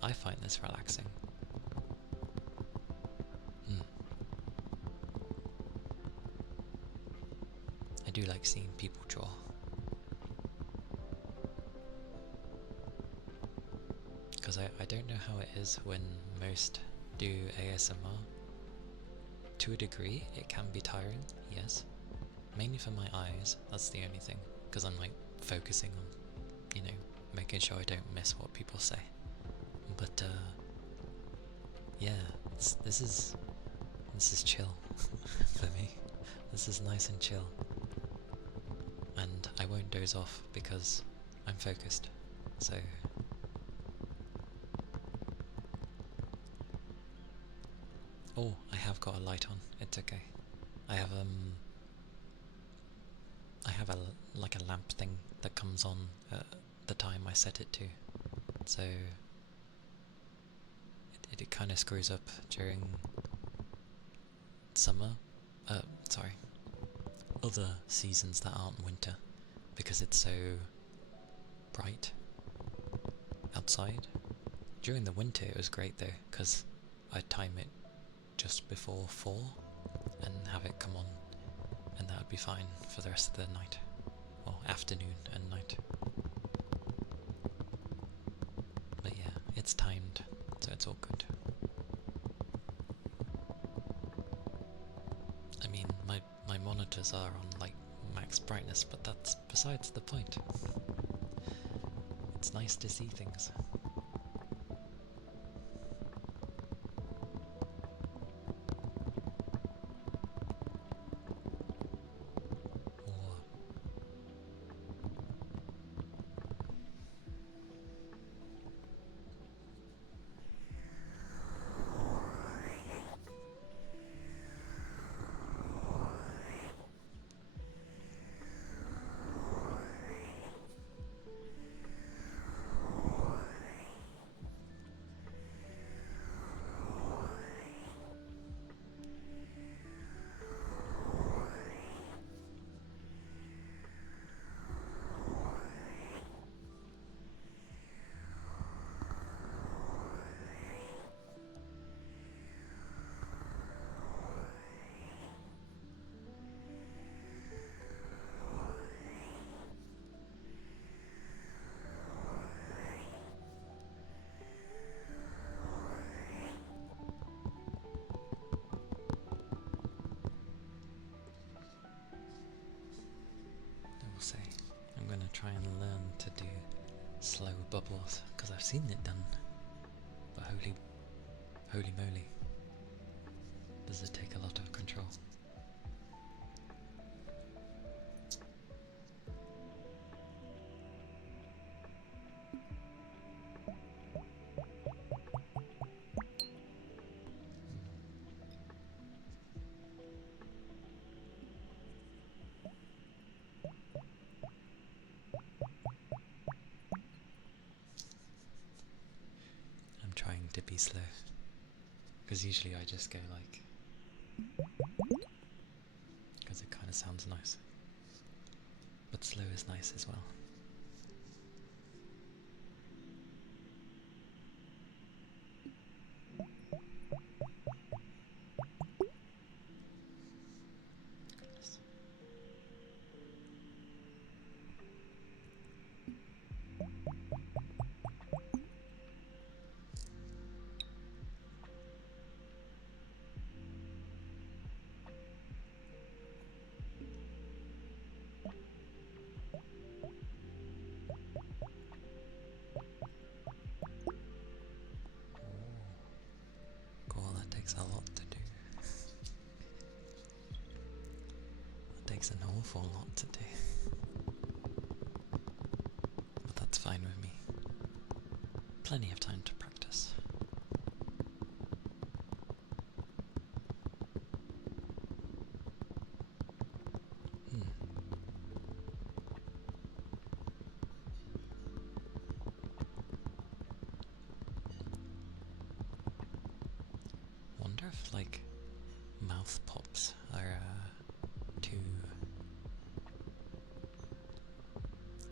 I find this relaxing. I do like seeing people draw. because I don't know how it is when most do ASMR. To a degree, it can be tiring, yes. Mainly for my eyes, that's the only thing, because I'm like focusing on, you know, making sure I don't miss what people say. But yeah, this is chill for me. This is nice and chill, and I won't doze off because I'm focused. So oh, I have got a light on. It's okay. I have like a lamp thing that comes on at the time I set it to, so it kind of screws up during summer. Sorry, other seasons that aren't winter, because it's so bright outside. During the winter it was great though, because I'd time it just before 4 and have it come on, and that would be fine for the rest of the night. Well, afternoon and night. But yeah, it's timed, so it's all good. I mean, my monitors are on like max brightness, but that's besides the point. It's nice to see things. Say, I'm going to try and learn to do slow bubbles, because I've seen it done, but holy moly, does it take a lot of control. Trying to be slow, because usually I just go like, because it kind of sounds nice, but slow is nice as well. A lot to do. It takes an awful lot to do. But that's fine with me. Plenty of time to practice. Wonder if like mouth pops are too...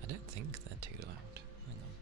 I don't think they're too loud. Hang on.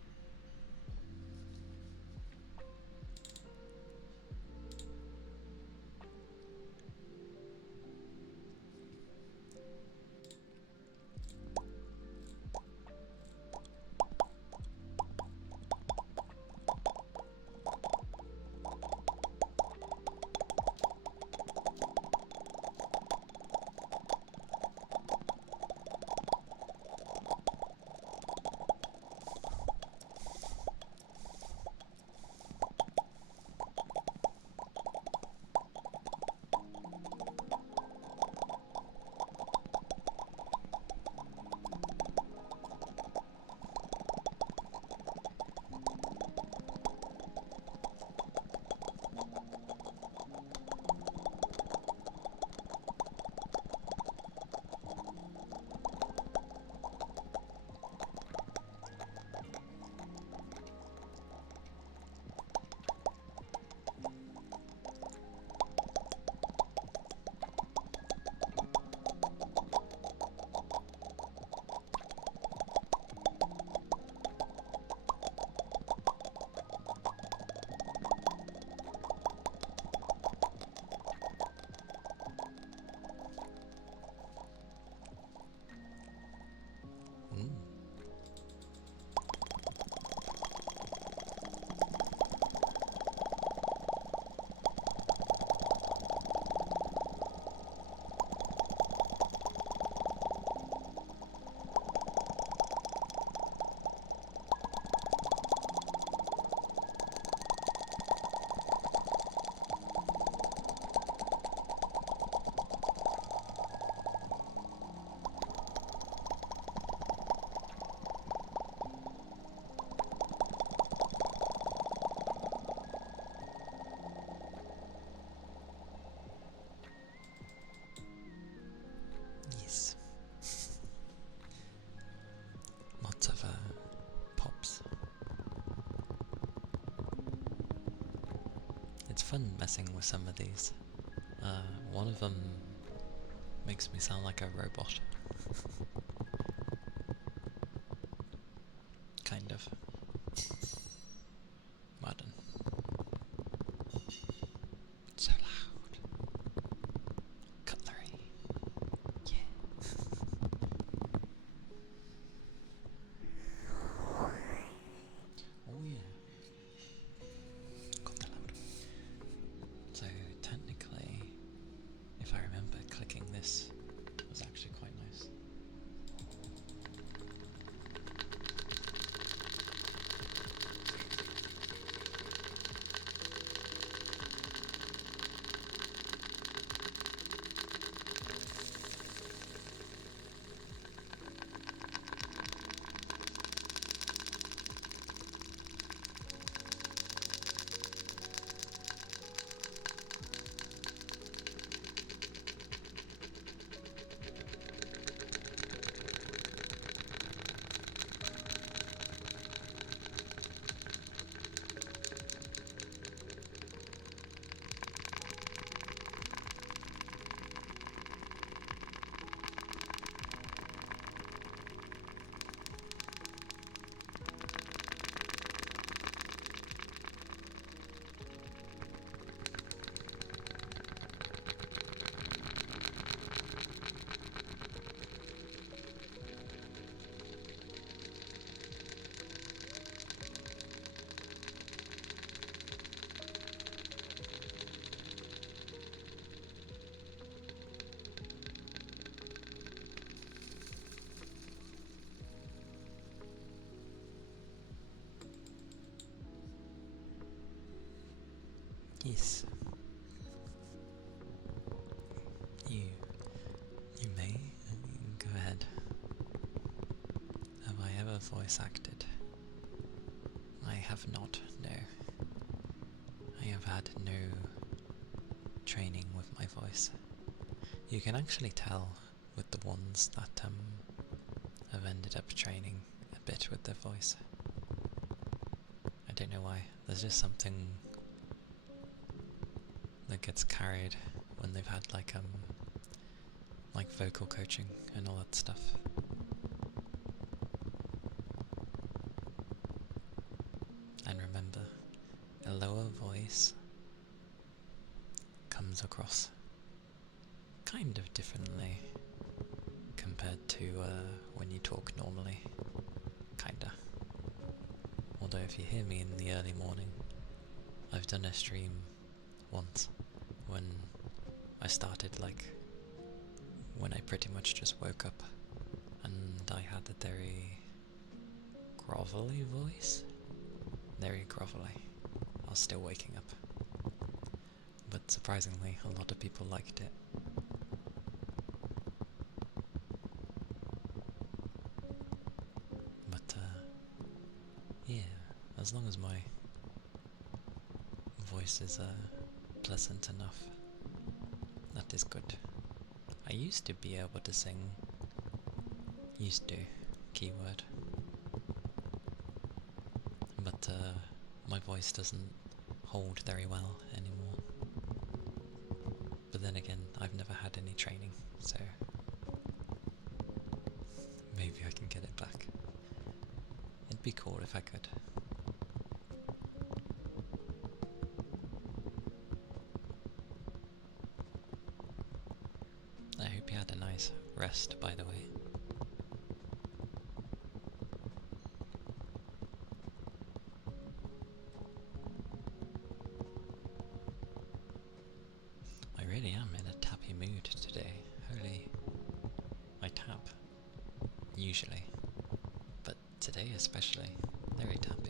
fun messing with some of these. One of them makes me sound like a robot. Kind of. Modern. So loud. Cutlery. Yeah. Oh yeah. Got that loud. So technically, if I remember, clicking this was actually quite nice. Yes. You may go ahead. Have I ever voice acted? I have not, no. I have had no training with my voice. You can actually tell with the ones that have ended up training a bit with their voice. I don't know why. There's just something that gets carried when they've had like vocal coaching and all that stuff. And remember, a lower voice comes across kind of differently compared to when you talk normally. Kinda. Although if you hear me in the early morning, I've done a stream once when I started when I pretty much just woke up and I had a very grovelly voice. Very grovelly. I was still waking up. But surprisingly, a lot of people liked it. But, yeah, as long as my voice is pleasant enough, that is good. I used to be able to sing. Used to, keyword. But my voice doesn't hold very well anymore. But then again, I've never had any training, so maybe I can get it back. It'd be cool if I could. I hope you had a nice rest, by the way. I really am in a tappy mood today. Holy... I tap. Usually. But today especially. Very tappy.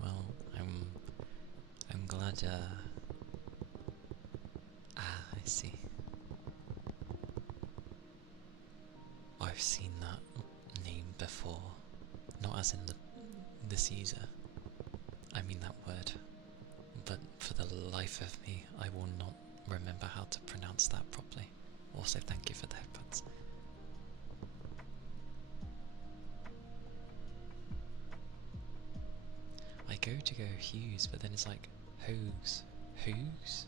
Well, I'm glad, I see. I've seen that name before. Not as in this user. I mean that word. But for the life of me, I will not remember how to pronounce that properly. Also, thank you for the headphones. I go to go Hughes, but then it's like Hoogs. Hoogs?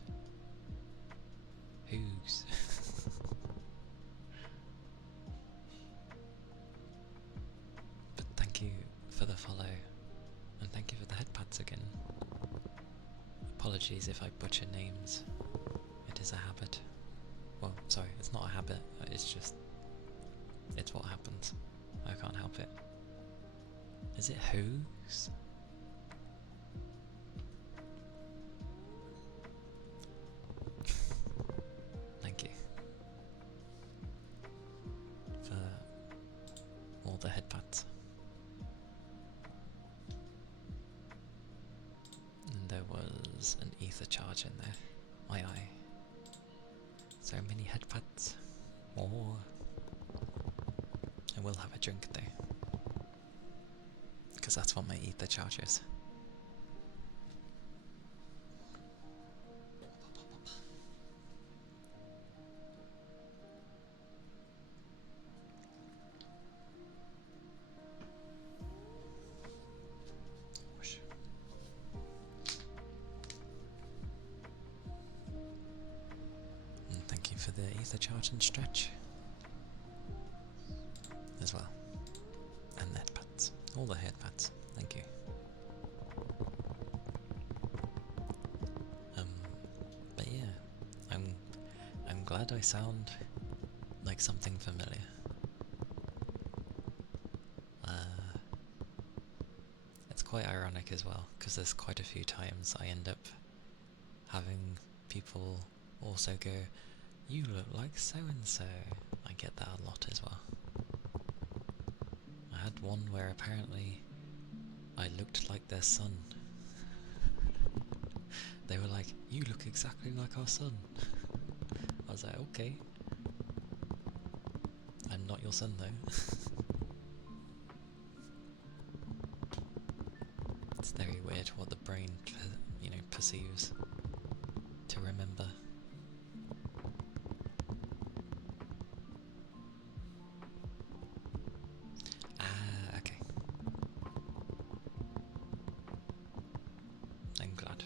Hoogs. But thank you for the follow, and thank you for the headpads again. Apologies if I butcher names. It is a habit. Well, sorry, it's not a habit, it's just... it's what happens. I can't help it. Is it Hoogs? Thank you for all the headpads. And there was an ether charge in there. Aye aye. So many headpads. More. I will have a drink though, because that's what my ether charge is. And thank you for the ether charge and stretch as well. And the headpads. All the headpads. Thank you. But yeah, I'm glad I sound like something familiar. It's quite ironic as well, because there's quite a few times I end up having people also go, "You look like so and so." I get that a lot as well. I had one where apparently I looked like their son. They were like, "You look exactly like our son." I was like, okay. I'm not your son though. It's very weird what the brain, perceives to remember. Ah, okay. I'm glad.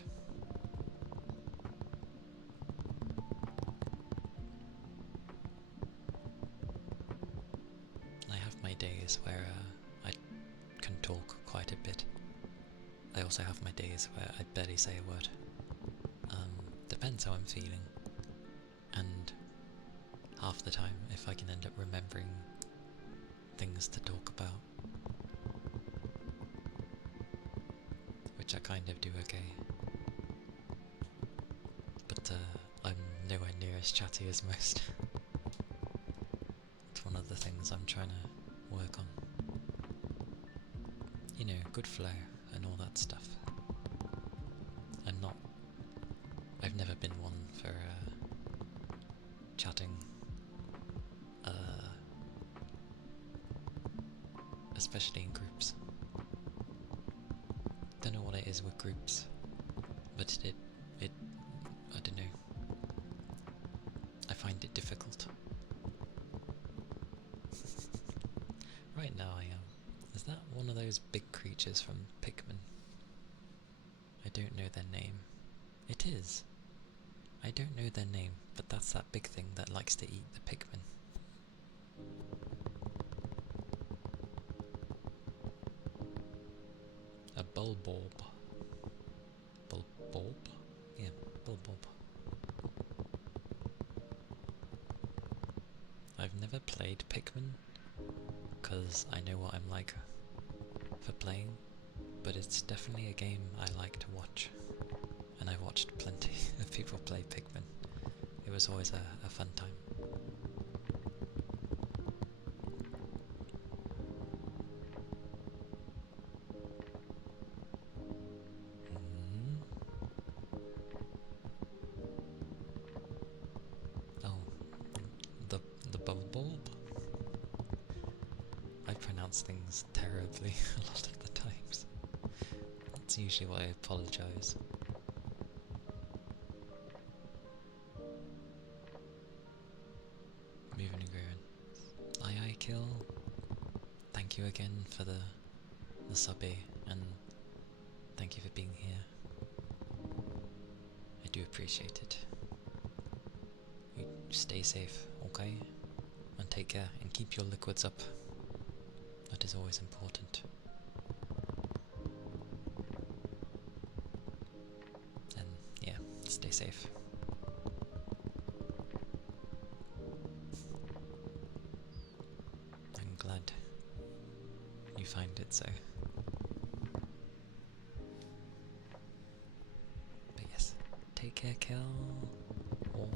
I have my days where I can talk quite a bit. I also have my days where I barely say a word. Depends how I'm feeling. And half the time, if I can end up remembering things to talk about, which I kind of do okay. But I'm nowhere near as chatty as most. It's one of the things I'm trying to work on. You know, good flow and all that stuff. I've never been one for chatting, especially in groups. Don't know what it is with groups, but it I don't know. I find it difficult. Right now I am. Is that one of those big creatures from Pikmin? I don't know their name. It is. I don't know their name, but that's that big thing that likes to eat the Pikmin. A Bulborb. Bulborb? Yeah, Bulborb. I've never played Pikmin, because I know what I'm like for playing, but it's definitely a game I like to watch. And I've watched plenty of people play Pikmin. It was always a fun time. Oh, the Bulborb? inconvenience things terribly a lot of the times. That's usually why I apologise. Moving agreement. Aye aye kill. Thank you again for the subby, and thank you for being here. I do appreciate it. You stay safe, okay? And take care, and keep your liquids up. That is always important. And yeah, stay safe. I'm glad you find it so. But yes, take care, Kel. Or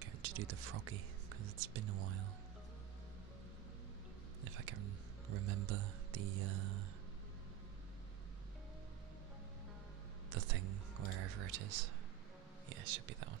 going to do the froggy, because it's been a while. If I can remember the thing, wherever it is. Yeah, it should be that one.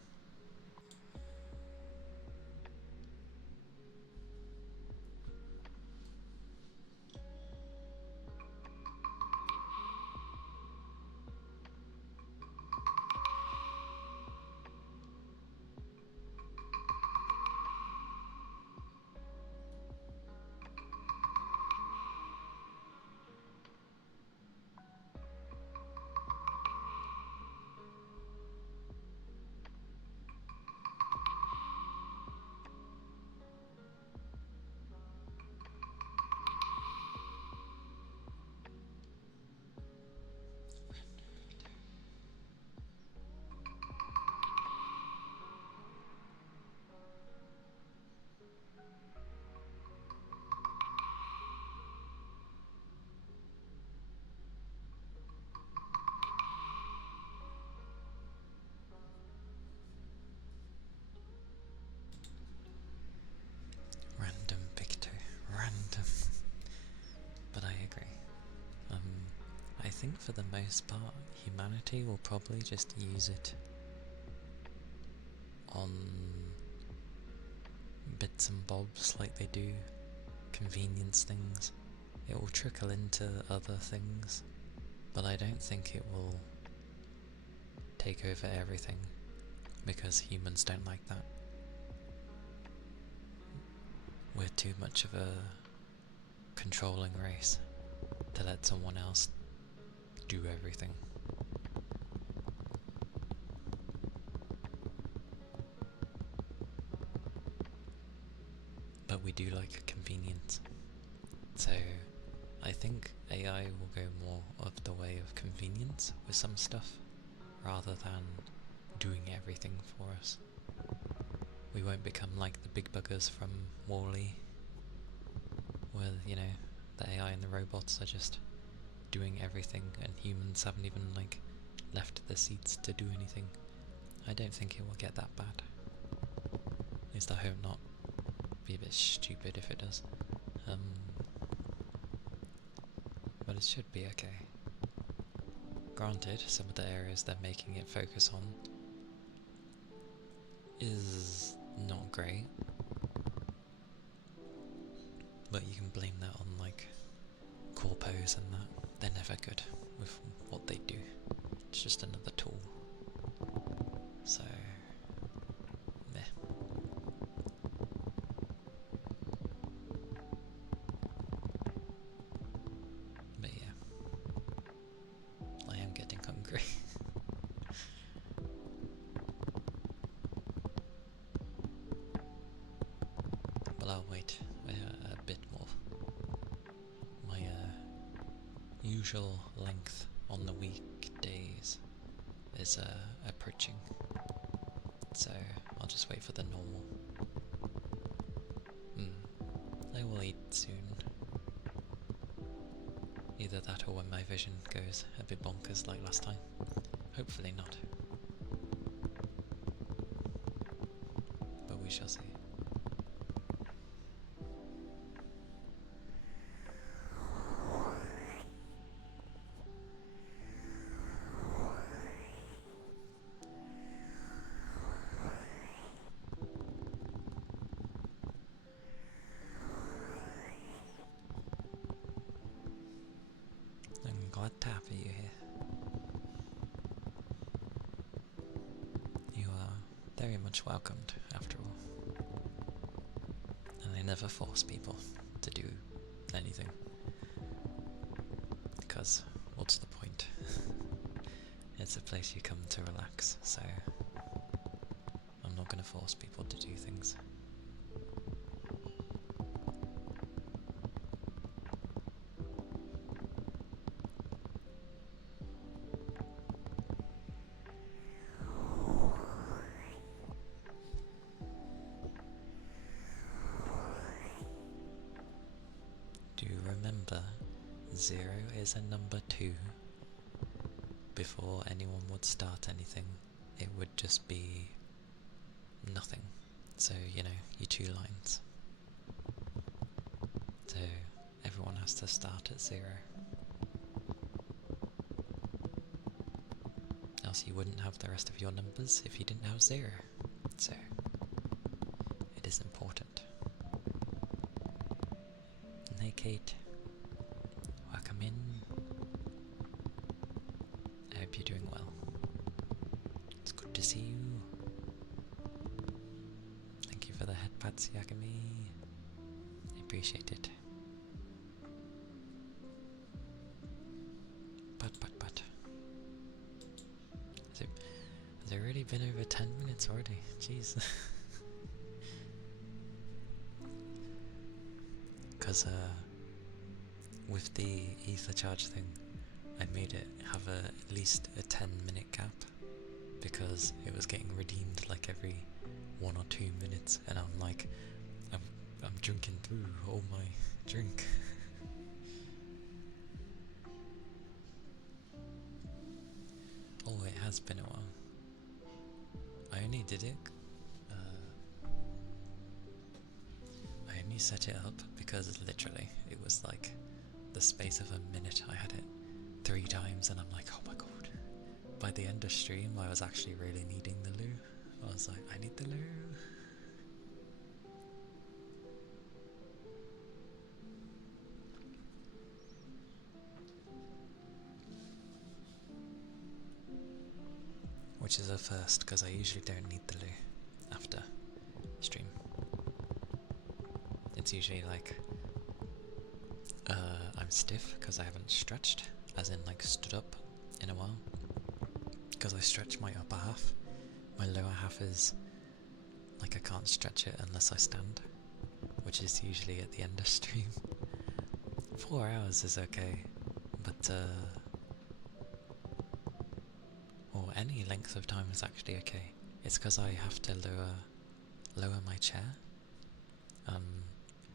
Random Victor, random. But I agree. I think for the most part, humanity will probably just use it on bits and bobs like they do, convenience things. It will trickle into other things, but I don't think it will take over everything, because humans don't like that. We're too much of a controlling race to let someone else do everything. But we do like convenience. So I think AI will go more of the way of convenience with some stuff, rather than doing everything for us. We won't become like the big buggers from WALL-E, where, you know, the AI and the robots are just doing everything and humans haven't even like left their seats to do anything. I don't think it will get that bad. At least I hope not. Be a bit stupid if it does. But it should be okay. Granted, some of the areas they're making it focus on is not great, but you can blame that on like corpos and that. They're never good with what they do. It's just another tool. So, meh. But yeah, I am getting Well, I'll wait a bit more. My usual length on the weekdays is approaching, so I'll just wait for the normal. I will eat soon. Either that or when my vision goes a bit bonkers like last time. Hopefully not. But we shall see. I'm glad to have you here. You are very much welcomed, after all. And I never force people to do anything. Because, what's the point? It's a place you come to relax, so I'm not going to force people to do things. Do you remember 0 is a number 2? Before anyone would start anything, it would just be nothing. So, you know, your 2 lines. So, everyone has to start at 0. Else you wouldn't have the rest of your numbers if you didn't have 0. So, it is important. And hey Kate, welcome in. I hope you're doing well. It's good to see you. Thank you for the headpats, Yakami. I appreciate it. But. Has it really been over 10 minutes already? Jeez. Because, with the ether charge thing, I made it have at least a 10-minute gap, because it was getting redeemed like every 1 or 2 minutes, and I'm like, I'm drinking through all my drink. Oh, it has been a while. I only did it, I only set it up because literally it was like the space of a minute. I had it 3 times and I'm like, oh my god. By the end of stream I was actually really needing the loo. I was like, I need the loo. Which is a first, because I usually don't need the loo after stream. It's usually like, I'm stiff because I haven't stretched, as in like stood up in a while. Because I stretch my upper half, my lower half is like I can't stretch it unless I stand, which is usually at the end of stream. 4 hours is okay, but or any length of time is actually okay. It's because I have to lower my chair,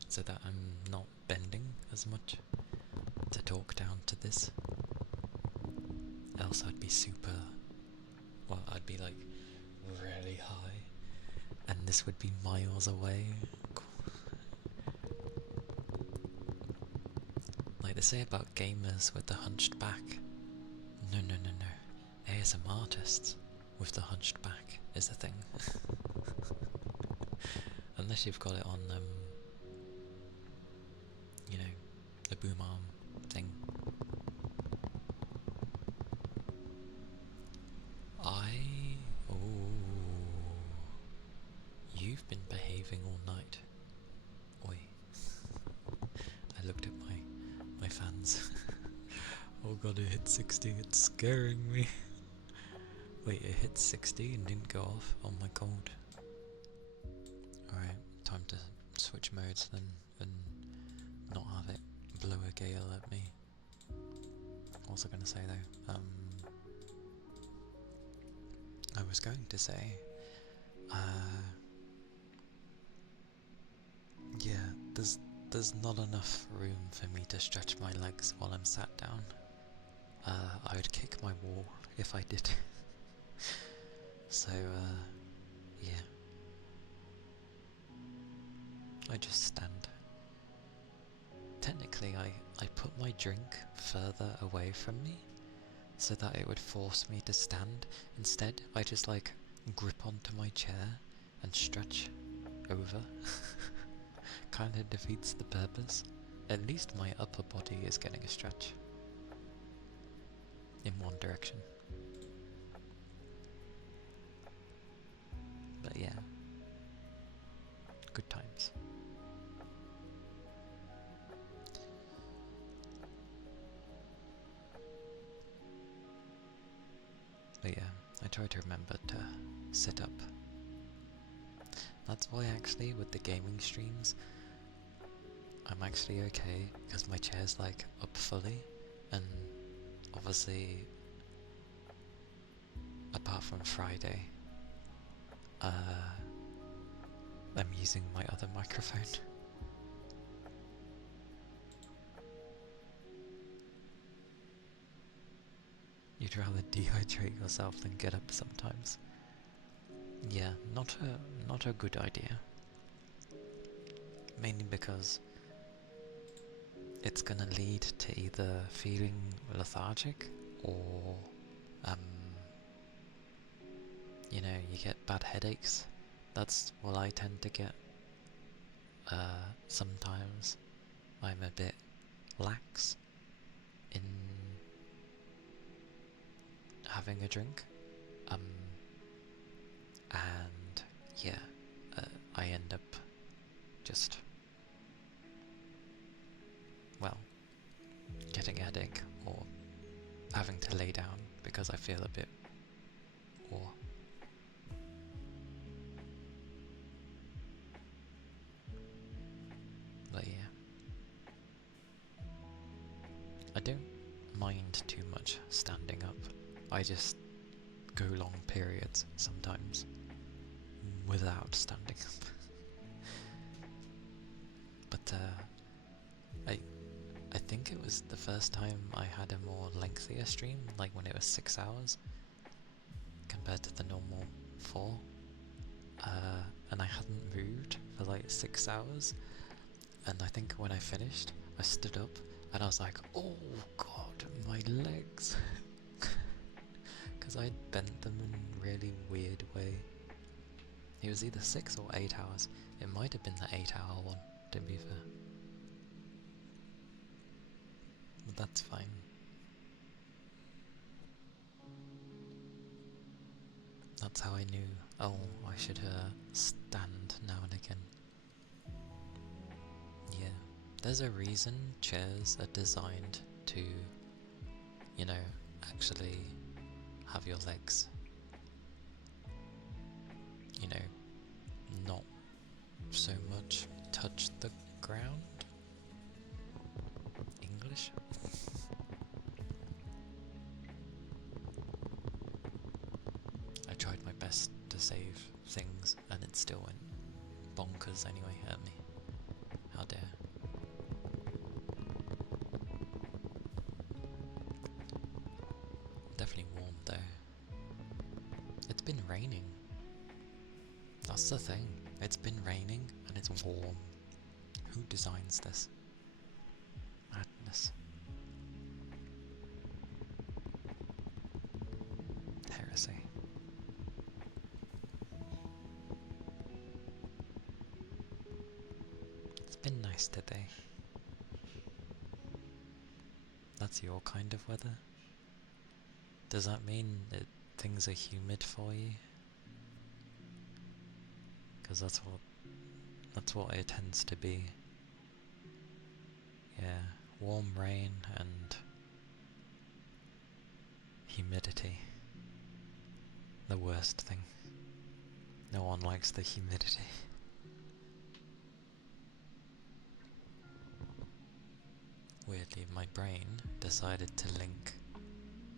so that I'm not bending as much to talk down to this. Else I'd be I'd be like really high, and this would be miles away. Like they say about gamers with the hunched back. No. ASM artists with the hunched back is the thing. Unless you've got it on, you know, the boom arm thing. You've been behaving all night. Oi. I looked at my fans. Oh god, it hit 60, it's scaring me. Wait, it hit 60 and didn't go off? Oh my god. Alright, time to switch modes then and not have it blow a gale at me. What was I going to say though? I was going to say, yeah, there's not enough room for me to stretch my legs while I'm sat down. I would kick my wall if I did. So, yeah. I just stand. Technically, I put my drink further away from me so that it would force me to stand. Instead, I just like grip onto my chair and stretch over. Kinda defeats the purpose. At least my upper body is getting a stretch. In one direction. But yeah. Good times. But yeah, I try to remember to sit up. That's why actually with the gaming streams, I'm actually okay because my chair's like up fully, and obviously apart from Friday, I'm using my other microphone. You'd rather dehydrate yourself than get up sometimes. Yeah, not a good idea. Mainly because it's gonna lead to either feeling lethargic or you know, you get bad headaches. That's what I tend to get. Sometimes I'm a bit lax in having a drink. And yeah, I end up just, well, getting a headache or having to lay down because I feel a bit or but yeah, I don't mind too much standing up. I just go long periods sometimes without standing up. But I think it was the first time I had a more lengthier stream, like when it was 6 hours compared to the normal 4. And I hadn't moved for like 6 hours, and I think when I finished I stood up and I was like, oh god, my legs. Because I bent them in a really weird way. It was either 6 or 8 hours. It might have been the 8-hour one, to be fair. But that's fine. That's how I knew, oh, I should stand now and again. Yeah, there's a reason chairs are designed to, you know, actually have your legs, you know, not so much touch the ground. English? I tried my best to save things and it still went bonkers anyway at me. How dare. Definitely warm though. It's been raining. That's the thing. It's been raining and it's warm. Who designs this? Madness. Heresy. It's been nice today. That's your kind of weather? Does that mean that things are humid for you? Because that's what it tends to be. Yeah, warm rain and humidity. The worst thing. No one likes the humidity. weirdly, my brain decided to link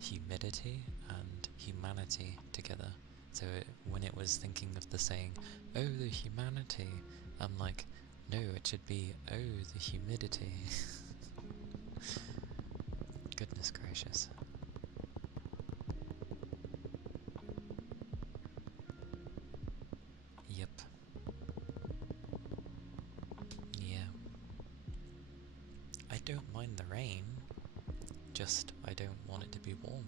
humidity and humanity together. So when it was thinking of the saying, oh, the humanity, I'm like, no, it should be, oh, the humidity. Goodness gracious. Yep. Yeah. I don't mind the rain, just I don't want it to be warm.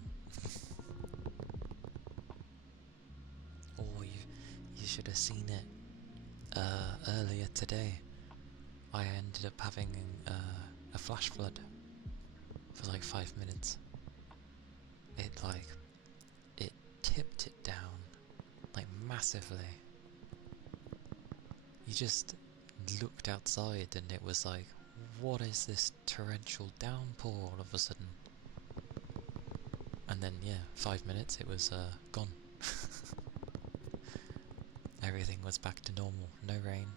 Oh, you should have seen it earlier today. I ended up having a flash flood for like 5 minutes. It tipped it down, like massively. You just looked outside and it was like, what is this torrential downpour all of a sudden? And then, yeah, 5 minutes, it was gone. Everything was back to normal. No rain,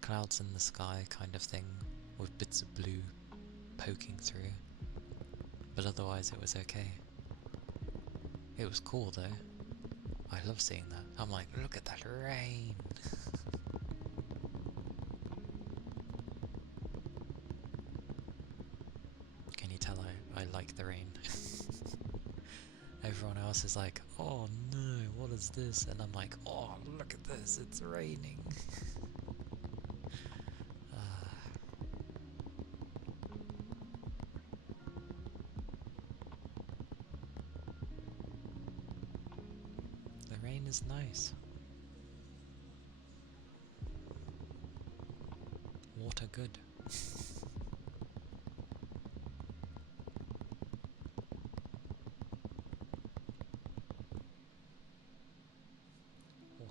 clouds in the sky kind of thing, with bits of blue poking through. But otherwise it was okay. It was cool though. I love seeing that. I'm like, look at that rain! Can you tell I like the rain? Everyone else is like, oh no, what is this? And I'm like, oh, look at this, it's raining. The rain is nice. Water good. Oh.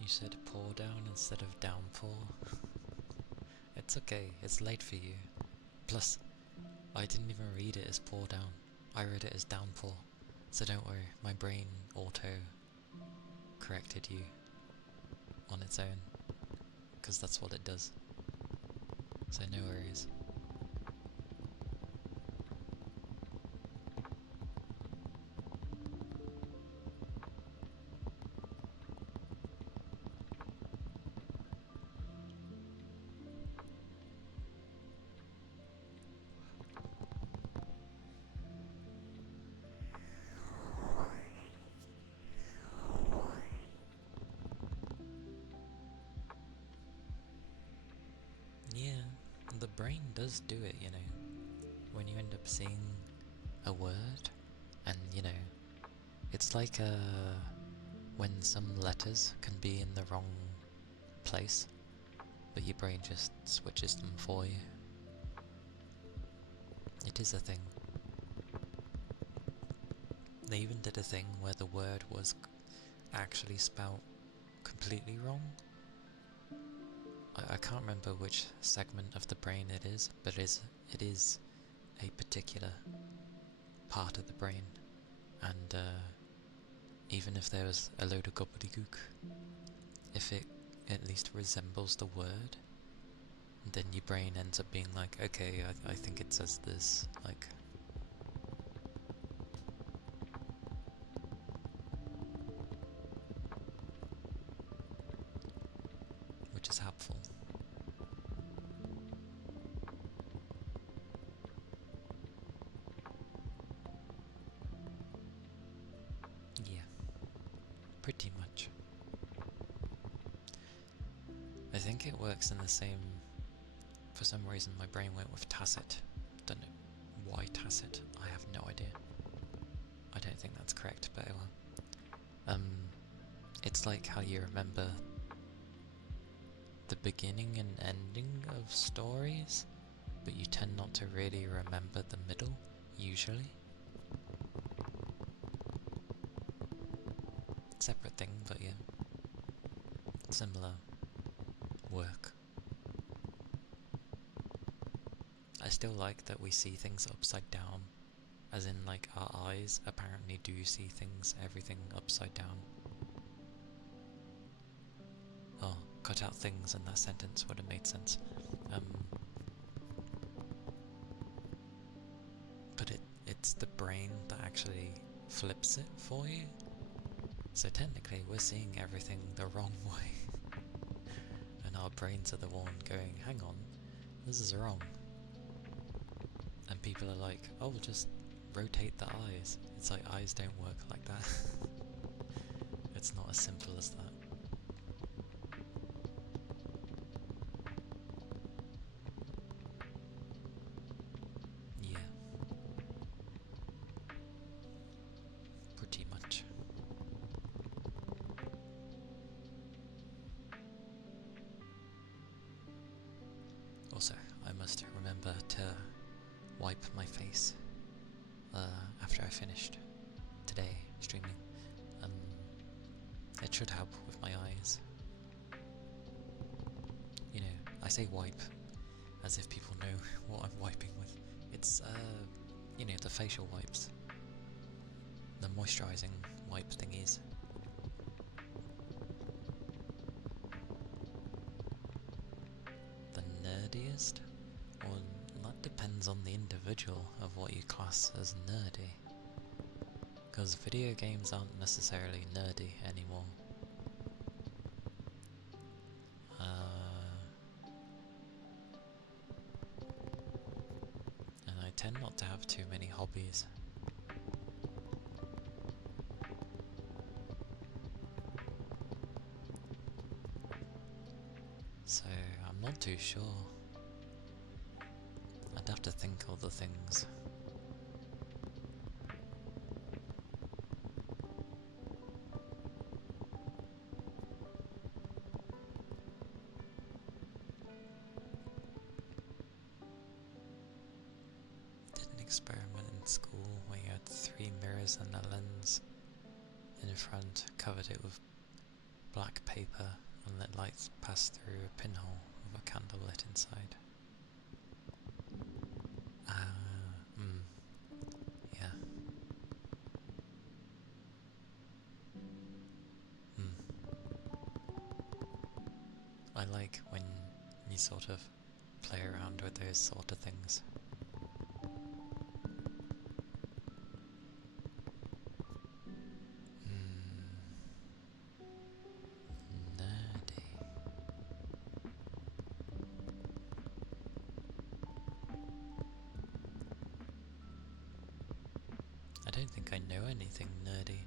You said pour down instead of downpour. It's okay, it's late for you. Plus, I didn't even read it as pour down. I read it as downpour. So don't worry, my brain auto corrected you on its own, because that's what it does. So no worries. Yeah, the brain does do it, you know. When you end up seeing a word, and you know, it's like when some letters can be in the wrong place, but your brain just switches them for you. It is a thing. They even did a thing where the word was actually spelt completely wrong. I can't remember which segment of the brain it is, but it is a particular part of the brain, and even if there was a load of gobbledygook, if it at least resembles the word, then your brain ends up being like, okay, I think it says this, like... which is helpful. Yeah, pretty much. I think it works in the same... For some reason my brain went with tacit. Don't know why tacit, I have no idea. I don't think that's correct, but well. It's like how you remember the beginning and ending of stories, but you tend not to really remember the middle, usually. Separate thing, but yeah. Similar work. I still like that we see things upside down, as in like our eyes apparently do see things, everything upside down. Oh, cut out things and that sentence would have made sense. But it's the brain that actually flips it for you. So technically we're seeing everything the wrong way. And our brains are the one going, hang on, this is wrong. And people are like, oh, just rotate the eyes. It's like, eyes don't work like that. It's not as simple as that. Yeah. Pretty much. Also, I must remember to wipe my face after I finished today streaming. It should help with my eyes. You know, I say wipe as if people know what I'm wiping with. It's, you know, the facial wipes. The moisturising wipe thingies. The nerdiest? Well, that depends on the individual of what you class as nerdy. Because video games aren't necessarily nerdy anymore. And I tend not to have too many hobbies. So I'm not too sure. I'd have to think of the things. Did an experiment in school where you had 3 mirrors and a lens in front, covered it with black paper, and let lights pass through a pinhole with a candle lit inside. Yeah. I like when you sort of play around with those sort of things. Nerdy. I don't think I know anything nerdy.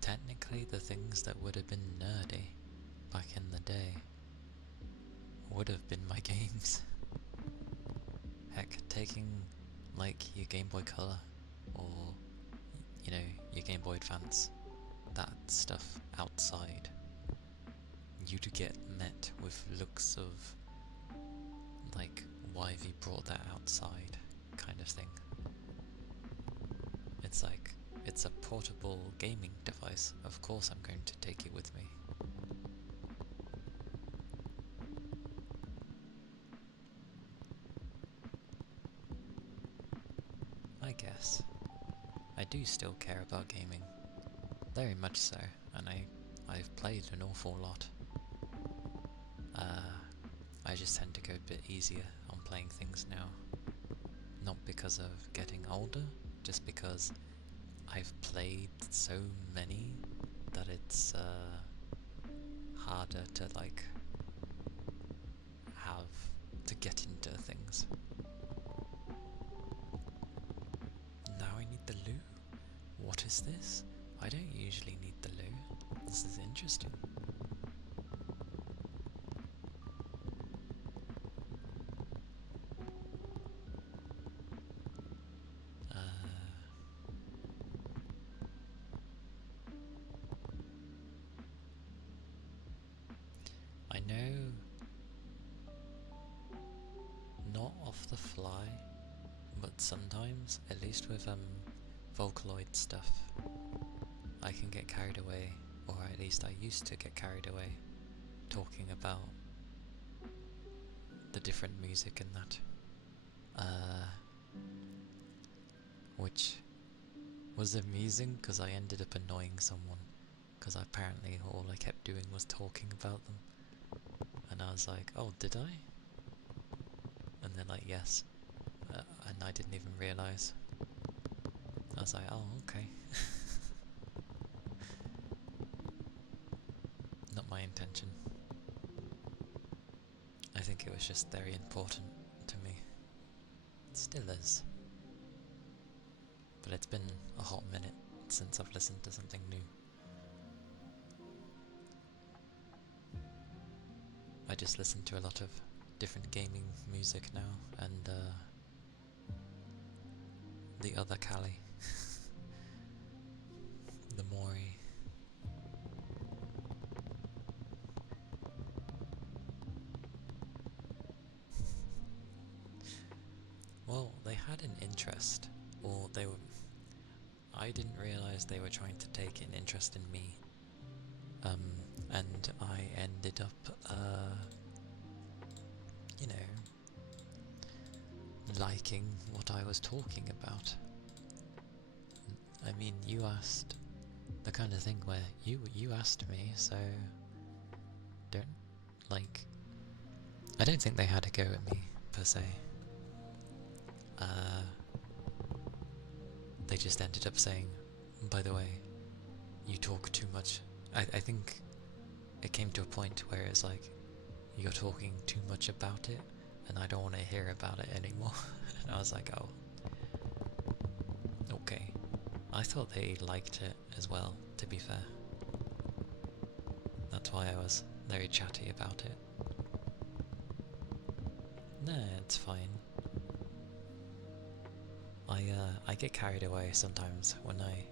Technically, the things that would have been nerdy back in the day would have been my games. Heck, taking like your Game Boy Color or, you know, your Game Boy Advance, that stuff outside, you'd get met with looks of like, why have you brought that outside kind of thing. It's like, it's a portable gaming device, of course I'm going to take it with me. I guess. I do still care about gaming. Very much so, and I've played an awful lot. I just tend to go a bit easier on playing things now. Not because of getting older, just because I've played so many that it's harder to like have to get into things. Now I need the loo. What is this? I don't usually need the loo. This is interesting. I know, not off the fly, but sometimes, at least with Vocaloid stuff, I can get carried away, or at least I used to get carried away, talking about the different music and that. Which was amusing because I ended up annoying someone, because apparently all I kept doing was talking about them. I was like, oh, did I? And they're like, yes. And I didn't even realise. I was like, oh, okay. Not my intention. I think it was just very important to me. It still is. But it's been a hot minute since I've listened to something new. I just listen to a lot of different gaming music now, and the other Calia, the Mori. Well, they had an interest, or they were. I didn't realise they were trying to take an interest in me, and I ended up, you know, liking what I was talking about. I mean, you asked the kind of thing where you asked me, so don't, like, I don't think they had a go at me, per se. They just ended up saying, by the way, you talk too much. I think it came to a point where it's like, you're talking too much about it, and I don't want to hear about it anymore. And I was like, oh, okay. I thought they liked it as well, to be fair. That's why I was very chatty about it. No, it's fine. I get carried away sometimes when I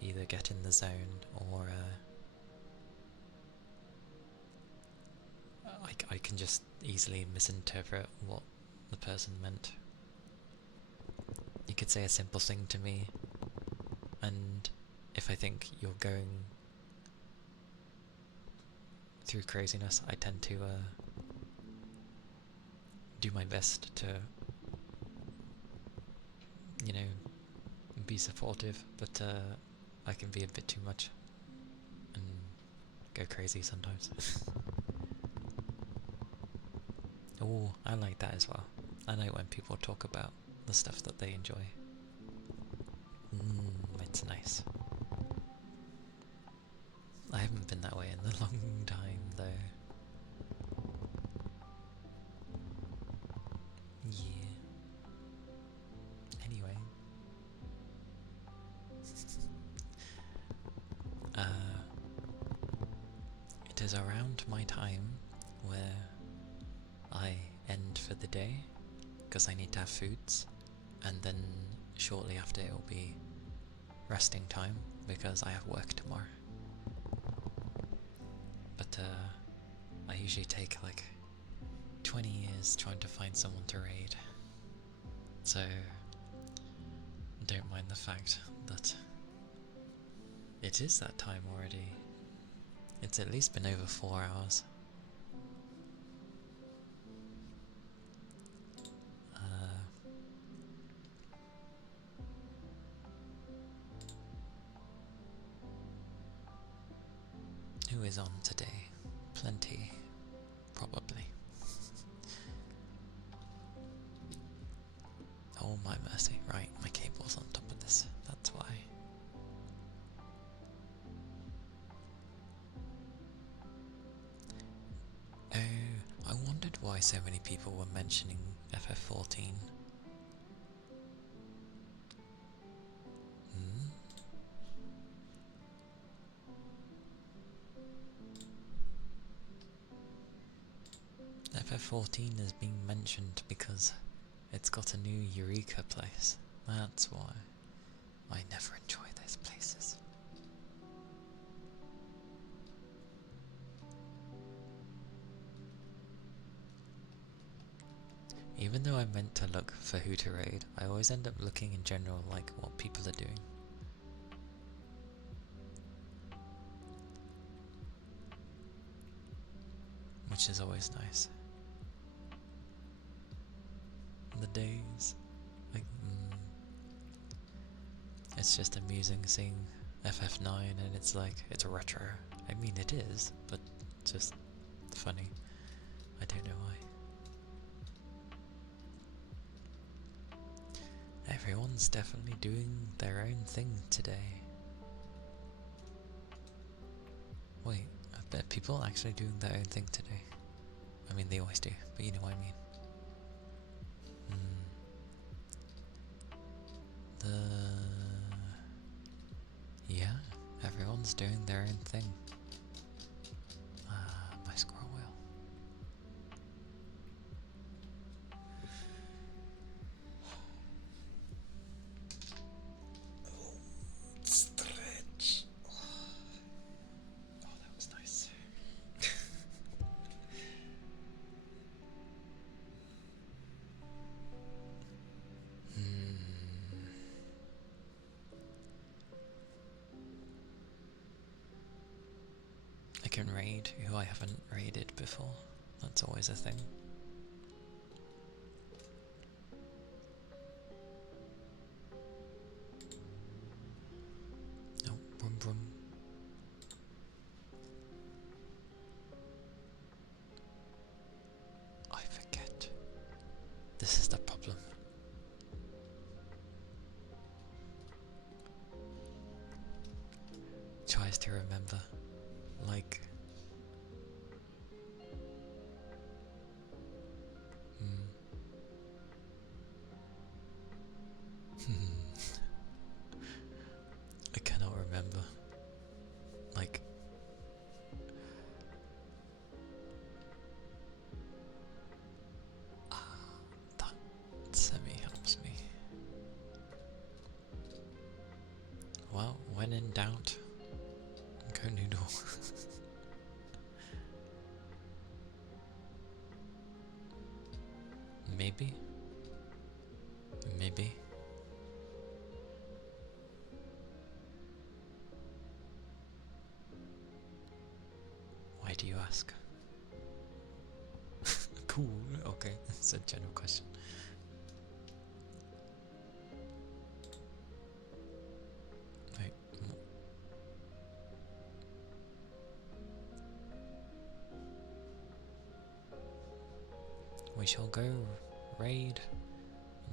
either get in the zone or I can just easily misinterpret what the person meant. You could say a simple thing to me, and if I think you're going through craziness, I tend to do my best to, you know, be supportive, but I can be a bit too much and go crazy sometimes. Oh, I like that as well. I like when people talk about the stuff that they enjoy. It's nice. I haven't been that way in a long time, though. Yeah. Anyway. It is around my time where I end for the day, because I need to have foods, and then shortly after it will be resting time, because I have work tomorrow. But I usually take like 20 years trying to find someone to raid, so don't mind the fact that it is that time already. It's at least been over 4 hours. Who is on today? Plenty, probably. Oh my mercy, right, my cable's on top of this, that's why. Oh, I wondered why so many people were mentioning FF14. FF14 is being mentioned because it's got a new Eureka place. That's why. I never enjoy those places. Even though I meant to look for who to raid, I always end up looking in general like what people are doing. Which is always nice. The days, like, it's just amusing seeing FF9 and it's like, it's retro. I mean it is, but it's just funny. I don't know why. Everyone's definitely doing their own thing today. Wait, I bet people actually doing their own thing today. I mean, they always do, but you know what I mean. Yeah, everyone's doing their own thing. My scroll wheel. Stretch. Oh, that was nice. I can raid who I haven't raided before. That's always a thing. Oh, brum brum. I forget. This is the problem. Tries to remember, like, I cannot remember, like, that semi helps me. Well, when in doubt, go noodle. Maybe. Maybe. Why do you ask? Cool, okay, it's a general question. Wait. We shall go raid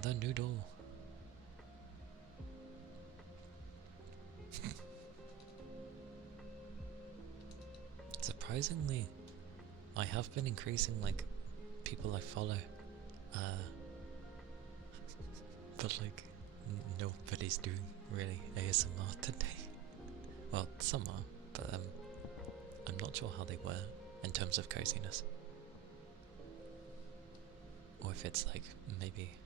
the noodle. Surprisingly, I have been increasing, like, people I follow, but like, nobody's doing really ASMR today. Well, some are, but I'm not sure how they were in terms of coziness. Or if it's like, maybe,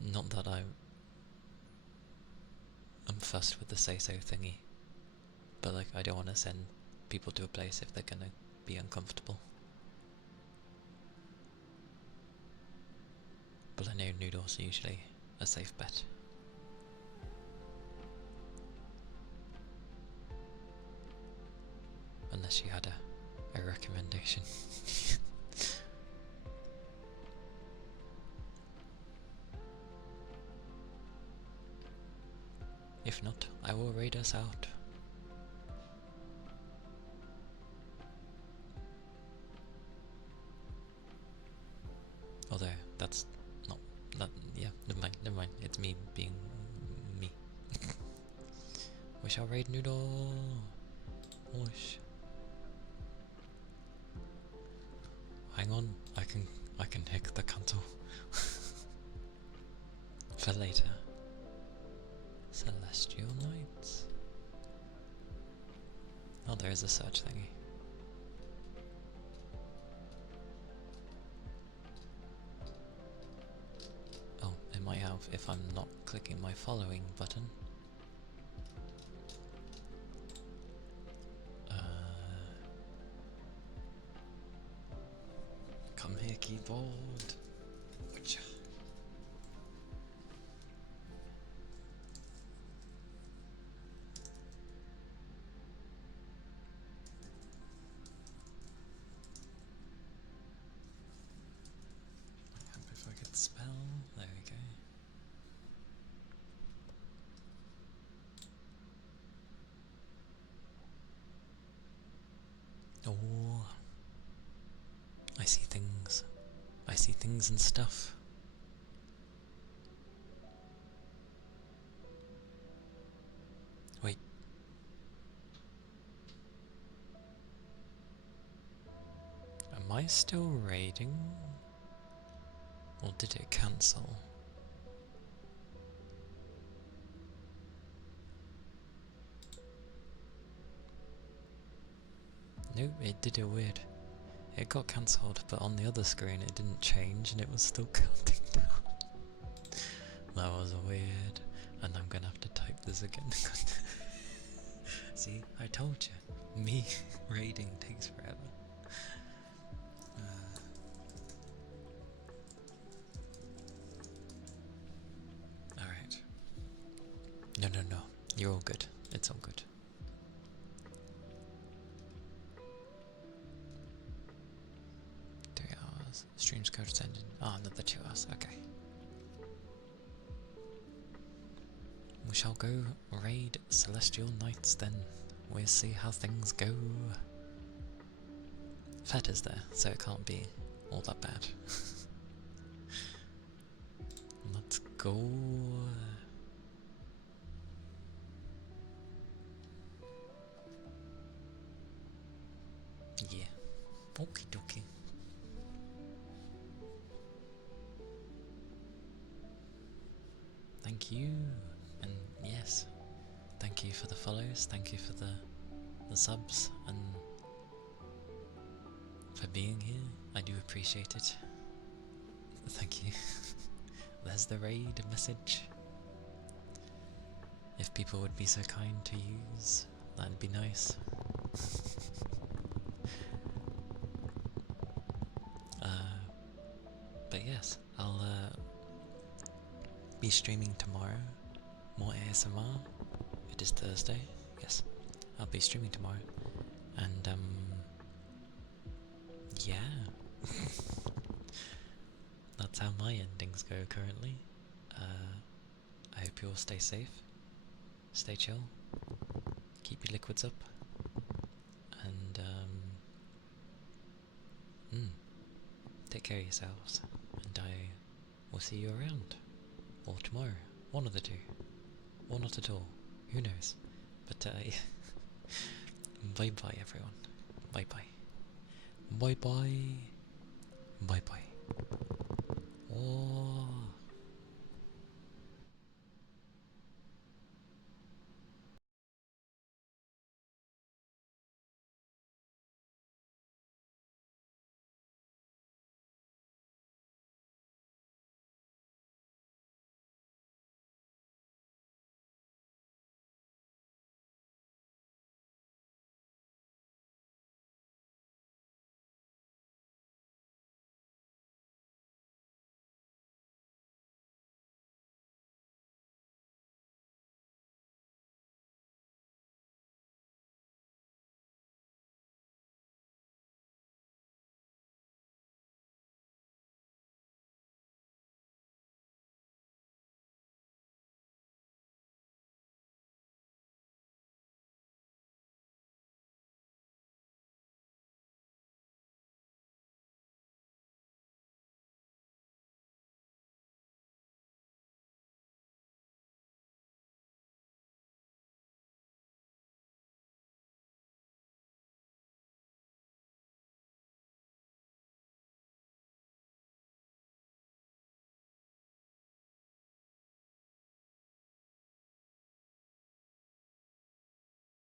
not that I'm fussed with the say-so thingy, but like, I don't want to send people to a place if they're gonna be uncomfortable. But I know noodles are usually a safe bet. Unless you had a recommendation. If not, I will raid us out. Although, that's not, yeah, never mind, it's me being me. We shall raid noodle. Whoosh. Hang on, I can hack the console. For later. Celestial Knights. Oh, there is a search thingy. Oh, it might have if I'm not clicking my following button. Come here, keyboard. Whatcha? If I could spell, there we go. Oh, I see things. I see things and stuff. Wait. Am I still raiding? Or did it cancel? Nope, it did it weird. It got cancelled, but on the other screen it didn't change and it was still counting down. That was weird. And I'm gonna have to type this again. See, I told you. Me raiding takes forever. Alright. No. You're all good. It's all good. Stream's code's ended. Oh, another 2 hours. Okay. We shall go raid Celestial Knights then. We'll see how things go. Fed is there, so it can't be all that bad. Let's go. Yeah. Okie dokie. Thank you, and yes, thank you for the follows, thank you for the subs, and for being here. I do appreciate it. Thank you. There's the raid message. If people would be so kind to use, that'd be nice. But yes, I'll be streaming tomorrow. More ASMR. It is Thursday. Yes, I'll be streaming tomorrow, and yeah. That's how my endings go currently. I hope you all stay safe, stay chill, keep your liquids up, and take care of yourselves, and I will see you around, or tomorrow, one of the two, or not at all, who knows, but bye bye everyone, bye bye, bye bye, bye bye, oh.